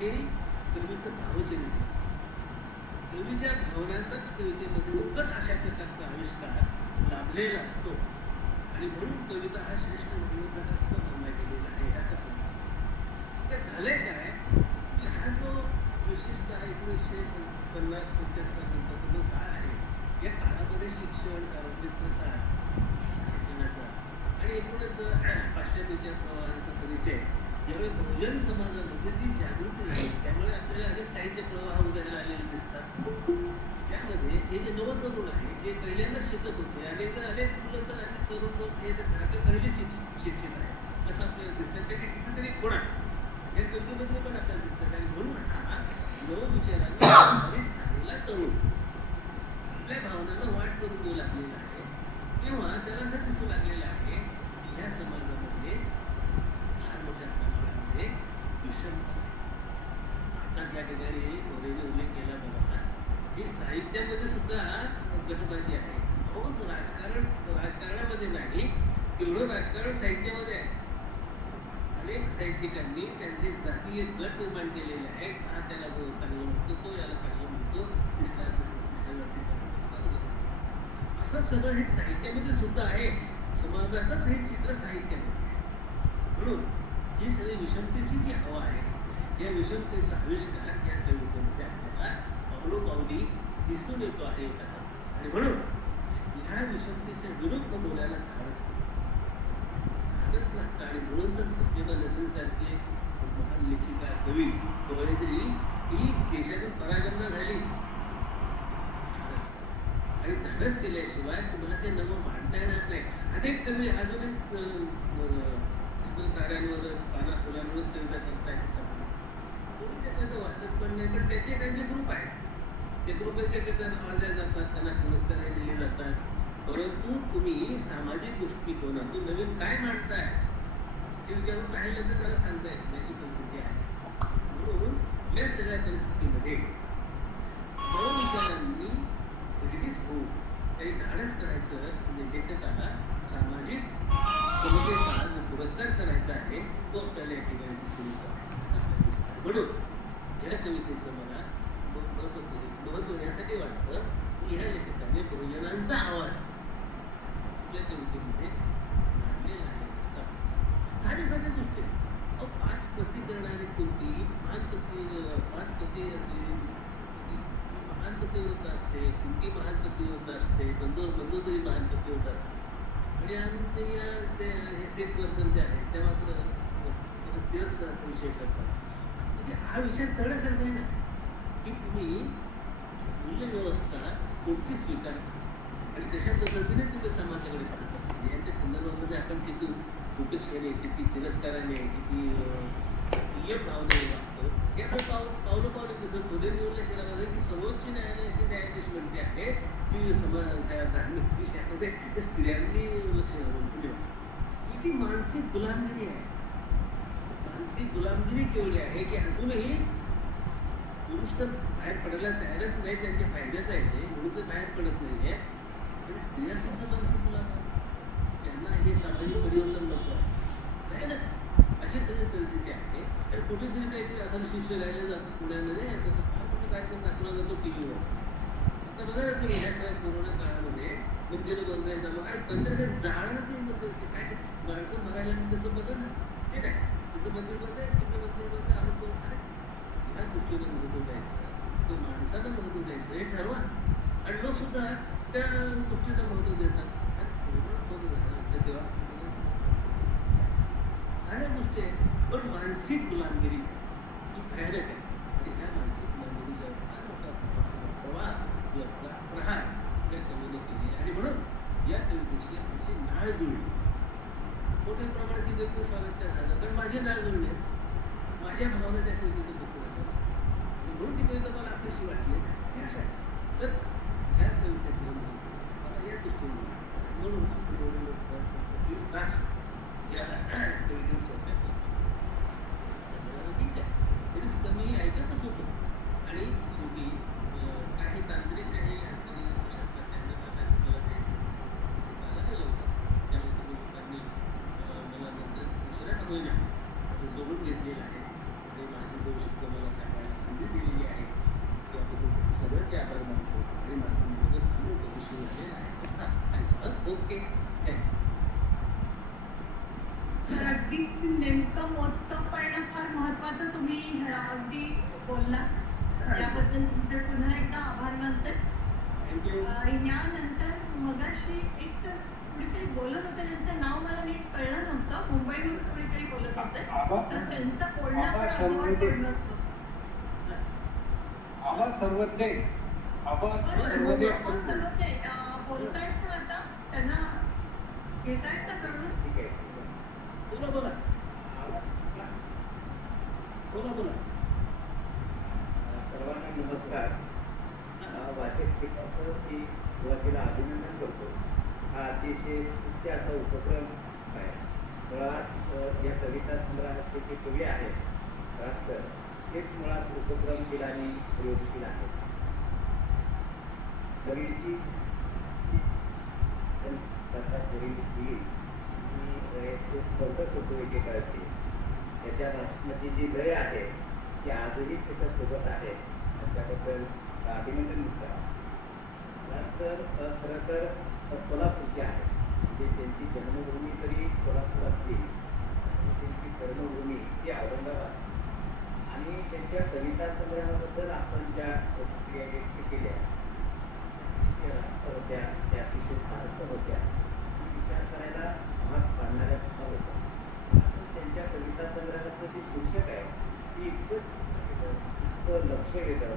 हे कवीचं भावजनित असतं. कवीच्या भावनांतच कवितेमध्ये उत्कट अशा प्रकारचा आविष्कार लाभलेला असतो आणि म्हणून कविता हा श्रेष्ठ वर्णनास्थ मानला गेलेला आहे असं आपण दिसतं. ते झालंय काय की हा जो विशेषतः 1950-75 नंतरचा जो काळ आहे या काळामध्ये शिक्षण सार्वत्रिक प्रसार शिक्षणाचा आणि एकूणच पाश्चात्याच्या प्रवाहांचा परिचय यावेळी बहुजन समाजामध्ये जी जागृती झाली त्यामुळे आपल्याला अनेक साहित्य प्रवाह उदयाला आलेले दिसतात. त्यामध्ये हे जे नवतरुण आहे जे पहिल्यांदा शिकत होते अनेक मुलं तर अनेक तरुण लोक हे घरातले पहिले शिक्षित आहे असं आपल्याला दिसतं. त्याची कितीतरी गुण आहे या कवितेमध्ये पण आपल्याला दिसतात. आणि म्हणून हा नवविचाराने झालेला तरुण आपल्या भावनांना वाट करून देऊ लागलेला आहे किंवा त्याला असं दिसू लागलेलं आहे की ह्या समाजामध्ये फार मोठ्या प्रमाणामध्ये विषमता आहे. आताच या ठिकाणी मोरेने उल्लेख केला बघा की साहित्यामध्ये सुद्धा गटबाजी आहे. राजकारणामध्ये नाही तेवढं राजकारण साहित्यामध्ये आहे. अनेक साहित्यिकांनी त्यांचे जातीय गट निर्माण केलेले आहेत. हा त्याला चांगलं म्हणतो तो याला चांगलं म्हणतो तिसऱ्या असं सगळं हे साहित्यामध्ये सुद्धा आहे. समाजाचंच हे चित्र साहित्यामध्ये म्हणून ही सगळी विषमतेची जी हवा आहे या विषमतेचा आविष्कार या कवितेमध्ये आपल्याला पावलोपावली दिसून येतो आहे एका समाजात. आणि म्हणून ह्या विषमतेच्या विरुद्ध बोलायला धाडस लागतं. आणि म्हणून तर स्नेहा नसरीसारखी महान लेखिका कवी कवयित्री ही देशातून परागंदा झाली. आणि धाडस केल्याशिवाय तुम्हाला ते नवं मांडता येणार नाही. अनेक कवी अजूनही ताऱ्यांवरच पाना फुलांवरच कविता करतायत असं कोणी त्याच्यात वाचत पण नाही. पण त्यांचे ग्रुप आहेत. ते ग्रुप त्यांना आवाजल्या जातात, त्यांना पुरस्कार दिले जातात. परंतु तुम्ही सामाजिक दृष्टिकोनातून नवीन काय मांडताय ते विचारून पाहिलं तर त्याला सांगता येत नाही अशी परिस्थिती आहे. म्हणून या सगळ्या परिस्थितीमध्ये नवविचारांनी प्रेरित होऊन काही धाडस करायचं म्हणजे लेखकाला सामाजिक समतेचा जो पुरस्कार करायचा आहे तो आपल्याला या ठिकाणी दिसून येतो. म्हणून या कवितेचं मला महत्व यासाठी वाटतं की ह्या लेखकाने बहुजनांचा आवाज आपल्या कवितेमध्ये मांडलेला आहे. साध्या साध्या गोष्टी 5 पती करणारी कोणती पाच पती असलेली महान पतिव्रता असते, कुंती महान पतिव्रता असते, मंदोदरी महान पतिव्रता असते. आणि हे सेक्स वर्कर जे आहेत त्या मात्र तिरस्काराचा विषय ठरतात. म्हणजे हा विषय कळण्यासारखा आहे ना की तुम्ही मूल्यव्यवस्था कोणती स्वीकारता आणि कशा पद्धतीने तुम्ही समाजाकडे पाहत असतील यांच्या संदर्भामध्ये आपण किती उपेक्षेने, किती तिरस्काराने, किती भावनेने वागतो हे आपण पावलं जसं थोडे बोलले केला पाहिजे की सर्वोच्च न्यायालयाचे न्यायाधीश म्हणते आहे की धार्मिक विषयामध्ये स्त्रियांनी लक्ष घालून ठेवा. किती मानसिक गुलामगिरी आहे. मानसिक गुलामगिरी केवढी आहे की अजूनही पुरुष तर बाहेर पडायला तयारच नाही, त्यांच्या फायद्याच आहे ते म्हणून ते बाहेर पडत नाही आहे. आणि स्त्रिया सुद्धा मानसिक गुलाम आहेत. त्यांना हे सामाजिक परिवर्तन नको आहे ना. अशी सगळी परिस्थिती आहे. तर कुठेतरी काहीतरी आता शिष्य राहिले जातात पुण्यामध्ये त्याचा फार मोठा कार्यक्रम दाखवला जातो टीव्हीवर. आता बघा ना तुम्ही ह्या सगळ्या कोरोना काळामध्ये मंदिरं बंद आहेत मग काय मंदिर जाळणं ते मंदिर काय माणसं मरायला तसं बघा ना ते नाही तिथं मंदिर बंद आहे तिथं मंदिर बंद आहे आपण करून काय ह्या गोष्टीला महत्त्व द्यायचं तो माणसाला महत्त्व द्यायचं हे ठरवा. आणि लोक सुद्धा त्या गोष्टीला महत्त्व देतात. तेव्हा साऱ्या गोष्टी आहेत पण मानसिक गुलामगिरी ही भयानक आहे. आणि ह्या मानसिक गुलामगिरीचा फार मोठा प्रहार या कवीने केली आणि म्हणून या कवितेशी आमची नाळ जुळली. मोठ्या प्रमाणात ही कविता स्वागत झालं कारण माझी नाळ जुळली माझ्या भावना त्या कवितेने व्यक्त झाल्या म्हणून ती कविता मला आपल्याशी वाटली हे असं आहे. तर ह्या कवितेचं मला या दृष्टीने म्हणून आपली तास या कवितेवर चर्चा करतो. ठीक आहे तरी सुद्धा मी ऐकतच होतो आणि शेवटी काही तांत्रिक काही होईना जोडून घेतलेलं आहे आणि माझे दोन शब्द मला सांगायला संधी दिलेली आहे की आपण सगळ्याचे आभार मानतो आणि माझं मदत थांबून विषय झालेला आहे. ओके सर अगदी नेमकं मोजकं पण फार महत्वाचं तुम्ही अगदी बोललात त्याबद्दल तुमचे पुन्हा एकदा आभार मानते. यानंतर मगाशी एक कुणीतरी बोलत होते त्यांचं नाव मला नीट कळलं नव्हतं मुंबईहून कुणीतरी बोलत होते तर त्यांचं बोलणं पण अर्धवट पडलं होतं. आवाज सर्वज्ञ बोलतायत पण आता त्यांना घेतायत का सोडून बोला बोला बोला बोला. सर्वांना नमस्कार. वाचक की सुरुवातीला अभिनंदन करतो. हा अतिशय स्तुत्य असा उपक्रम आहे. मुळात या कविता संग्रहाचे जे कवी आहेत राजकर हेच मुळात उपक्रमशील आणि प्रयोगशील आहेत. कवीची स्पर्धक होतो एकेकाळची त्याच्या भाषणाची जी लय आहे ती आजही त्याच्यासोबत आहे त्याबद्दल अभिनंदन करा. तर खरं तर सोलापूरचे आहे म्हणजे त्यांची जन्मभूमी तरी सोलापूर असली त्यांची कर्मभूमी ती औरंगाबाद आणि त्यांच्या कविता संग्रहाबद्दल आपण ज्या प्रतिक्रिया व्यक्त केल्या अतिशय रास्त होत्या, त्या अतिशय सार्थ होत्या, विचार करायला भाग पाडणाऱ्या भाग होत्या. त्यांच्या कविता संग्रहाचं जे शीर्षक आहे ते इतकं लक्ष वेधं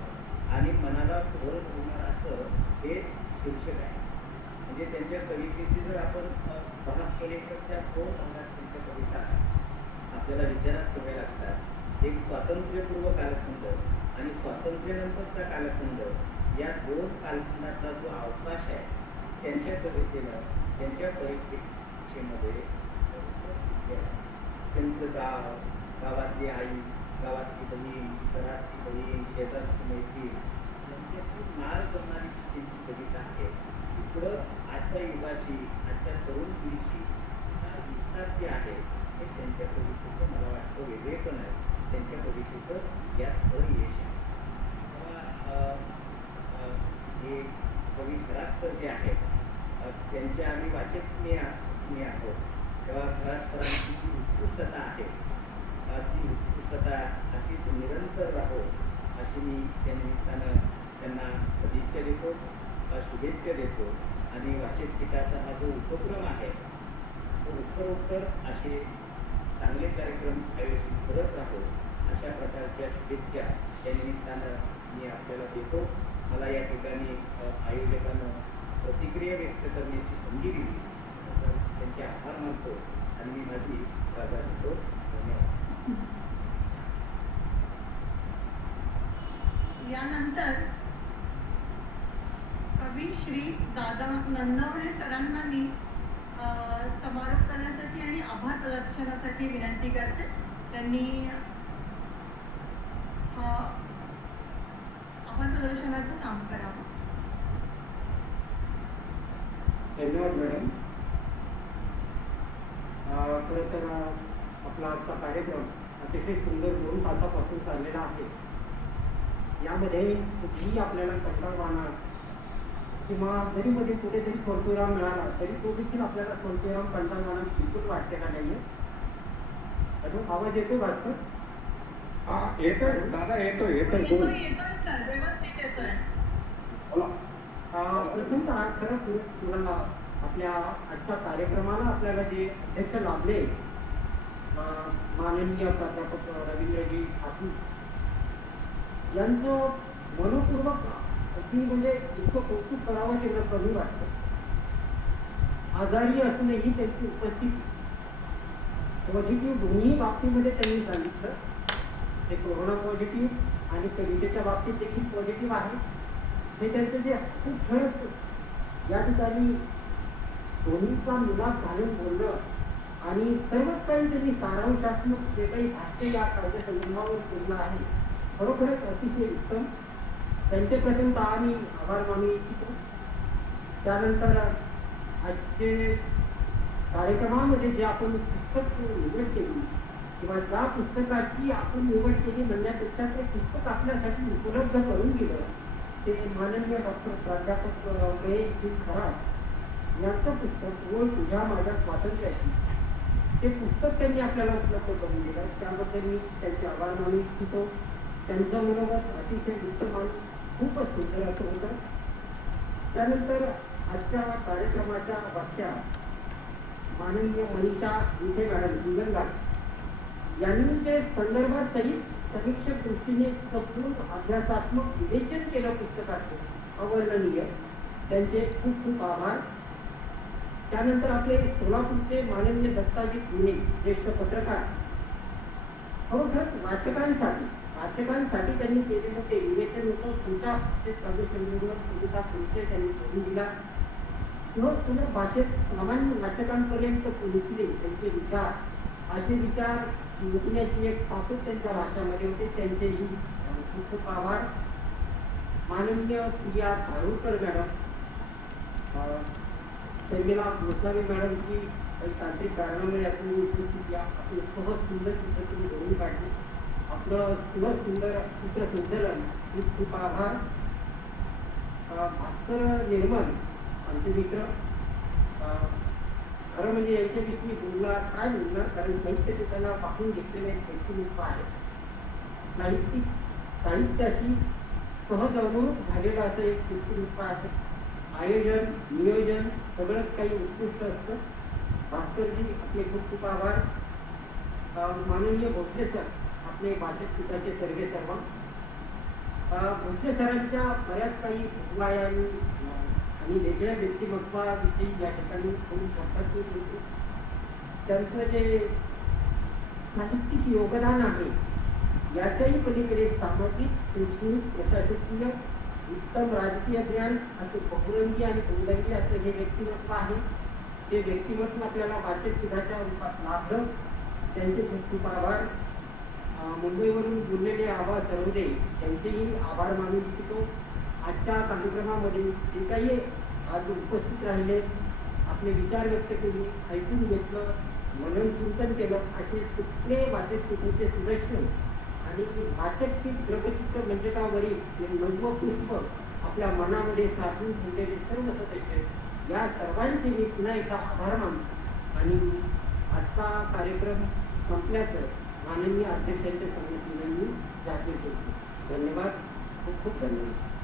आणि मनाला भर होणार असं हे शीर्षक आहे. म्हणजे त्यांच्या कवितेची जर आपण भाग केले तर त्या 2 भागात त्यांच्या कविता आपल्याला विचारात ठेवाव्या लागतात. एक स्वातंत्र्यपूर्व कालखंड आणि स्वातंत्र्यानंतरचा कालखंड, या 2 कालखंडातला जो अवकाश आहे त्यांच्या कवितेनं, त्यांच्या परीक्षेमध्ये त्यांचं गाव, गावातली आई, गावातली बहीण, घरातली बहीण, शेजारची मैत्रीण यांच्यातून नाळ करणारी त्यांची कविता आहे. पुढं आजच्या युगाशी, आजच्या तरुण पिढीशी विस्तार जे आहे हे त्यांच्या कवितेचं मला वाटतं वेगळेपण आहे. त्यांच्या कवितेचं यात यश आहे. हे कवी घरातकर जे आहेत त्यांचे आम्ही वाचक आहोत. तेव्हा घरातकरांची जी उत्कृष्टता आहे ती उत्कृष्टता अशीच निरंतर राहो अशी मी त्या निमित्तानं त्यांना सदिच्छा देतो, शुभेच्छा देतो. आणि वाचक गीताचा हा जो उपक्रम आहे तो उत्तरोत्तर असे चांगले कार्यक्रम आयोजित करत राहो अशा प्रकारच्या शुभेच्छा या निमित्तानं मी आपल्याला देतो. मला या ठिकाणी आयोजकांना प्रतिक्रिया व्यक्त करण्याची संधी दिली तर त्यांचे आभार मानतो आणि मी माझी जागा देतो. धन्यवाद. यानंतर कवी श्री दादा नंदवरे सरांना मी समारोप करण्यासाठी आणि आभार प्रदर्शनासाठी विनंती करते. त्यांनी आभार प्रदर्शनाचं काम करावं. धन्यवाद मॅडम. खरं तर आपला आजचा कार्यक्रम अतिशय सुंदर 2 तासापासून चाललेला आहे. यामध्ये कुठेही आपल्याला कंटाळवाणा किंवा जरी मध्ये कुठेतरी स्वर्गविराम मिळाला तरी तो देखील आपल्याला स्वर्गविराम कंटाळवाणा बिलकुल वाटलेला नाहीये. अजून आवाज येतो भास्कर? येतोय दादा, येतोय येतोय सर, व्यवस्थित येतोय. प्रथमतः खरं तुला आपल्या आजच्या कार्यक्रमाला आपल्याला जे अध्यक्ष लाभले माननीय प्राध्यापक रवींद्रजी ठाकूर यांचं मनपूर्वक अगदी म्हणजे इतकं कौतुक करावं तेवढं कमी वाटतं. आजारी असूनही त्यांची उपस्थिती पॉझिटिव्ह दोन्ही बाबतीमध्ये त्यांनी सांगितलं. ते कोरोना पॉझिटिव्ह आणि कवितेच्या बाबतीत देखील पॉझिटिव्ह आहे. हे त्यांचं जे खूप खरंच या ठिकाणी दोन्हीचा मिलाप घालून बोलणं आणि सर्वच काही त्यांनी सारांशात्मक जे काही भाष्य या कार्यसंदर्भावर केलं आहे खरोखरच अतिशय उत्तम. त्यांचे प्रथमतः आम्ही आभार मानू इच्छितो. त्यानंतर आजचे कार्यक्रमामध्ये जे आपण पुस्तक निवड केली किंवा ज्या पुस्तकाची आपण निवड केली म्हणण्यापेक्षा ते पुस्तक आपल्यासाठी उपलब्ध करून दिलं ते माननीय डॉक्टर प्राध्यापक महेशजी खरात यांचं पुस्तक व तुझ्या माझ्या स्वातंत्र्याची ते पुस्तक त्यांनी आपल्याला उपलब्ध करून दिलं. त्याबद्दल मी त्यांचे आभार मानू इच्छितो. त्यांचं मनोगत अतिशय उत्तम आणि खूपच सुंदर असं होतं. त्यानंतर आजच्या कार्यक्रमाच्या व्याख्या माननीय मनीषा विखे मॅडम हिंगणघाट यांनी जे संदर्भासहित समीक्षक दृष्टीने सखोल अभ्यासात्मक विवेचन केलं पुस्तकाचं अवर्णनीय. त्यांचे खूप खूप आभार. त्यानंतर आपले सोलापूरचे माननीय दत्ताजी पुणे ज्येष्ठ पत्रकार खरोखरच वाचकांसाठी त्यांनी केलेलं ते विवेचन होतं. तुमच्या संदर्भावर कविता परिचय त्यांनी करून दिला किंवा तुला भाषेत सामान्य वाचकांपर्यंत पोहोचले त्यांचे विचार असे विचार मुकण्याची एक ताकद त्यांच्या भाषामध्ये होते. त्यांचेही खूप खूप आभार. माननीय प्रिया धारूरकर मॅडम, शर्मिला गोसावी मॅडमची काही तांत्रिक कारणामुळे आपली उपस्थिती आपली सहज सुंदर चित्र तुम्ही घडवून काढली. आपलं सहज सुंदर सूत्रसंचलन खूप खूप आभार. भास्कर निर्मल आमचे मित्र, खरं म्हणजे यांच्याविषयी काय बोलणार कारण साहित्य त्यांना पाहून घेतलेले त्यांची लोक आहेत. साहित्याशी सहज अनुरूप झालेलं असं एक व्यक्तिरूप आहे आयोजन नियोजन सगळंच काही उत्कृष्ट असतं. भास्करजी आपले खूप खूप आभार. माननीय भोसले सर आपले भाषक पिताचे सर्वे सर्व. भोसले सरांच्या बऱ्याच काही उपवायांनी आणि वेगळ्या व्यक्तिमत्वाविषयी या ठिकाणी थोडी शब्दात होते. त्यांचं जे साहित्यिक योगदान आहे याच्याही पलीकडे सामाजिक शैक्षणिक प्रशासकीय उत्तम राजकीय ज्ञान असे बहुरंगी आणि बहुरंगी असं हे व्यक्तिमत्व आहे. ते व्यक्तिमत्व आपल्याला भाषक पिताच्या रूपात लाभलं. त्यांचे खूप खूप आभार. मुंबईवरून बोललेले आभार सर्वदे त्यांचेही आभार मानू इच्छितो. आजच्या कार्यक्रमामध्ये जे काही आज उपस्थित राहिले आपले विचार व्यक्त केले ऐकून घेतलं मनन चिंतन केलं असे कुठले भाषकपीठाचे सुदर्शन आणि भाषकपीठ द्रवचित्र मंचकावरील हे नवं पुष्प आपल्या मनामध्ये साठवून ठेवलेले सर्व सदस्य या सर्वांचे मी पुन्हा एकदा आभार मानतो आणि आजचा कार्यक्रम संपल्याचं माननीय अध्यक्षांच्या समितीने मी जाहीर केले. धन्यवाद. खूप खूप धन्यवाद.